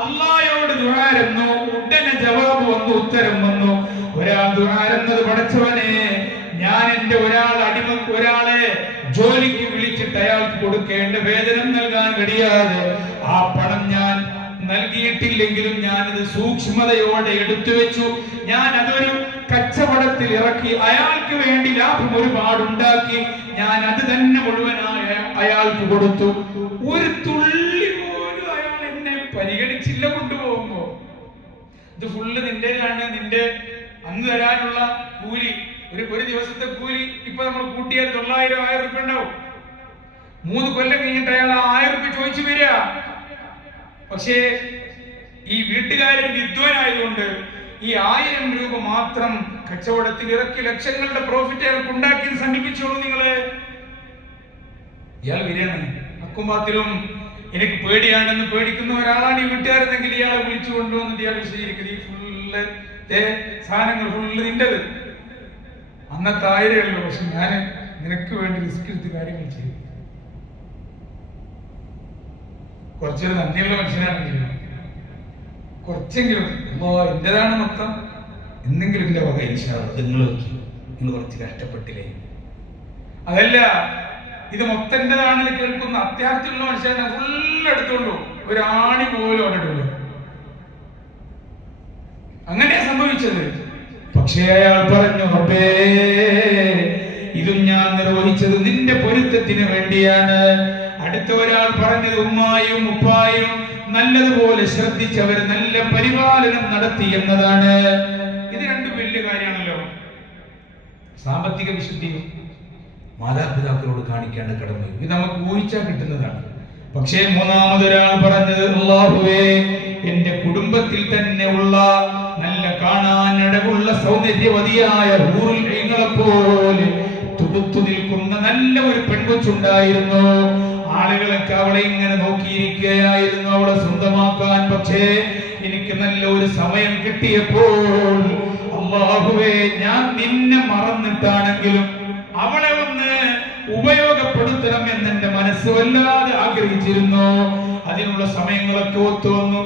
അല്ലാഹയോട് ദുആരന്നു. ഉടനെ ജവാബ് വന്നു, ഉത്തരം വന്നു. ഒരാൾ ദുആരന്നത്, പടച്ചവനെ ഞാൻ എന്റെ ഒരാളെ ജോലിക്ക് വിളിച്ചിട്ട് അയാൾക്ക് കൊടുക്കേണ്ട വേതനം നൽകാൻ കഴിയാതെ ആ പണം ഞാൻ നൽകിയിട്ടില്ലെങ്കിലും ഞാനത് സൂക്ഷ്മതയോടെ എടുത്തു വെച്ചു. ഞാൻ അതൊരു കച്ചവടത്തിൽ ഇറക്കി അയാൾക്ക് വേണ്ടി ലാഭം ഒരുപാടുണ്ടാക്കി ഞാൻ അത് തന്നെ മുഴുവനായ അയാൾക്ക് കൊടുത്തു. ഒരു തുള്ളി പോലും അയാൾ എന്നെ പരിഗണിച്ചില്ല. കൊണ്ടുപോകുമ്പോ ഇത് ഫുള്ള് നിന്റെയാണ്, നിന്റെ അന്ന് തരാനുള്ള കൂലി, ഒരു ദിവസത്തെ കൂലി ഇപ്പൊ നമ്മൾ കൂട്ടിയാൽ 900-1000 രൂപ ഉണ്ടാവും. 3 കൊല്ലം കഴിഞ്ഞിട്ട് അയാൾ 1000 രൂപ ചോദിച്ചു വരിക. പക്ഷേ ഈ വീട്ടുകാരൻ വിദ്വാനായതുകൊണ്ട് ഈ 1000 രൂപ മാത്രം കച്ചവടത്തിൽ ഇറക്കി ലക്ഷങ്ങളുടെ പ്രോഫിറ്റ് അയാൾക്ക് ഉണ്ടാക്കി സങ്കല്പിച്ചോളൂ നിങ്ങള്. ഇയാൾ വരികയാണ് അക്കുംപാത്തിലും എനിക്ക് പേടിയാണെന്ന് പേടിക്കുന്ന ഒരാളാണ് ഈ വീട്ടുകാരെന്നെങ്കിൽ ഇയാളെ വിളിച്ചു കൊണ്ടുവന്നിട്ട് ഇയാൾ വിശദീകരിക്കുന്നത് ഈ ഫുള്ള് സാധനങ്ങൾ ഫുള്ള് നിന്റത്. അന്നത്തെ 1000 ഉള്ളൂ, പക്ഷെ ഞാൻ നിനക്ക് വേണ്ടി റിസ്ക് എടുത്ത് കാര്യങ്ങൾ ചെയ്യും. കുറച്ചൊരു നന്ദിയുള്ള മനുഷ്യനാണെങ്കിൽ കുറച്ചെങ്കിലും എന്റേതാണ് മൊത്തം എന്തെങ്കിലും എന്റെ വക നിങ്ങൾ കുറച്ച് കഷ്ടപ്പെട്ടില്ലേ. അതല്ല, ഇത് മൊത്തം എന്റേതാണെന്ന് കേൾക്കുന്ന അത്യാവശ്യമുള്ള മനുഷ്യനെ ഫുള്ള് എടുത്തോളൂ, ഒരു ആണി പോലും അവിടെ. അങ്ങനെയാ സംഭവിച്ചത്. പക്ഷേ അയാൾ പറഞ്ഞു, റബ്ബേ ഇതും ഞാൻ നിർവഹിച്ചത് നിന്റെ പൊരുത്തത്തിന് വേണ്ടിയാണ്. അടുത്ത ഒരാൾ പറഞ്ഞത് ഉമ്മായും ഉപ്പായും നല്ലതുപോലെ ശ്രദ്ധിച്ചവർ നല്ല പരിപാലനം നടത്തി എന്നതാണ്. ഇത് 2 വലിയ കാര്യമാണല്ലോ. സാമ്പത്തിക വിശുദ്ധിയും മാതാപിതാക്കളോട് കാണിക്കേണ്ട കടമയും ഇത് നമുക്ക് ഊഹിച്ചാൽ കിട്ടുന്നതാണ്. പക്ഷേ മൂന്നാമതൊരാൾ പറഞ്ഞത്, അല്ലാഹുവേ, എന്റെ കുടുംബത്തിൽ തന്നെ ഉള്ള നല്ല കാണാൻ അഴകുള്ള സൗന്ദര്യവതിയായ ഹൂറുൽ ഐനുകളെ പോലെ തുടുത്തു നിൽക്കുന്ന നല്ല ഒരു പെൺകൊച്ചുണ്ടായിരുന്നു. ആളുകളൊക്കെ അവളെ ഇങ്ങനെ നോക്കിയിരിക്കുകയായിരുന്നു അവളെ സ്വന്തമാക്കാൻ. പക്ഷേ എനിക്ക് നല്ല ഒരു സമയം കിട്ടിയപ്പോൾ, അല്ലാഹുവേ, ഞാൻ നിന്നെ മറന്നിട്ടാണെങ്കിലും അവളെ ഒന്ന് ഉപയോഗപ്പെടുത്തണം എന്ന് എന്റെ മനസ്സ് വല്ലാതെ ആഗ്രഹിച്ചിരുന്നു. അതിനുള്ള സമയങ്ങളൊക്കെ ഒത്തുവന്നു,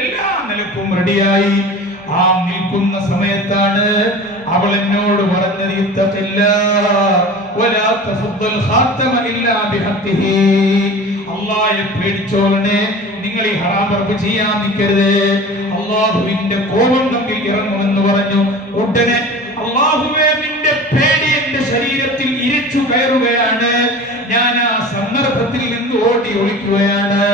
എല്ലാ നിലക്കും റെഡിയായി. ആ നിൽക്കുന്ന സമയത്താണ് അവൾ എന്നോട് പറഞ്ഞത്, അല്ലാഹുവെ പേടിച്ചോളണേ, നിങ്ങൾ ഈ ഹറാം വർബ് ചെയ്യാൻ നിൽക്കരുത്, അല്ലാഹുവിന്റെ കോപം നമ്മിൽ ഇറങ്ങുമെന്ന് പറഞ്ഞു. ഉടനെ അല്ലാഹുവേ, നിന്റെ പേടി എന്റെ ശരീരത്തിൽ ഇരിച്ചു കയറുകയാണ്. ഞാൻ ആ സന്ദർഭത്തിൽ നിന്ന് ഓടി ഒളിക്കുകയാണ്.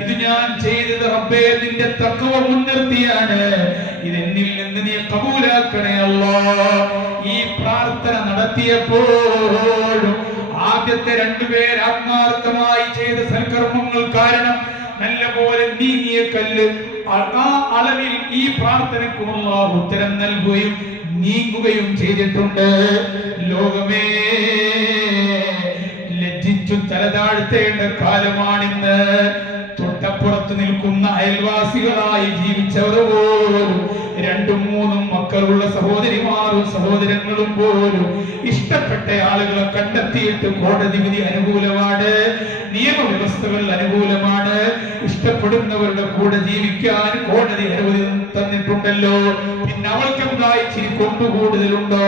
ഇത് ഞാൻ ചെയ്തത് റബ്ബേ നിന്റെ തഖ്വ മുൻനിർത്തിയാണ്. ഇത് എന്നിൽ നിന്ന് നീ കബൂലാക്കണേ അല്ലാഹ്. ഈ പ്രാർത്ഥന നടത്തിയപ്പോഴും ആദ്യത്തെ രണ്ടുപേർ ആത്മാർത്ഥമായി ചെയ്ത സൽക്കർമ്മങ്ങൾ കാരണം നല്ലപോലെ നീങ്ങിയ കല്ല് ആ അളവിൽ ഈ പ്രാർത്ഥനയ്ക്ക് അല്ലാഹു ഉത്തരം നൽകുകയും നീങ്ങുകയും ചെയ്തിട്ടുണ്ട്. ലോകമേ, ലജ്ജിച്ചു തലതാഴ്ത്തേണ്ട കാലമാണിന്ന്. തൊട്ടപ്പുറത്ത് നിൽക്കുന്ന അയൽവാസികളായി ജീവിച്ചവർ പോലും, രണ്ടും മൂന്നും മക്കളുള്ള സഹോദരിമാരും സഹോദരങ്ങളും പോലും ഇഷ്ടപ്പെട്ട ആളുകളെ കണ്ടെത്തിയിട്ട് കോടതി വിധി അനുകൂലമാണ്, നിയമവ്യവസ്ഥകൾ അനുകൂലമാണ്, ഇഷ്ടപ്പെടുന്നവരുടെ കൂടെ ജീവിക്കാൻ കോടതി അനുമതി തന്നിട്ടുണ്ടല്ലോ, പിന്നെ അവൾക്കെന്തായി ഇച്ചിരി കൊണ്ടുകൂടുതലുണ്ടോ?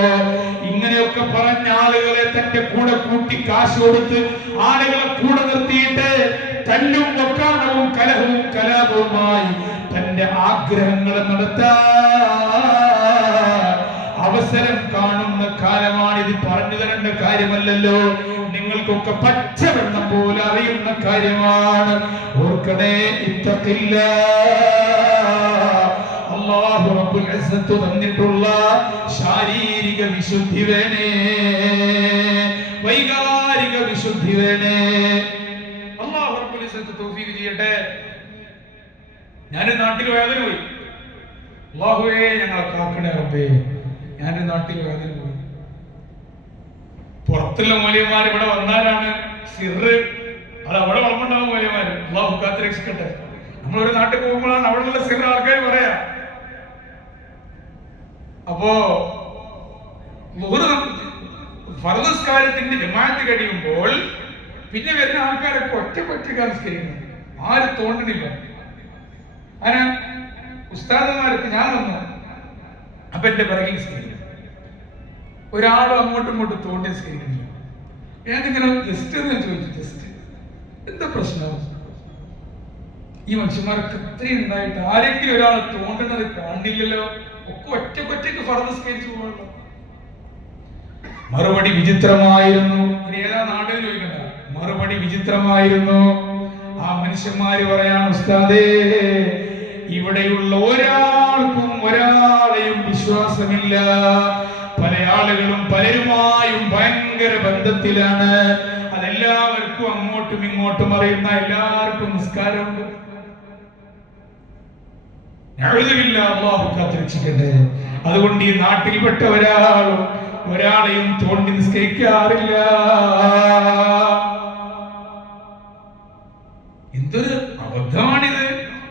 ഇങ്ങനെയൊക്കെ പറഞ്ഞ ആളുകളെ തന്റെ കൂടെ കൂട്ടി കാശ് കൊടുത്ത് ആളുകളെ കൂടെ നിർത്തിയിട്ട് തല്ലും വക്കാണവും കലഹവും കലാപവുമായി തന്റെ ആഗ്രഹങ്ങളെ നടത്താൻ അവസരം കാണുന്ന കാലമാണിത്. പറഞ്ഞു തരേണ്ട കാര്യമല്ലല്ലോ, നിങ്ങൾക്കൊക്കെ പച്ചവെള്ളം പോലെ അറിയുന്ന കാര്യമാണ്. ഓർക്കണേ, അല്ലാഹു റബ്ബുൽ ഇസ്സത്ത് തന്നിട്ടുള്ള ശാരീരിക വിശുദ്ധി വേണേ, വൈകാരിക വിശുദ്ധി വേണേ. അല്ലാഹു റബ്ബുൽ ഇസ്സത്ത് തൗഫീഖ് ചെയ്യട്ടെ. ഞാൻ നാട്ടിൽ വേദന പോയി, അല്ലാഹുവേ ഞങ്ങളെ കാക്കണേ റബ്ബേ. ഞാൻ നാട്ടിൽ വേദന പോയി. പുറത്തുള്ള മൂല്യന്മാർ ഇവിടെ വന്നാലാണ് സിറ്, അത് അവിടെ വളർന്നുണ്ടാവും മൂല്യന്മാർ. അല്ലാഹു കാത്ത് രക്ഷിക്കട്ടെ. നമ്മളൊരു നാട്ടിൽ പോകുമ്പോഴാണ് അവിടെയുള്ള സിറ് ആൾക്കാർ പറയാ. അപ്പോ ഫർദ് നിസ്കാരത്തിന്റെ ജമാഅത്ത് കഴിയുമ്പോൾ പിന്നെ വരുന്ന ആൾക്കാരൊക്കെ ഒറ്റ നിസ്കരിക്കുന്നു, ആരും തോണ്ടണില്ല. അങ്ങനെ ഉസ്താദന്മാർക്ക് ഞാൻ വന്നു, അപ്പൊ എന്റെ പിറകിൽ നിസ്കരിക്കുന്നു, ഒരാളും അങ്ങോട്ടും ഇങ്ങോട്ടും തോണ്ടി നിസ്കരിക്കുന്നില്ല. ഞാനിങ്ങനെ ജസ്റ്റ് എന്ന് ചോദിച്ചു, ജസ്റ്റ് എന്താ പ്രശ്നം? ഈ മനുഷ്യന്മാർക്ക് ഇത്രയും ഉണ്ടായിട്ട് ആരെങ്കിലും ഒരാൾ തോണ്ടുന്നത് കാണില്ലല്ലോ, ഒക്കെ ഒറ്റക്കൊറ്റയ്ക്ക് ഫർദ് നിസ്കരിച്ചു പോകണല്ലോ. മറുപടി വിചിത്രമായിരുന്നു. ഏതാ നാട്ടിൽ ചോദിക്കണ്ട, മറുപടി വിചിത്രമായിരുന്നു. ആ മനുഷ്യന്മാര് പറയാണ്, ഉസ്താദേ, ഇവിടെയുള്ള ഒരാൾക്കും ഒരാളെയും വിശ്വാസമില്ല. പല ആളുകളും പലരുമായും ഭയങ്കര ബന്ധത്തിലാണ്. അതെല്ലാവർക്കും അങ്ങോട്ടും ഇങ്ങോട്ടും അറിയുന്ന എല്ലാവർക്കും നിസ്കാരമുണ്ട്. അല്ലാഹു കാത്തുരക്ഷിക്കട്ടെ. അതുകൊണ്ട് ഈ നാട്ടിൽപ്പെട്ട ഒരാളെയും തോണ്ടി നിസ്കരിക്കാറില്ല. എന്തൊരു അബദ്ധമാണിത്,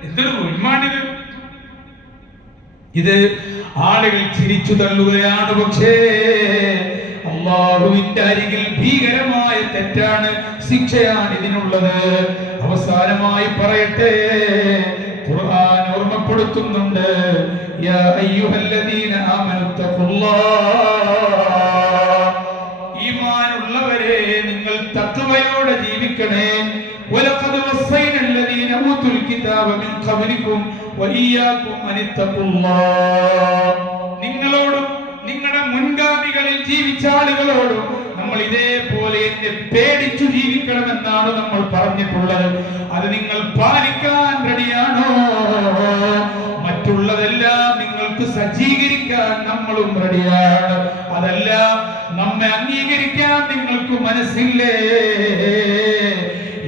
എന്തൊരു ഉന്മാണിത്. ഇത് ആളുകൾ ചിരിച്ചു തള്ളുകയാണ്. പക്ഷേ അല്ലാഹുവിന്റെ അരികിൽ ഭീകരമായ തെറ്റാണ്, ശിക്ഷയാണ് ഇതിനുള്ളത്. അവസാനമായി പറയട്ടെ, ഖുർആൻ ഓർമ്മപ്പെടുത്തുന്നുണ്ട്, യാ അയ്യുഹല്ലദീന ആമനു തഖുല്ലാഹ്, ഈമാനുള്ളവരെ നിങ്ങൾ തഖ്വയോടെ ജീവിക്കണേ. വലഖദ് വസ്സൈനല്ലദീന ഊതുൽ കിതാബ മിൻ ഖബ്ലികും വഇയ്യാകും അനിത്തഖുല്ലാഹ്, നിങ്ങളോടും നിങ്ങളുടെ മുൻഗാമികളിൽ ജീവിച്ച ആളുകളോടും നമ്മൾ ഇതേപോലെ എന്നെ പേടിച്ചു ജീവിക്കണമെന്നാണ് നമ്മൾ പറഞ്ഞിട്ടുള്ളത്. അത് നിങ്ങൾ പാലിക്കാൻ റെഡിയാണോ? മറ്റുള്ളതെല്ലാം നിങ്ങൾ നിങ്ങൾക്ക് സജ്ജീകരിക്കാൻ നമ്മളും റെഡിയാണ്. അതല്ല, നമ്മെ അംഗീകരിക്കാൻ നിങ്ങൾക്ക് മനസ്സില്ലേ,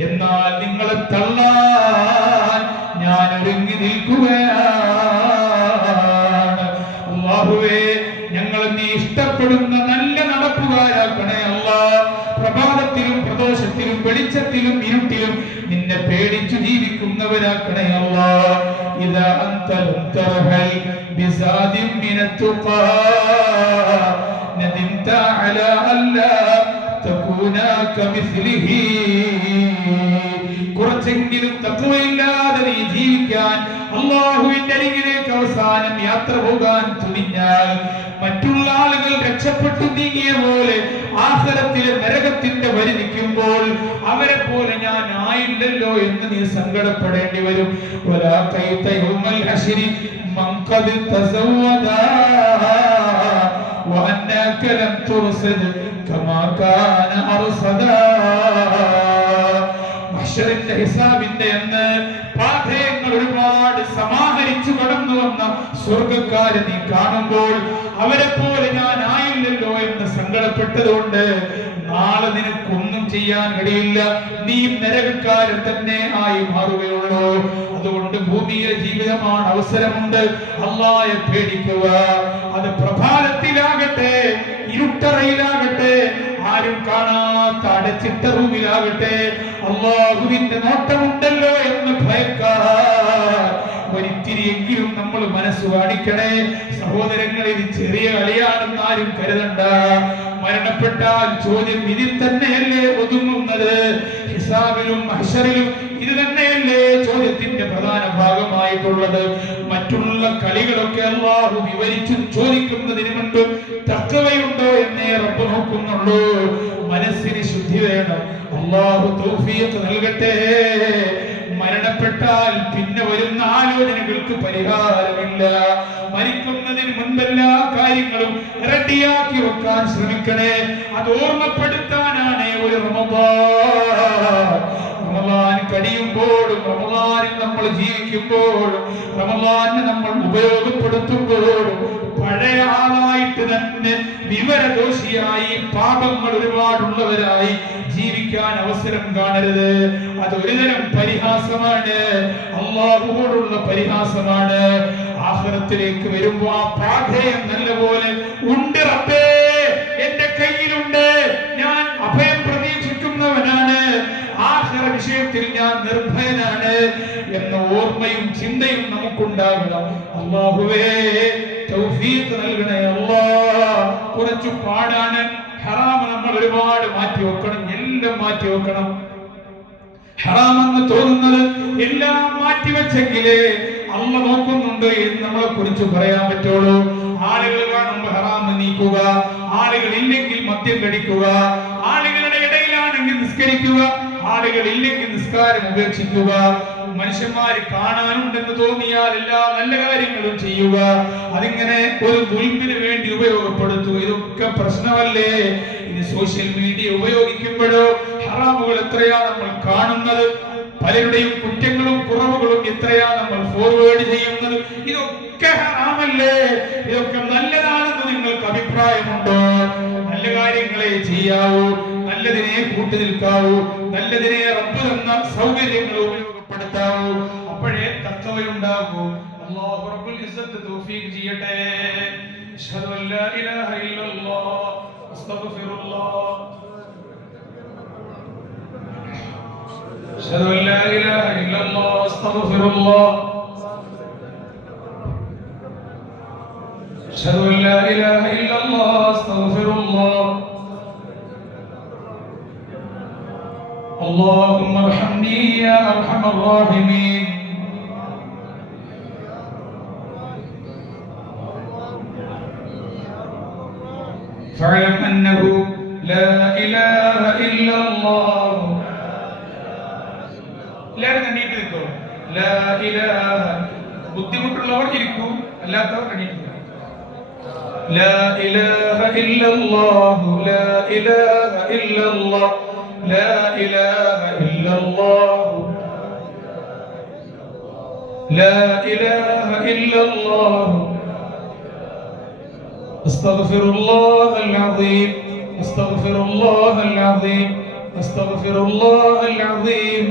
എന്നാൽ നിങ്ങളെ തള്ളാൻ ഞാൻ ഒരുങ്ങി നിൽക്കുകയാണ്. അല്ലാഹുവേ, ഞങ്ങളെ നീ ഇഷ്ടപ്പെടുന്ന നല്ല നടപ്പുകാരാക്കണേ അല്ലാ. പ്രഭാതത്തിലും പ്രദോഷത്തിലും വെളിച്ചത്തിലും ഇരുട്ടിലും നിന്നെ പേടിച്ചു ജീവിക്കുന്നവരാക്കണേ അല്ലാ. ഇദാ അൻത ലം തർഹൽ ബിസാദിൻ മിനത്തുഖാ നദിംത അലാ അല്ലാ തകൂന കമിസ്ലിഹി. കുറച്ചെങ്കിലും തഖ്വയില്ലാതെ നീ ജീവിക്കാൻ, അല്ലാഹുവിന്റെ അരികിലേക്ക് അവസാനം യാത്ര പോകാൻ തുനിഞ്ഞാൽ, മറ്റുള്ള ആളുകൾ രക്ഷപ്പെട്ടു നീങ്ങിയ പോലെ ആഖിറത്തിലെ നരകത്തിന്റെ വരി നിൽക്കുമ്പോൾ അവരെ പോലെ ഞാൻ ആയില്ലല്ലോ എന്ന് നീ സങ്കടപ്പെടേണ്ടി വരും. വലാ കൈത യൗമൽ ഹശ്രി മൻ ഖദ് തസവദാ വഅന്നക ലം തുർസദ് കമാ കാന അർസദാ. മഹ്ശറിന്റെ ഹിസാബിന്റെ അന്ന് പാഠങ്ങൾ ഒരുപാട് സമാഹരിച്ചു കടന്നു വന്ന സ്വർഗക്കാരെ നീ കാണുമ്പോൾ അവരെ പോലെ ഞാൻ ആയില്ലല്ലോ എന്ന് സങ്കടപ്പെട്ടതുകൊണ്ട് നാളെ നിനക്കൊന്നും ചെയ്യാൻ കഴിയില്ല. നീ നരകക്കാരൻ തന്നെ ആയി മാറുകയുള്ളൂ. അതുകൊണ്ട് ഭൂമിയിലെ ജീവിതമാണ്, അവസരമുണ്ട്. അല്ലാഹയെ പേടിക്കുക. അത് പ്രഭാതത്തിലാകട്ടെ, ഇരുട്ടറയിലാകട്ടെ, ആരും കാണാത്ത അടച്ചിട്ട റൂമിലാകട്ടെ, അല്ലാഹുവിന്റെ നോട്ടമുണ്ടല്ലോ എന്ന് ഭയക്കാൻ ഒരിത്തിരിയെങ്കിലും നമ്മൾ മനസ്സ് കാണിക്കണേ. സഹോദരങ്ങൾ, ഇത് ചെറിയ കളിയാണെന്ന് ആരും കരുതണ്ട. മരണപ്പെട്ടാൽ ചോദ്യം ഇതിൽ തന്നെയല്ലേ ഒതുങ്ങുന്നത്? ഹിസാബിലും മഹ്ശറിലും ഇത് തന്നെയല്ലേ ചോദ്യത്തിന്റെ പ്രധാന ഭാഗമായിട്ടുള്ളത്? മറ്റുള്ള കളികളൊക്കെ അല്ലാഹു വിവരിച്ചു ചോദിക്കുന്നതിന് മുൻപ് തഖ്വയുണ്ടോ എന്നേ റബ്ബ് നോക്കുന്നുള്ളൂ. മനസ്സിന് ശുദ്ധി വേണം. അല്ലാഹു തൗഫീഖ് നൽകട്ടെ. മരണപ്പെട്ടാൽ പിന്നെ വരുന്ന ആലോചനകൾക്ക് പരിഹാരമില്ല. മരിക്കുന്നതിന് മുൻപെല്ലാ കാര്യങ്ങളും റെഡിയാക്കി വെക്കാൻ ശ്രമിക്കണേ. അത് ഓർമ്മപ്പെടുത്താനാണ് ഒരു റമദാൻ കഴിയുമ്പോഴും, റമദാനിൽ നമ്മൾ ജീവിക്കുമ്പോഴും, റമദാനെ നമ്മൾ ഉപയോഗപ്പെടുത്തുമ്പോഴും പഴയ ആളായിട്ട് തന്നെ വിവരദോഷിയായി, പാപങ്ങൾ ഒരുപാടുള്ളവരായി ജീവിക്കാൻ അവസരം കാണരുത്. അതൊരുതരം പരിഹാസമാണ്, അല്ലാഹുവോടുള്ള പരിഹാസമാണ്. ആഖിറത്തിലേക്ക് വരുമ്പോ ആ പാഠയം നല്ലപോലെ ഉണ്ട്. റബ്ബേ, എന്റെ കയ്യിലുണ്ട്, ഞാൻ അഭയം പ്രതീക്ഷിക്കുന്നവനാണ്, ആഖിറ വിഷയത്തിൽ ഞാൻ നിർഭയനാണ് എന്ന ഓർമ്മയും ചിന്തയും നമുക്കുണ്ടാകണം. അല്ലാഹുവേ, തൗഫീഖ് നൽകണേ അല്ലാഹ്. കുറച്ചു പാടാണ്. ഹറാം നമ്മൾ ഒരുപാട് മാറ്റി വെക്കണം, എല്ലാം മാറ്റി വെക്കണം. ഹറാമെന്ന് തോന്നുന്നത് എല്ലാം മാറ്റിവെച്ചെങ്കിലേ അള്ള നോക്കുന്നുണ്ട് എന്ന് നമ്മളെ കുറിച്ച് പറയാൻ പറ്റുള്ളൂ. ആളുകൾ കാണുമ്പോൾ ഹറാം നീക്കുക, ആളുകൾ ഇല്ലെങ്കിൽ മദ്യം കഴിക്കുക, ആളുകളുടെ ഇടയിലാണെങ്കിൽ നിസ്കരിക്കുക, ആളുകൾ ഇല്ലെങ്കിൽ നിസ്കാരം ഉപേക്ഷിക്കുക, മനുഷ്യന്മാര് കാണാനുണ്ടെന്ന് തോന്നിയാൽ എല്ലാ നല്ല കാര്യങ്ങളും ചെയ്യുക, അതിങ്ങനെ ഒരു ദുൽമിന് വേണ്ടി ഉപയോഗപ്പെടുത്തുക. ഇതൊക്കെ പ്രശ്നമല്ലേ? ഇത് സോഷ്യൽ മീഡിയ ഉപയോഗിക്കുമ്പോഴോ ഹറാമുകൾ എത്രയാ നമ്മൾ കാണുന്നത്, പലരുടെയും കുറ്റങ്ങളും കുറവുകളും എത്രയാ നമ്മൾ ഫോർവേഡ് ചെയ്യുന്നത്. ഇതൊക്കെ ഹറാമല്ലേ? ഇതൊക്കെ നല്ലതാണെന്ന് നിങ്ങൾക്ക് അഭിപ്രായമുണ്ടോ? നല്ല കാര്യങ്ങളെ ചെയ്യാവൂ, നല്ലതിനെ കൂട്ടു നിൽക്കാവൂ, നല്ലതിനെ റബ്ബ് തന്ന സൗകര്യങ്ങൾ ഉപയോഗപ്പെടുത്താവൂ. അപ്പോഴേ തഖ്വയുണ്ടാകൂ. അല്ലാഹു റബ്ബുൽ ഇസ്സത്ത് തൗഫീഖ് ചെയ്യട്ടെ. അഷ്ഹദു അൻ ലാ ഇലാഹ ഇല്ലല്ലാഹ് അസ്തഗ്ഫിറുല്ലാഹ്. أشهد أن لا إله إلا الله أستغفر الله. أشهد أن لا إله إلا الله أستغفر الله. اللهم ارحمني يا أرحم الراحمين. فاعلم أنه لا إله إلا الله. എല്ലാവരും കണ്ണീട്ട് നിൽക്കോ? ലാ ഇലാഹ. ബുദ്ധിമുട്ടുള്ളവർ ഇരിക്കൂ, അല്ലാത്തവർ കണ്ണീട്ട്. ലാ ഇലാഹ ഇല്ലല്ലാഹു ലാ ഇലാഹ ഇല്ലല്ലാഹ് ലാ ഇലാഹ ഇല്ലല്ലാഹു ലാ ഇലാഹ ഇല്ലല്ലാഹു أستغفر الله العظيم أستغفر الله العظيم أستغفر الله العظيم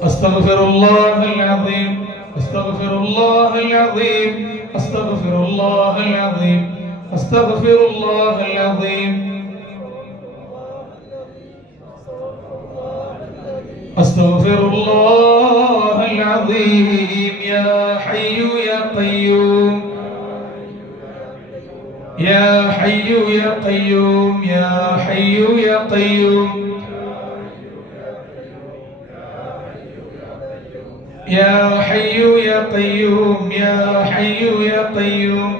أستغفر الله العظيم أستغفر الله العظيم أستغفر الله العظيم أستغفر الله العظيم أستغفر الله العظيم يا حي يا قيوم يا حي يا قيوم يا حي يا قيوم يا حي يا قيوم يا حي يا قيوم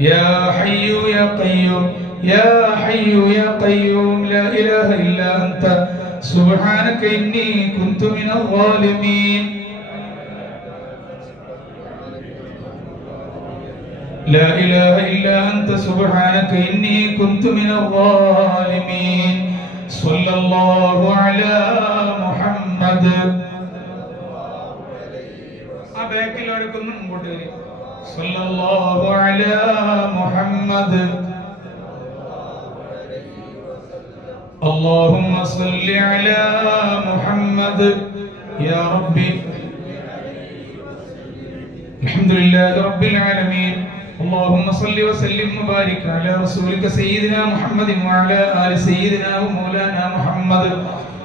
يا حي يا قيوم يا حي يا قيوم لا إله إلا أنت سبحانك إني كنت من الظالمين لا إله إلا أنت سبحانك إني كنت من الظالمين صلى الله على محمد صلى الله على محمد اللهم صل على محمد يا ربي الحمد لله رب العالمين اللهم صل وسلم وبارك على رسولك سيدنا محمد وعلى آل سيدنا ومولانا محمد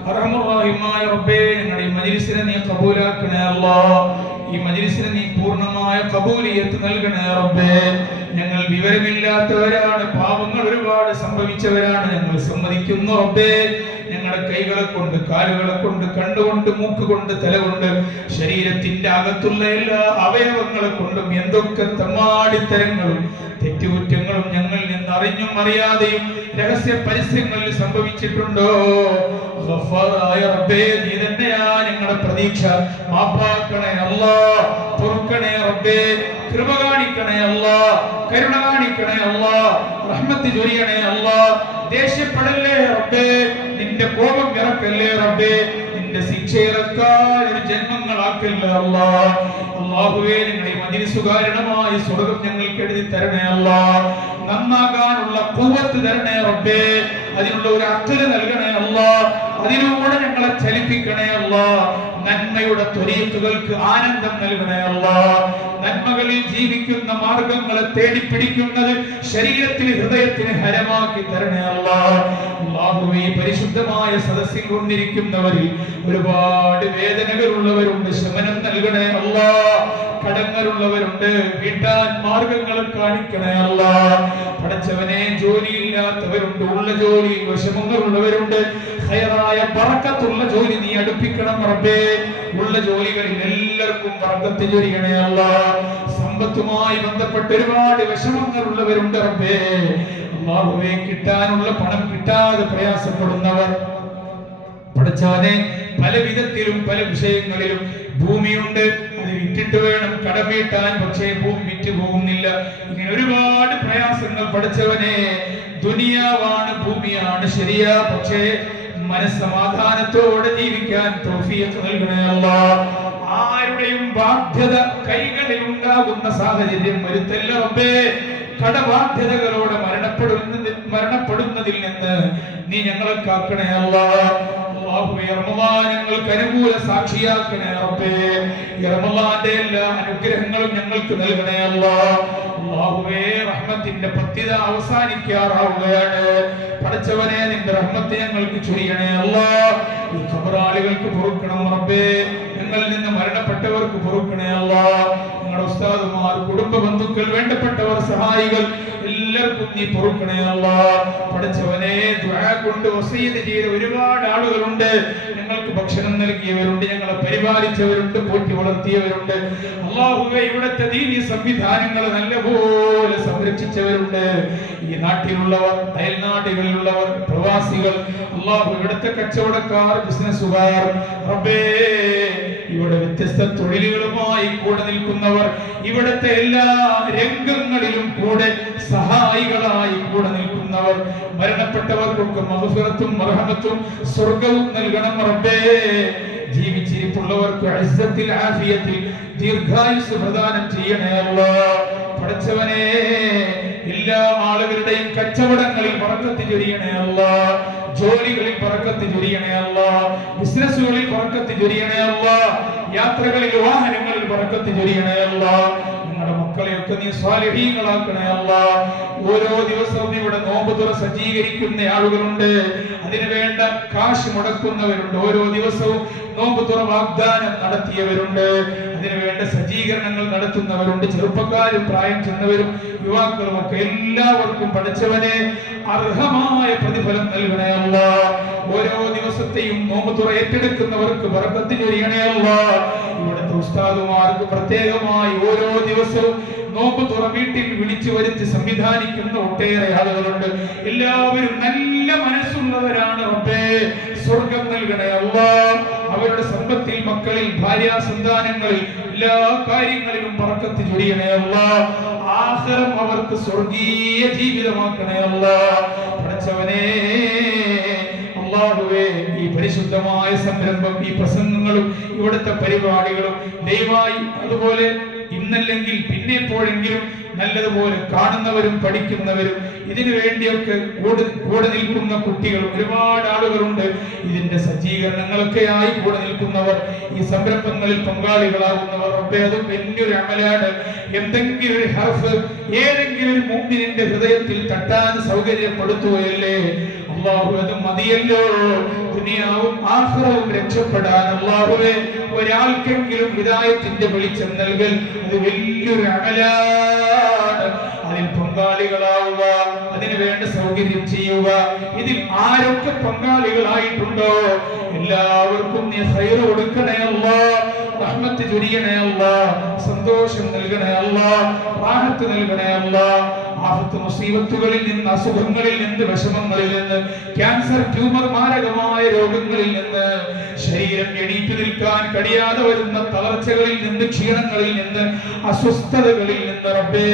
أرحم الراحمين ربي ഞങ്ങളുടെ മജ്‌ലിസിനെ നീ കബൂലാക്കണേ അല്ലാഹ് ഈ മജ്‌ലിസിനെ നീ പൂർണ്ണമായ കബൂലിയത്ത് നൽകണേ റബ്ബേ ഞങ്ങൾ വിവരമില്ലാത്തവരാണ് പാപങ്ങൾ ഒരുപാട് സംഭവിച്ചവരാണ് ഞങ്ങൾ സമ്മതിക്കുന്നു റബ്ബേ ഞങ്ങളുടെ കൈകളെ കൊണ്ട് കാലുകളെ കൊണ്ട് കണ്ണുകൊണ്ട് മൂക്കുകൊണ്ട് തലകൊണ്ട് ശരീരത്തിന്റെ അകത്തുള്ള എല്ലാ അവയവങ്ങളെ കൊണ്ടും എന്തൊക്കെ തമ്മാടിത്തരങ്ങളും തെറ്റുകുറ്റങ്ങളും ഞങ്ങളിൽ നിന്ന് അറിഞ്ഞും അറിയാതെയും രഹസ്യ പരസ്യങ്ങളിൽ സംഭവിച്ചിട്ടുണ്ടോ ഗഫാറായ റബ്ബേ നീ തന്നെയാ ഞങ്ങളുടെ പ്രതീക്ഷ മാപ്പാക്കണേ അല്ലാഹ് പൊറുക്കണേ റബ്ബേ കൃപ കാണിക്കണേ അല്ലാഹ് കരുണ കാണിക്കണേ അല്ലാഹ് റഹ്മത്ത് ചൊരിയണേ അല്ലാഹ് ദേഷ്യപ്പെടല്ലേ റബ്ബേ നിന്റെ കോപം ഇറക്കല്ലേ റബ്ബേ നിന്റെ ശിക്ഷ ഇറക്കാൻ ഒരു ജന്മങ്ങളാക്കല്ലേ അല്ലാഹ് അല്ലാഹുവേ ഞങ്ങളുടെ ഈ മജ്‌ലിസ് കാരണമായി സ്വർഗ്ഗം ഞങ്ങൾക്ക് എഴുതി തരണേ അല്ലാഹ് നന്നാകാനുള്ള ഖുവത്ത് തരണേ റബ്ബേ അതിനുള്ള ഒരു അഖ്ല നൽകണേ അല്ലാഹ് അതിലൂടെ ഞങ്ങളെ ചലിപ്പിക്കണേ അല്ലാഹ് നന്മയുടെ ത്വരീഖുകൾക്ക് ആനന്ദം നൽകണേ അല്ലാഹ് നന്മകളിൽ ജീവിക്കുന്ന മാർഗങ്ങളെ തേടിപ്പിടിക്കുന്നത് ശരീരത്തിന് ഹൃദയത്തിന് ഹരമാക്കി തരണേ അല്ലാഹ് അല്ലാഹുവേ പരിശുദ്ധമായ സദസ്സിൽ കൊണ്ടിരിക്കുന്നവരിൽ ഒരുപാട് വേദനകളുള്ളവരുണ്ട് ശമനം നൽകണേ അല്ലാഹ് കടങ്ങളുള്ളവരുണ്ട് വീട്ടാൻ മാർഗങ്ങൾ കാണിക്കണേ അല്ലാഹ് പടച്ചവനെ ജോലിയില്ലാത്തവരുണ്ട് ഉള്ള ജോലിയിൽ വിഷമങ്ങളുള്ളവരുണ്ട് ഖൈറായ ബറക്കത്തുള്ള ജോലി നീ അടുപ്പിക്കണം റബ്ബേ ഉള്ള ജോലികളിൽ എല്ലാവർക്കും ബറക്കത്ത് ചൊരിയണേ അല്ലാഹ് സമ്പത്തുമായി ബന്ധപ്പെട്ട് ഒരുപാട് വിഷമങ്ങൾ ഉള്ളവരുണ്ട് റബ്ബേ അല്ലാഹുവേ കിട്ടാനുള്ള പണം കിട്ടാതെ പ്രയാസപ്പെടുന്നവർ പടച്ചവനെ പല വിധത്തിലും പല വിഷയങ്ങളിലും ഭൂമിയുണ്ട് അത് വിറ്റിട്ട് വേണം കടം വീട്ടാൻ പക്ഷേ ഭൂമി വിറ്റ് പോകുന്നില്ല ഇങ്ങനെ ഒരുപാട് പ്രയാസങ്ങൾ പടച്ചവനെ ദുനിയാവാണ് ഭൂമിയാണ് ശരിയാ പക്ഷേ മനസ്സമാധാനത്തോടെ ജീവിക്കാൻ തൗഫീഖ് നൽകണേ അല്ലാഹ് ആരുടെയും ബാധ്യത കൈകളിൽ ഉണ്ടാകുന്ന സാഹചര്യം വരുത്തല്ല റബ്ബേ കടബാധ്യതകളോടെ മരണപ്പെടുന്നതിൽ നിന്ന് നീ ഞങ്ങളെ കാക്കണേ അല്ലാഹ് അല്ലാഹുവേ റമളാൻ ഞങ്ങൾക്ക് അനുകൂല സാക്ഷിയാക്കണേ റബ്ബേ റമളാന്റെ എല്ലാ അനുഗ്രഹങ്ങളും ഞങ്ങൾക്ക് നൽകണേ അല്ലാഹ് അല്ലാഹുവേ റഹ്മത്തിന്റെ പത്തിത അവസാനിക്കാറാവുകയാണ് പടച്ചവനെ നിന്റെ റഹ്മത്ത് ഞങ്ങൾക്ക് ചൊരിയണേ അല്ലാഹ് ഈ ഖബറാളികൾക്ക് പൊറുക്കണം റബ്ബേ ഞങ്ങളിൽ നിന്ന് മരണപ്പെട്ടവർക്ക് പൊറുക്കണേ അല്ലാഹ് ഞങ്ങളുടെ ഉസ്താദുമാർ കുടുംബ ബന്ധുക്കൾ വേണ്ടപ്പെട്ടവർ സഹായികൾ എല്ലാവർക്കും നീ പൊറുക്കണേ അല്ലാഹ് പടച്ചവനെ ദുആ കൊണ്ട് വസീയത്ത് ചെയ്ത ഒരുപാട് ആളുകളുണ്ട് ഞങ്ങൾക്ക് ഭക്ഷണം നൽകിയവരുണ്ട് ഞങ്ങളെ പരിപാലിച്ചവരുണ്ട് പോറ്റി വളർത്തിയവരുണ്ട് അല്ലാഹുവേ ഇവിടുത്തെ ദീനീ സംവിധാനങ്ങൾ നല്ലപോലെ സംരക്ഷിച്ചവരുണ്ട് ഈ നാട്ടിലുള്ളവർ അയൽനാടുകളിലുള്ളവർ പ്രവാസികൾ അല്ലാഹു ഇവിടുത്തെ കച്ചവടക്കാർ ബിസിനസ്സുകാർ റബ്ബേ ഇവിടെ വ്യത്യസ്ത തൊഴിലുകളുമായി കൂടെ നിൽക്കുന്നവർ ഇവിടുത്തെ എല്ലാ രംഗങ്ങളിലും കൂടെ സഹായികളായി കൂടെ നിൽക്കുന്നവർ മരണപ്പെട്ടവർക്കൊക്കെ മഗ്ഫിറത്തും മർഹമത്തും സ്വർഗ്ഗവും നൽകണം റബ്ബേ ജീവിച്ചിരിപ്പുള്ളവർക്ക് ഇസ്സത്തിൽ ആഫിയത്തിൽ ദീർഘായുസ് പ്രദാനം ചെയ്യണേ അല്ലാഹ്. പടച്ചവനെ എല്ലാ ആളുകളുടെയും കച്ചവടങ്ങളിൽ ബറക്കത്ത് ചൊരിയണേ അല്ലാഹ്. ജോലികളിൽ ബറക്കത്ത് ചൊരിയണേ അല്ലാഹ്. ബിസിനസ്സുകളിൽ ബറക്കത്ത് ചൊരിയണേ അല്ലാഹ്. യാത്രകളിൽ വാഹനങ്ങളിൽ ബറക്കത്ത് ചൊരിയണേ അല്ലാഹ്. ഞങ്ങളുടെ മക്കളെയൊക്കെ നീ സ്വാലിഹീങ്ങളാക്കണേ അല്ലാഹ്. ഓരോ ദിവസവും ഇവിടെ നോമ്പ് തുറ സജ്ജീകരിക്കുന്ന ആളുകളുണ്ട്, അതിനു വേണ്ട കാശ് മുടക്കുന്നവരുണ്ട്, ഓരോ ദിവസവും നോമ്പ് തുറ വാഗ്ദാനം നടത്തിയവരുണ്ട്, അതിനു വേണ്ട സജ്ജീകരണങ്ങൾ നടത്തുന്നവരുണ്ട്, ചെറുപ്പക്കാരും പ്രായം ചെന്നവരും യുവാക്കളും ഒക്കെ എല്ലാവർക്കും പഠിച്ചവനെ അർഹമായ പ്രതിഫലം നൽകണേ അല്ലാഹ്. ഓരോ ദിവസത്തെയും നോമ്പ് തുറ ഏറ്റെടുക്കുന്നവർക്ക് ബറക്കത്ത് ചൊരിയണേ അല്ലാഹ്. ഇവിടുത്തെ ഉസ്താദുമാർക്ക് പ്രത്യേകമായി ഓരോ ദിവസവും നോമ്പ് തുറ വീട്ടിൽ വിളിച്ചു വരുത്തി സംവിധാനിക്കുന്ന ഒട്ടേറെ ആളുകളുണ്ട്. എല്ലാവരും നല്ല മനസ്സുള്ളവരാണ് റബ്ബേ. സ്വർഗം നൽകണേ അല്ലാഹ്. അവരുടെ സമ്പത്തിൽ, മക്കളിൽ, ഭാര്യാസന്താനങ്ങളിൽ, എല്ലാ കാര്യങ്ങളിലും ബറക്കത്ത് ചൊരിയണേ അല്ലാഹ്. ആഖിറം അവർക്ക് സ്വർഗീയ ജീവിതമാക്കണേ അല്ലാഹ്. പടച്ചവനേ അല്ലാഹുവേ, ഈ പരിശുദ്ധമായ സംരംഭം, ഈ പ്രസംഗങ്ങളും ഇവിടുത്തെ പരിപാടികളും ദയവായി അതുപോലെ ഇന്നല്ലെങ്കിൽ പിന്നെ എപ്പോഴെങ്കിലും നല്ലതുപോലെ കാണുന്നവരും പഠിക്കുന്നവരും ഇതിനു വേണ്ടിയൊക്കെ കൂടെ നിൽക്കുന്ന കുട്ടികൾ ഒരുപാട് ആളുകളുണ്ട്. ഇതിന്റെ സജ്ജീകരണങ്ങളൊക്കെയായി കൂടെ നിൽക്കുന്നവർ, ഈ സംരംഭങ്ങളിൽ പങ്കാളികളാകുന്നവർ, റബ്ബേ അതും വലിയൊരു അമലാണ്. എന്തെങ്കിലും ഒരു ഹർഫ് ഏതെങ്കിലും ഒരു മുഅ്മിനിന്റെ ഹൃദയത്തിൽ തട്ടാൻ സൗകര്യപ്പെടുത്തുകയല്ലേ അല്ലാഹു. അത് മതിയല്ലോ ദുനിയാവും ആഖിറവും രക്ഷപ്പെടാൻ. അല്ലാഹുവേ, ഒരാൾക്കെങ്കിലും ഹിദായത്തിന്റെ വെളിച്ചം നൽകൽ അത് വലിയൊരു അമലാണ്. അതിൽ പങ്കാളികളാവുക, അതിനു വേണ്ട സൗകര്യം ചെയ്യുക. ഇതിൽ ആരൊക്കെ പങ്കാളികളായിട്ടുണ്ടോ എല്ലാവർക്കും നീ ഖൈർ കൊടുക്കണേ അല്ലാഹ്. റഹ്മത്ത് ചൊരിയണേ അല്ലാഹ്. സന്തോഷം നൽകണേ അല്ലാഹ്. റാഹത്ത് നൽകണേ അല്ലാഹ്. ആഫത്ത് മുസീബത്തുകളിൽ നിന്ന്, അസുഖങ്ങളിൽ നിന്ന്, വിഷമങ്ങളിൽ നിന്ന്, ക്യാൻസർ, ട്യൂമർ, മാരകമായ രോഗങ്ങളിൽ നിന്ന്, ശരീരം എണീറ്റു നിൽക്കാൻ കഴിയാതെ വരുന്ന തളർച്ചകളിൽ നിന്ന്, ക്ഷീണങ്ങളിൽ നിന്ന്, അസ്വസ്ഥതകളിൽ നിന്ന് റബ്ബേ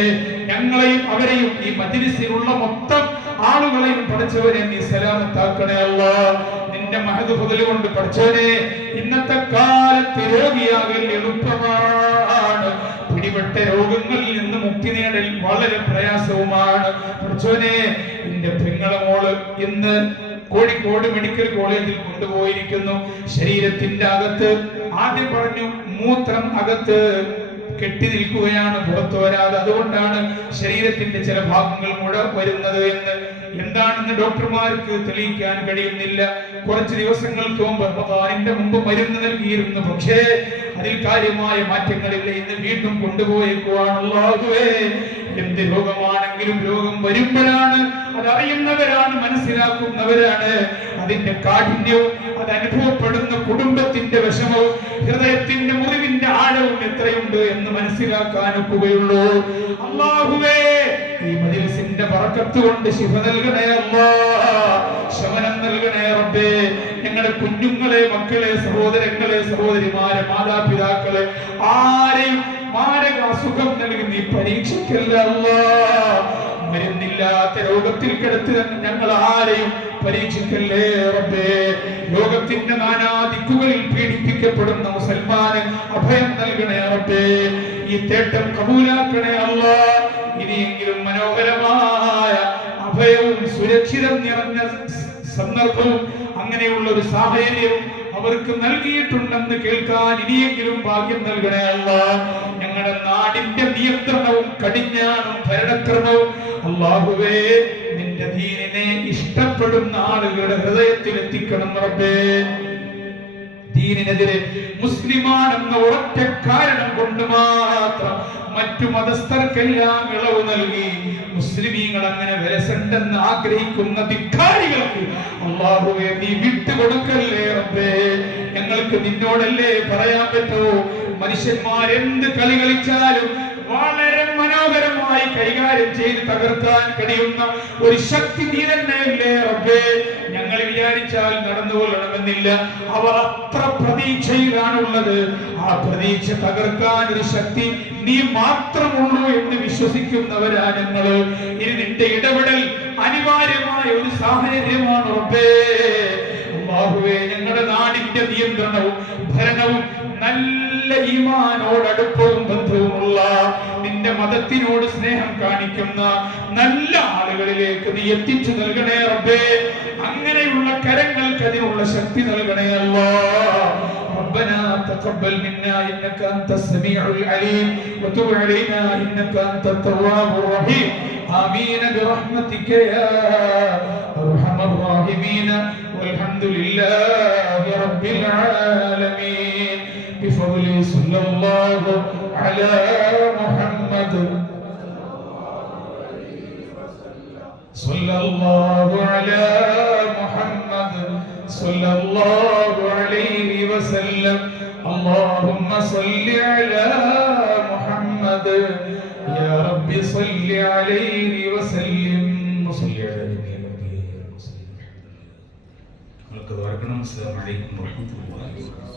ഞങ്ങളെയും അവരെയും ഈ മജ്‌ലിസിലുള്ള മൊത്തം ആളുകളെയും പഠിച്ചവരെ നീ സലാമത്താക്കണേ അല്ലാഹ്. നിന്റെ മഹദ് ഫദ്ൽ കൊണ്ട് പഠിച്ചവനെ ഇന്നത്തെ കാലത്ത് രോഗിയാകൽ എളുപ്പമാണ്. പിടിപെട്ട രോഗങ്ങളിൽ നിന്ന് മുക്തി നേടൽ വളരെ പ്രയാസവുമാണ്. പഠിച്ചവനെ നിന്റെ പെങ്ങളെ മോള് ഇന്ന് കോഴിക്കോട് മെഡിക്കൽ കോളേജിൽ കൊണ്ടുപോയിരിക്കുന്നു. ശരീരത്തിന്റെ അകത്ത് ആദ്യം പറഞ്ഞു മൂത്രം അകത്ത് കെട്ടി നിൽക്കുകയാണ്, പുറത്തു വരാതെ. അതുകൊണ്ടാണ് ശരീരത്തിന്റെ ചില ഭാഗങ്ങൾ മുഴ വരുന്നത് എന്ന് എന്താണെന്ന് ഡോക്ടർമാർക്ക് തെളിയിക്കാൻ കഴിയുന്നില്ല. കുറച്ച് ദിവസങ്ങൾക്ക് മുമ്പ് റമദാനിന്റെ മുമ്പ് മരുന്ന് നൽകിയിരുന്നു, പക്ഷേ അതിൽ കാര്യമായ മാറ്റങ്ങളില്ല. ഇന്ന് വീണ്ടും കൊണ്ടുപോയേക്കുവാണ്. അല്ലാഹുവേ, എന്ത് രോഗമാണെങ്കിലും രോഗം വരുമ്പോഴാണ് അതറിയുന്നവരാണ്, മനസ്സിലാക്കുന്നവരാണ് അതിന്റെ കാഠിന്യവും, അത് അനുഭവപ്പെടുന്ന കുടുംബത്തിന്റെ വിഷമവും, ഹൃദയത്തിന്റെ മുറിവിന്റെ ആഴവും എത്രയുണ്ട് എന്ന് മനസ്സിലാക്കാനൊക്കുകയുള്ളൂ. അല്ലാഹുവേ, ഈ മജ്‌ലിസിന്റെ ബറക്കത്ത് കൊണ്ട് ശിഫ നൽകണേ അല്ലാഹ്. ശമനം നൽകണേ റബ്ബേ. ഞങ്ങളുടെ കുഞ്ഞുങ്ങളെ, മക്കളെ, സഹോദരങ്ങളെ, സഹോദരിമാരെ, മാതാപിതാക്കളെ ആരെയും മാരക അസുഖം നൽകി നീ പരീക്ഷിക്കല്ല അല്ലാഹ്. മരുന്നില്ലാത്ത രോഗത്തിൽ കിടത്തി ഞങ്ങൾ ആരെയും പരീക്ഷിക്കല്ലേ റബ്ബേ. ലോകത്തിന്റെ നാനാ ദിക്കുകളിൽ പീഡിപ്പിക്കപ്പെടുന്ന മുസൽമാന് അഭയം നൽകണേ റബ്ബേ. ഈ തേട്ടം കബൂലാക്കണേ അല്ലാഹ്. ഇനിയെങ്കിലും മനോഹരമായ അഭയവും സുരക്ഷിതം നിറഞ്ഞ സന്ദർഭവും അങ്ങനെയുള്ള ഒരു സാഹചര്യവും അവർക്ക് നൽകിയിട്ടുണ്ടെന്ന് കേൾക്കാൻ ഇനിയെങ്കിലും ഭാഗ്യം നൽകണേ അല്ലാഹ്. ഞങ്ങളുടെ നാടിന്റെ നിയന്ത്രണവും കടിഞ്ഞാണും ഭരണക്രമവും അല്ലാഹുവേ നിന്റെ ദീനിനെ ഇഷ്ടപ്പെടുന്ന ആളുകളുടെ ഹൃദയത്തിൽ എത്തിക്കണം റബ്ബേ. ദീനിനെതിരെ മുസ്ലിമാണെന്ന ഒരൊറ്റ കാരണം കൊണ്ട് മാത്രം മറ്റു മതസ്ഥർക്കെല്ലാം ഇളവ് നൽകി മുസ്ലിമീങ്ങൾ അങ്ങനെ വിലസണ്ടെന്ന് ആഗ്രഹിക്കുന്ന ധിക്കാരികൾക്ക് അല്ലാഹുവേ നീ വിട്ടുകൊടുക്കല്ലേ റബ്ബേ. ഞങ്ങൾക്ക് നിന്നോടല്ലേ പറയാൻ പറ്റൂ. മനുഷ്യന്മാരെന്ത് കളി കളിച്ചാലും വളരെ മനോഹരമായി കൈകാര്യം ചെയ്ത് തകർക്കാൻ കഴിയുന്ന ഒരു ശക്തി നീ തന്നെയല്ലേ റബ്ബേ. ഞങ്ങൾ വിചാരിച്ചാൽ നടന്നുകൊള്ളണമെന്നില്ല. അവർ അത്ര പ്രതീക്ഷയിലാണുള്ളത്. ആ പ്രതീക്ഷ തകർക്കാൻ ഒരു ശക്തി നീ മാത്രമുള്ളൂ എന്ന് വിശ്വസിക്കുന്നവരാ ഞങ്ങള്. ഇനി നിന്റെ ഇടപെടൽ അനിവാര്യമായ ഒരു സാഹചര്യമാണ് റബ്ബേ. അല്ലാഹുവേ, ഞങ്ങളുടെ നാടിന്റെ നിയന്ത്രണവും ഭരണവും നല്ല ഈമാനോട് അടുപ്പവും ബന്ധവുമുള്ള നിന്റെ മതത്തിനോട് സ്നേഹം കാണിക്കുന്ന നല്ല ആളുകളിലേക്ക് നീ എത്തിച്ചു നൽകണേ റബ്ബേ. അങ്ങനെയുള്ള കരങ്ങൾക്ക് അതിനുള്ള ശക്തി നൽകണേ അല്ലാഹ്. ربنا تقبل منا إنك أنت السميع العليم وتب علينا إنك أنت التواب الرحيم آمين برحمتك يا أرحم الراحمين والحمد لله رب العالمين بفضل صلى الله على محمد صلى الله على محمد صلى الله عليه وسلم اللهم صل على محمد يا رب صل عليه وسلم وصل على نبي النبي المرسلين. السلام عليكم ورحمة الله وبركاته.